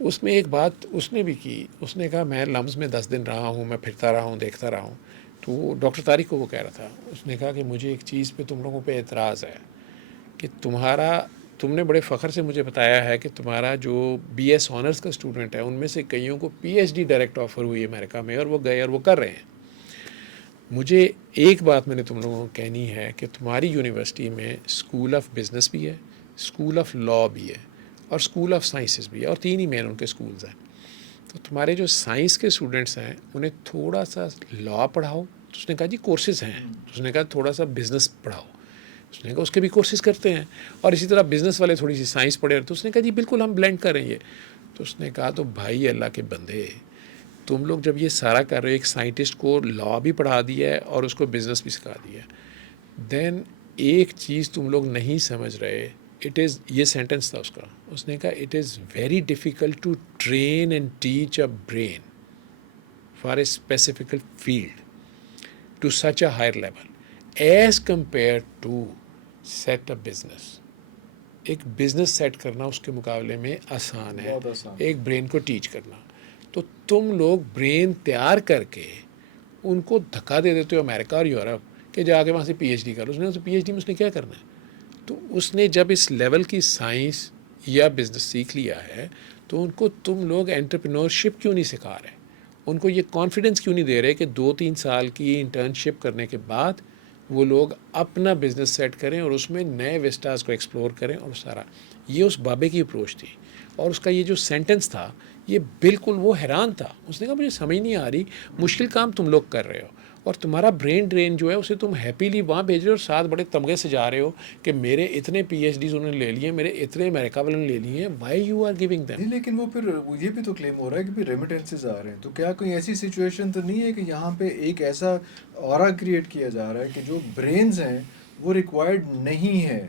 اس میں ایک بات اس نے بھی کی, اس نے کہا میں لمس میں 10 دن رہا ہوں, میں پھرتا رہا ہوں, دیکھتا رہا ہوں. تو وہ ڈاکٹر طارق کو وہ کہہ رہا تھا, اس نے کہا کہ مجھے ایک چیز پہ تم لوگوں پہ اعتراض ہے کہ تم نے بڑے فخر سے مجھے بتایا ہے کہ تمہارا جو BS آنرس کا اسٹوڈنٹ ہے ان میں سے کئیوں کو PhD ڈائریکٹ آفر ہوئی ہے امریکہ میں, اور وہ گئے اور وہ کر رہے ہیں. مجھے ایک بات میں نے تم لوگوں کو کہنی ہے کہ تمہاری یونیورسٹی میں اسکول آف بزنس بھی ہے, اسکول آف لاء بھی ہے, اور اسکول آف سائنسز بھی ہے, اور 3 ہی مین ان کے اسکولز ہیں. تو تمہارے جو سائنس کے اسٹوڈنٹس ہیں انہیں تھوڑا سا لاء پڑھاؤ. تو اس نے کہا جی کورسز ہیں. تو اس نے کہا تھوڑا سا بزنس پڑھاؤ. اس نے کہا اس کے بھی کورسز کرتے ہیں, اور اسی طرح بزنس والے تھوڑی سی سائنس پڑھے. تو اس نے کہا جی بالکل ہم بلینڈ کریں یہ. تو اس نے کہا تو بھائی اللہ کے بندے, تم لوگ جب یہ سارا کر رہے ہو, ایک سائنٹسٹ کو لاء بھی پڑھا دیا ہے اور اس کو بزنس بھی سکھا دیا ہے, دین ایک چیز تم لوگ نہیں سمجھ رہے. یہ سینٹنس تھا اس کا, اس نے کہا it is very difficult to train and teach a brain for a specific field to such a higher level as compare to set a business. ایک بزنس سیٹ کرنا اس کے مقابلے میں آسان ہے ایک برین کو ٹیچ کرنا. تو تم لوگ برین تیار کر کے ان کو دھکا دے دیتے ہو امریکہ اور یورپ کہ جا کے وہاں سے PhD کرو. اس نے PhD میں اس نے کیا کرنا ہے؟ تو اس نے جب اس لیول کی سائنس یا بزنس سیکھ لیا ہے تو ان کو تم لوگ انٹرپرینورشپ کیوں نہیں سکھا رہے؟ ان کو یہ کانفیڈنس کیوں نہیں دے رہے کہ 2-3 سال کی انٹرنشپ کرنے کے بعد وہ لوگ اپنا بزنس سیٹ کریں اور اس میں نئے وسٹاز کو ایکسپلور کریں. اور سارا یہ اس بابے کی اپروچ تھی, اور اس کا یہ جو سینٹنس تھا یہ بالکل وہ حیران تھا. اس نے کہا مجھے سمجھ نہیں آ رہی, مشکل کام تم لوگ کر رہے ہو اور تمہارا برین ڈرین جو ہے اسے تم ہیپیلی وہاں بھیج رہے ہو اور ساتھ بڑے تمغے سے جا رہے ہو کہ میرے اتنے PhDs انہوں نے لے لیے, میرے اتنے امریکہ والوں نے لے لیے ہیں. Why you are giving them? لیکن وہ پھر یہ بھی تو کلیم ہو رہا ہے کہ ریمیٹنسز آ رہے ہیں. تو کیا کوئی ایسی سچویشن تو نہیں ہے کہ یہاں پہ ایک ایسا اورا کریٹ کیا جا رہا ہے کہ جو برینز ہیں وہ ریکوائرڈ نہیں ہے,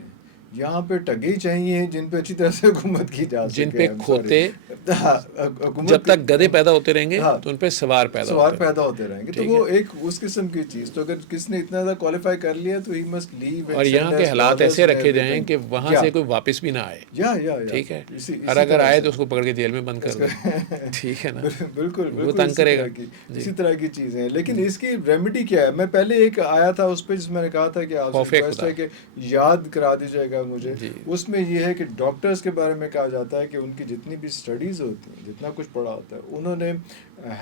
یہاں پہ ٹگے چاہیے جن پہ اچھی طرح سے حکومت کی جا سکے, جن پہ کھوتے جب تک گدھے پیدا ہوتے رہیں گے تو ان پہ سوار پیدا ہوتے رہیں گے. تو وہ ایک اس قسم کی چیز. تو اگر کس نے اتنا زیادہ کوالیفائی کر لیا تو ہی مسٹ لیو. اور یہاں کے حالات ایسے رکھے جائیں کہ وہاں سے کوئی واپس بھی نہ آئے, ٹھیک ہے, اور اگر آئے تو اس کو پکڑ کے جیل میں بند کر دو, ٹھیک ہے نا. بالکل وہ تنگ کرے گا. اسی طرح کی چیزیں. لیکن اس کی ریمیڈی کیا ہے؟ میں پہلے ایک آیا تھا اس پہ جس میں نے کہا تھا کہ آپ سے ریکویسٹ ہے کہ یاد کرا دیجیے گا مجھے. اس میں یہ ہے کہ ڈاکٹرز کے بارے میں کہا جاتا ہے کہ ان کی جتنی بھی اسٹڈیز ہوتی ہیں, جتنا کچھ پڑھا ہوتا ہے, انہوں نے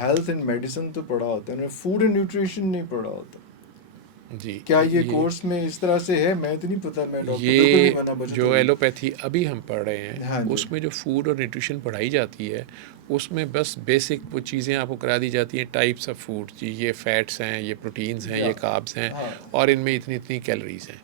ہیلتھ اینڈ میڈیسن تو پڑھا ہوتا ہے, انہوں نے فوڈ اینڈ نیوٹریشن نہیں پڑھا ہوتا. جی کیا یہ کورس میں اس طرح سے ہے؟ میں تو نہیں پتا. میں ڈاکٹر بالکل نہیں بنا بچا. جو ایلوپیتھی ابھی ہم پڑھ رہے ہیں اس میں جو فوڈ اور نیوٹریشن پڑھائی جاتی ہے اس میں بس بیسک وہ چیزیں آپ کو کرا دی جاتی ہیں, ٹائپس آف فوڈ, جی یہ فیٹس ہیں, یہ پروٹینز ہیں, یہ کاربس ہیں, اور ان میں اتنی کیلوریز ہیں.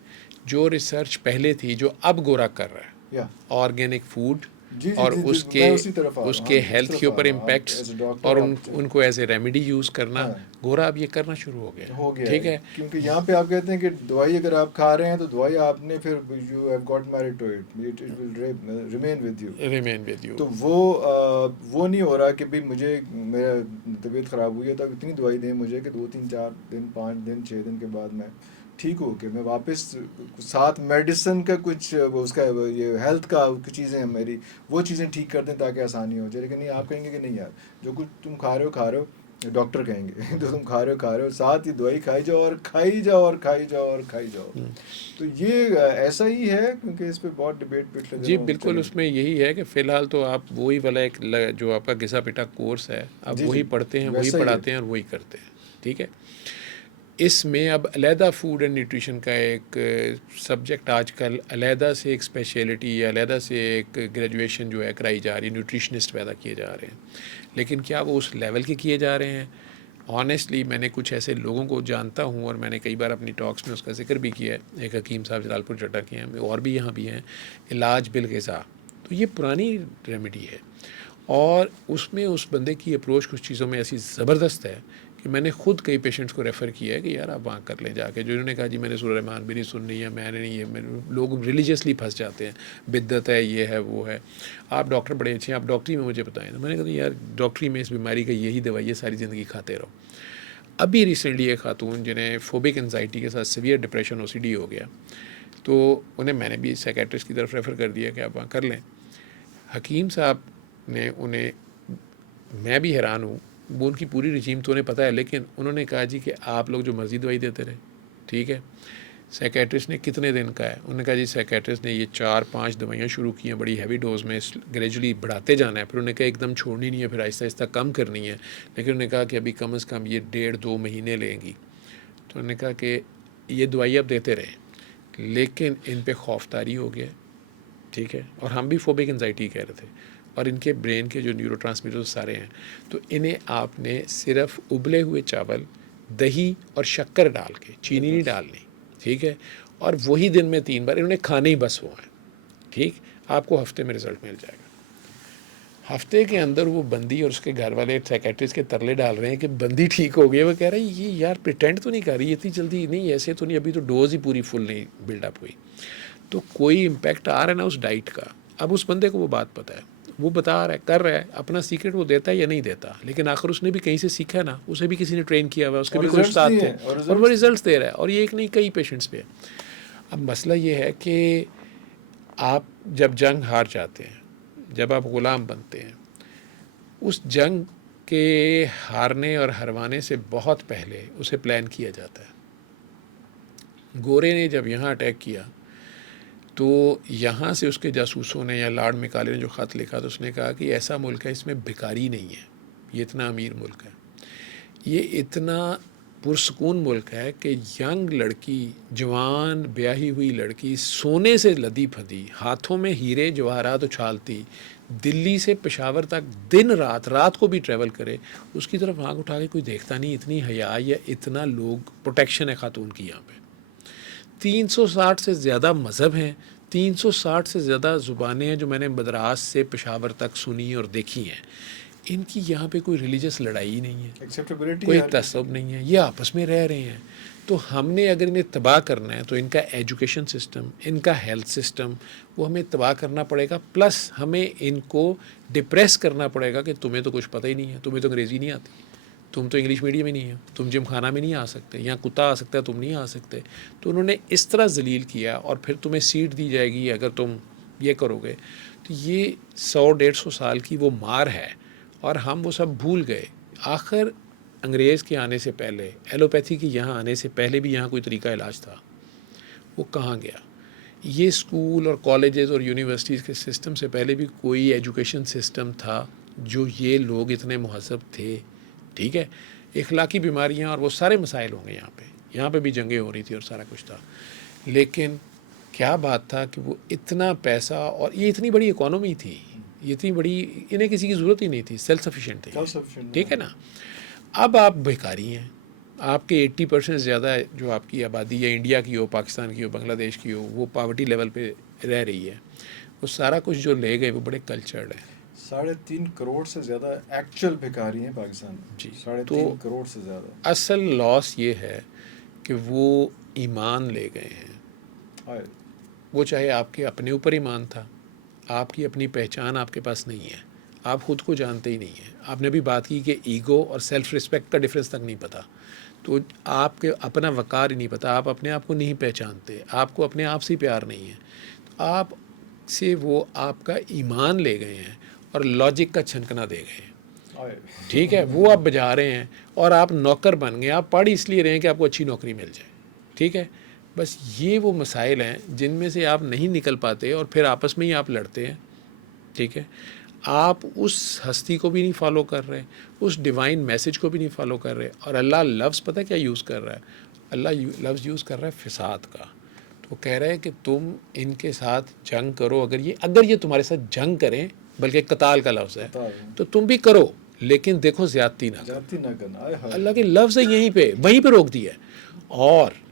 جو ریسرچ پہلے تھی جو اب گورا کر رہا ہے, آرگینک فوڈ جی اور جی اس جی کے میں اسی طرف آ رہا اس ہوں. کے ہاں جی، اس ہیلتھ طرف کے آ اوپر رہا ہوں. آپ امپیکٹس ایز اے ڈاکٹر اور آپ ان کو ایز اے ریمیڈی یوز کرنا ہاں گورا اب یہ کرنا شروع ہو گیا. ہو گیا ٹھیک ہے. کیونکہ یہاں پہ آپ کہتے ہیں کہ دوائی اگر آپ کھا رہے ہیں تو دوائی آپ نے پھر you have got married to it, it will remain with you. Remain with you. تو وہ نہیں ہو رہا کہ بھائی مجھے میرا طبیعت خراب ہوئی ہے تو اب اتنی دوائی دیں مجھے کہ 2 3 4 دن 5 دن 6 دن کے بعد میں ٹھیک ہو کے میں واپس ساتھ میڈیسن کا کچھ اس کا یہ ہیلتھ کا کچھ چیزیں ہیں میری وہ چیزیں ٹھیک کر دیں تاکہ آسانی ہو جائے. لیکن نہیں، آپ کہیں گے کہ نہیں یار جو کچھ تم کھا رہے ہو ڈاکٹر کہیں گے تو تم کھا رہے ہو ساتھ ہی دوائی کھائی جاؤ اور کھائی جاؤ اور کھائی جاؤ اور کھائی جاؤ. تو یہ ایسا ہی ہے کیونکہ اس پہ بہت ڈبیٹ پچھلے جی دنوں بالکل. چلی. اس میں یہی ہے کہ فی الحال تو آپ وہی والا ایک جو آپ کا گھسا پٹا کورس ہے آپ جی جی وہی پڑھتے ہیں، وہی ویسا ہی ہے. پڑھاتے ہیں اور وہی کرتے ہیں. ٹھیک ہے. اس میں اب علیحدہ فوڈ اینڈ نیوٹریشن کا ایک سبجیکٹ آج کل علیحدہ سے ایک اسپیشلٹی یا علیحدہ سے ایک گریجویشن جو ہے کرائی جا رہی ہے. نیوٹریشنسٹ پیدا کیے جا رہے ہیں. لیکن کیا وہ اس لیول کے کیے جا رہے ہیں؟ آنیسٹلی میں نے کچھ ایسے لوگوں کو جانتا ہوں اور میں نے کئی بار اپنی ٹاکس میں اس کا ذکر بھی کیا ہے. ایک حکیم صاحب جلال پور چٹا کے ہیں اور بھی یہاں بھی ہیں. علاج بالغذا تو یہ پرانی ریمیڈی ہے اور اس میں اس بندے کی اپروچ کچھ چیزوں میں ایسی زبردست ہے کہ میں نے خود کئی پیشنٹس کو ریفر کیا ہے کہ یار آپ وہاں کر لیں جا کے. جو انہوں نے کہا جی میں نے سورہ رحمان بھی نہیں سننی ہے، میں نے نہیں ہے. لوگ ریلیجیسلی پھنس جاتے ہیں، بدعت ہے، یہ ہے وہ ہے. آپ ڈاکٹر بڑے اچھے ہیں، آپ ڈاکٹری میں مجھے بتائیں. تو میں نے کہا یار ڈاکٹری میں اس بیماری کا یہی دوائی ہے، ساری زندگی کھاتے رہو. ابھی ریسنٹلی ایک خاتون جنہیں فوبک انزائٹی کے ساتھ سیویئر ڈپریشن OCD ہو گیا، تو انہیں میں نے بھی سائیکیٹرسٹ کی طرف ریفر کر دیا کہ آپ وہاں کر لیں. حکیم صاحب نے انہیں، میں بھی حیران ہوں، وہ ان کی پوری رجیم تو انہیں پتہ ہے، لیکن انہوں نے کہا جی کہ آپ لوگ جو مرضی دوائی دیتے رہے. ٹھیک ہے. سائیکیٹرسٹ نے کتنے دن کا ہے؟ انہوں نے کہا جی سائیکیٹرسٹ نے یہ 4 5 دوائیاں شروع کی ہیں بڑی ہیوی ڈوز میں، گریجولی بڑھاتے جانا ہے. پھر انہوں نے کہا ایک دم چھوڑنی نہیں ہے، پھر آہستہ آہستہ کم کرنی ہے. لیکن انہوں نے کہا کہ ابھی کم از کم یہ 1.5 2 مہینے لیں گی. تو انہوں نے کہا کہ یہ دوائی آپ دیتے رہیں، لیکن ان پہ خوف طاری ہو گیا. ٹھیک ہے. اور ہم بھی فوبک انزائٹی کہہ رہے تھے، اور ان کے برین کے جو نیورو ٹرانسمیٹرز سارے ہیں. تو انہیں آپ نے صرف ابلے ہوئے چاول، دہی اور شکر ڈال کے، چینی نہیں ڈالنی. ٹھیک ہے. اور وہی دن میں 3 بار انہوں نے کھانے ہی بس وہ ہیں. ٹھیک. آپ کو ہفتے میں رزلٹ مل جائے گا. ہفتے کے اندر وہ بندی اور اس کے گھر والے سائیکیٹرسٹ کے ترلے ڈال رہے ہیں کہ بندی ٹھیک ہو گئی. وہ کہہ رہا ہے یہ یار پریٹینڈ تو نہیں کر رہی اتنی جلدی نہیں، ایسے تو نہیں، ابھی تو ڈوز ہی پوری فل نہیں بلڈ اپ ہوئی. تو کوئی امپیکٹ آ رہا ہے نا اس ڈائٹ کا. اب اس بندے کو وہ بات پتہ ہے، وہ بتا رہا ہے، کر رہا ہے. اپنا سیکرٹ وہ دیتا ہے یا نہیں دیتا، لیکن آخر اس نے بھی کہیں سے سیکھا نا، اسے بھی کسی نے ٹرین کیا ہوا، اس کے اور بھی کوئی رزلٹس استاد دی تھے ہیں اور وہ ریزلٹس دے رہا ہے. اور یہ ایک نہیں کئی پیشنٹس پہ. اب مسئلہ یہ ہے کہ آپ جب جنگ ہار جاتے ہیں، جب آپ غلام بنتے ہیں، اس جنگ کے ہارنے اور ہروانے سے بہت پہلے اسے پلان کیا جاتا ہے. گورے نے جب یہاں اٹیک کیا تو یہاں سے اس کے جاسوسوں نے یا لارڈ مکالے نے جو خط لکھا تو اس نے کہا کہ ایسا ملک ہے اس میں بھکاری نہیں ہے، یہ اتنا امیر ملک ہے، یہ اتنا پرسکون ملک ہے کہ ینگ لڑکی، جوان بیاہی ہوئی لڑکی، سونے سے لدی پھدی، ہاتھوں میں ہیرے جواہرات اچھالتی، دلی سے پشاور تک دن رات کو بھی ٹریول کرے، اس کی طرف آنکھ اٹھا کے کوئی دیکھتا نہیں. اتنی حیا یا اتنا لوگ پروٹیکشن ہے خاتون کی. یہاں پہ 360 سے زیادہ مذہب ہیں، 360 سے زیادہ زبانیں ہیں جو میں نے مدراس سے پشاور تک سنی اور دیکھی ہیں. ان کی یہاں پہ کوئی ریلیجس لڑائی ہی نہیں ہے، ایکسیپٹیبلٹی کوئی ہے ہر کسی تعصب نہیں ہے، یہ آپس میں رہ رہے ہیں. تو ہم نے اگر انہیں تباہ کرنا ہے تو ان کا ایجوکیشن سسٹم، ان کا ہیلتھ سسٹم، وہ ہمیں تباہ کرنا پڑے گا. پلس ہمیں ان کو ڈپریس کرنا پڑے گا کہ تمہیں تو کچھ پتہ ہی نہیں ہے، تمہیں تو انگریزی نہیں آتی، تم تو انگلش میڈیم میں نہیں ہو، تم جم خانہ میں نہیں آ سکتے، یہاں کتا آ سکتا ہے تم نہیں آ سکتے. تو انہوں نے اس طرح ذلیل کیا اور پھر تمہیں سیٹ دی جائے گی اگر تم یہ کرو گے. تو یہ 100 150 سال کی وہ مار ہے اور ہم وہ سب بھول گئے. آخر انگریز کے آنے سے پہلے، ایلوپیتھی کے یہاں آنے سے پہلے بھی یہاں کوئی طریقہ علاج تھا، وہ کہاں گیا؟ یہ اسکول اور کالجز اور یونیورسٹیز کے سسٹم سے پہلے بھی کوئی ایجوکیشن سسٹم تھا جو یہ لوگ اتنے مہذب تھے. ٹھیک ہے. اخلاقی بیماریاں اور وہ سارے مسائل ہوں گے یہاں پہ بھی جنگیں ہو رہی تھی اور سارا کچھ تھا. لیکن کیا بات تھا کہ وہ اتنا پیسہ اور یہ اتنی بڑی اکانومی تھی، یہ اتنی بڑی، انہیں کسی کی ضرورت ہی نہیں تھی، سیلف سفیشینٹ تھے. ٹھیک ہے نا. اب آپ بھکاری ہیں، آپ کے 80% زیادہ جو آپ کی آبادی یا انڈیا کی ہو، پاکستان کی ہو، بنگلہ دیش کی ہو، وہ پاورٹی لیول پہ رہ رہی ہے. وہ سارا کچھ جو لے گئے وہ بڑے کلچرڈ ہیں. 3.5 کروڑ سے زیادہ ایکچوئل بھکاری ہیں پاکستان میں. جی. 3.5 کروڑ سے زیادہ. اصل لاس یہ ہے کہ وہ ایمان لے گئے ہیں. ہائے. وہ چاہے آپ کے اپنے اوپر ایمان تھا، آپ کی اپنی پہچان آپ کے پاس نہیں ہے، آپ خود کو جانتے ہی نہیں ہیں. آپ نے بھی بات کی کہ ایگو اور سیلف رسپیکٹ کا ڈفرینس تک نہیں پتہ، تو آپ کے اپنا وقار ہی نہیں پتہ، آپ اپنے آپ کو نہیں پہچانتے، آپ کو اپنے آپ سے ہی پیار نہیں ہے. تو آپ سے وہ آپ کا ایمان لے گئے ہیں اور لاجک کا چھنکنا دے گئے ہیں. ہائے. ٹھیک ہے، وہ آپ بجا رہے ہیں اور آپ نوکر بن گئے. آپ پڑھ اس لیے رہے ہیں کہ آپ کو اچھی نوکری مل جائے. ٹھیک ہے، بس یہ وہ مسائل ہیں جن میں سے آپ نہیں نکل پاتے اور پھر آپس میں ہی آپ لڑتے ہیں. ٹھیک ہے، آپ اس ہستی کو بھی نہیں فالو کر رہے، اس ڈیوائن میسج کو بھی نہیں فالو کر رہے. اور اللہ لفظ پتہ کیا یوز کر رہا ہے؟ اللہ لفظ یوز کر رہا ہے فساد کا. تو وہ کہہ رہا ہے کہ تم ان کے ساتھ جنگ کرو. اگر یہ تمہارے ساتھ جنگ کریں، بلکہ قتال کا لفظ ہے، تو تم بھی کرو، لیکن دیکھو زیادتی نہ کرو. جاتی نہ کرنا. ہائے ہائے. اللہ کے لفظ ہے یہیں پہ، وہیں پہ روک دیا ہے. اور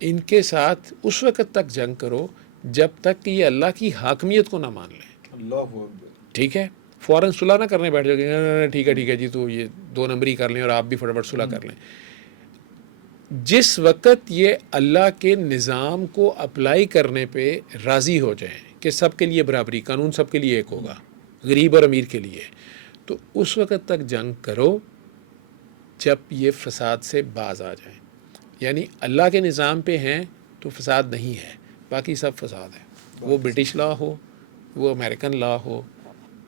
ان کے ساتھ اس وقت تک جنگ کرو جب تک کہ یہ اللہ کی حاکمیت کو نہ مان لیں. اللہ اکبر. ٹھیک ہے، فوراً صلح نہ کرنے بیٹھ جاؤ کہ ٹھیک ہے جی، تو یہ 2 نمبری کر لیں اور آپ بھی فٹافٹ صلح کر لیں. جس وقت یہ اللہ کے نظام کو اپلائی کرنے پہ راضی ہو جائیں کہ سب کے لیے برابری، قانون سب کے لیے ایک ہوگا، غریب اور امیر کے لیے، تو اس وقت تک جنگ کرو جب یہ فساد سے باز آ جائیں. یعنی اللہ کے نظام پہ ہیں تو فساد نہیں ہے، باقی سب فساد ہے. وہ برٹش لا ہو، وہ امریکن لا ہو،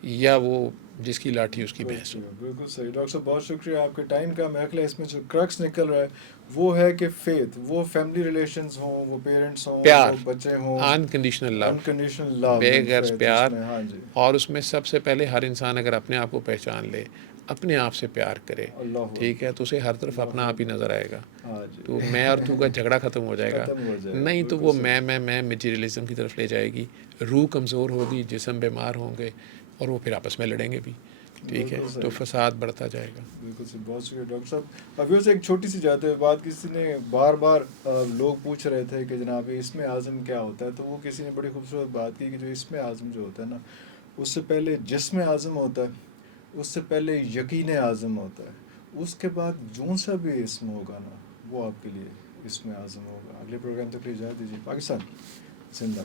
یا وہ جس کی لاٹھی اس کی بھینس ہو. بالکل صحیح. ڈاکٹر صاحب بہت شکریہ آپ کے ٹائم کا. میں خیال ہے اس میں جو کرکس نکل رہا ہے وہ ہے کہ فیتھ، وہ فیملی ریلیشنز ہوں، وہ پیرنٹس ہوں، پیار، وہ بچے ہوں، انکنڈیشنل لو، انکنڈیشنل لو، بے غرض پیار. ہاں جی. اور اس میں سب سے پہلے ہر انسان اگر اپنے آپ کو پہچان لے، اپنے آپ سے پیار کرے، اللہ. ٹھیک ہے، تو اسے ہر طرف اپنا آپ ہی نظر آئے گا. ہاں جی. تو میں اور تو کا جھگڑا ختم ہو جائے گا. ختم ہو جائے گا. نہیں تو بالکل وہ صحیح. میں میٹیریلزم کی طرف لے جائے گی، روح کمزور ہوگی، جسم بیمار ہوں گے، اور وہ پھر آپس میں لڑیں گے بھی. ٹھیک ہے، بالکل صحیح. تو فساد بڑھتا جائے گا. بالکل صحیح. بہت شکریہ ڈاکٹر صاحب. ابھی سے ایک چھوٹی سی جاتے ہوئے بات، کسی نے بار بار لوگ پوچھ رہے تھے کہ جناب اسم اعظم کیا ہوتا ہے، تو وہ کسی نے بڑی خوبصورت بات کی کہ جو اسم اعظم جو ہوتا ہے نا، اس سے پہلے جسم اعظم ہوتا ہے، اس سے پہلے یقین اعظم ہوتا ہے، اس کے بعد جو سا بھی اسم ہوگا نا وہ آپ کے لیے اسم اعظم ہوگا. اگلے پروگرام تک اجازت دیجیے. پاکستان زندہ باد.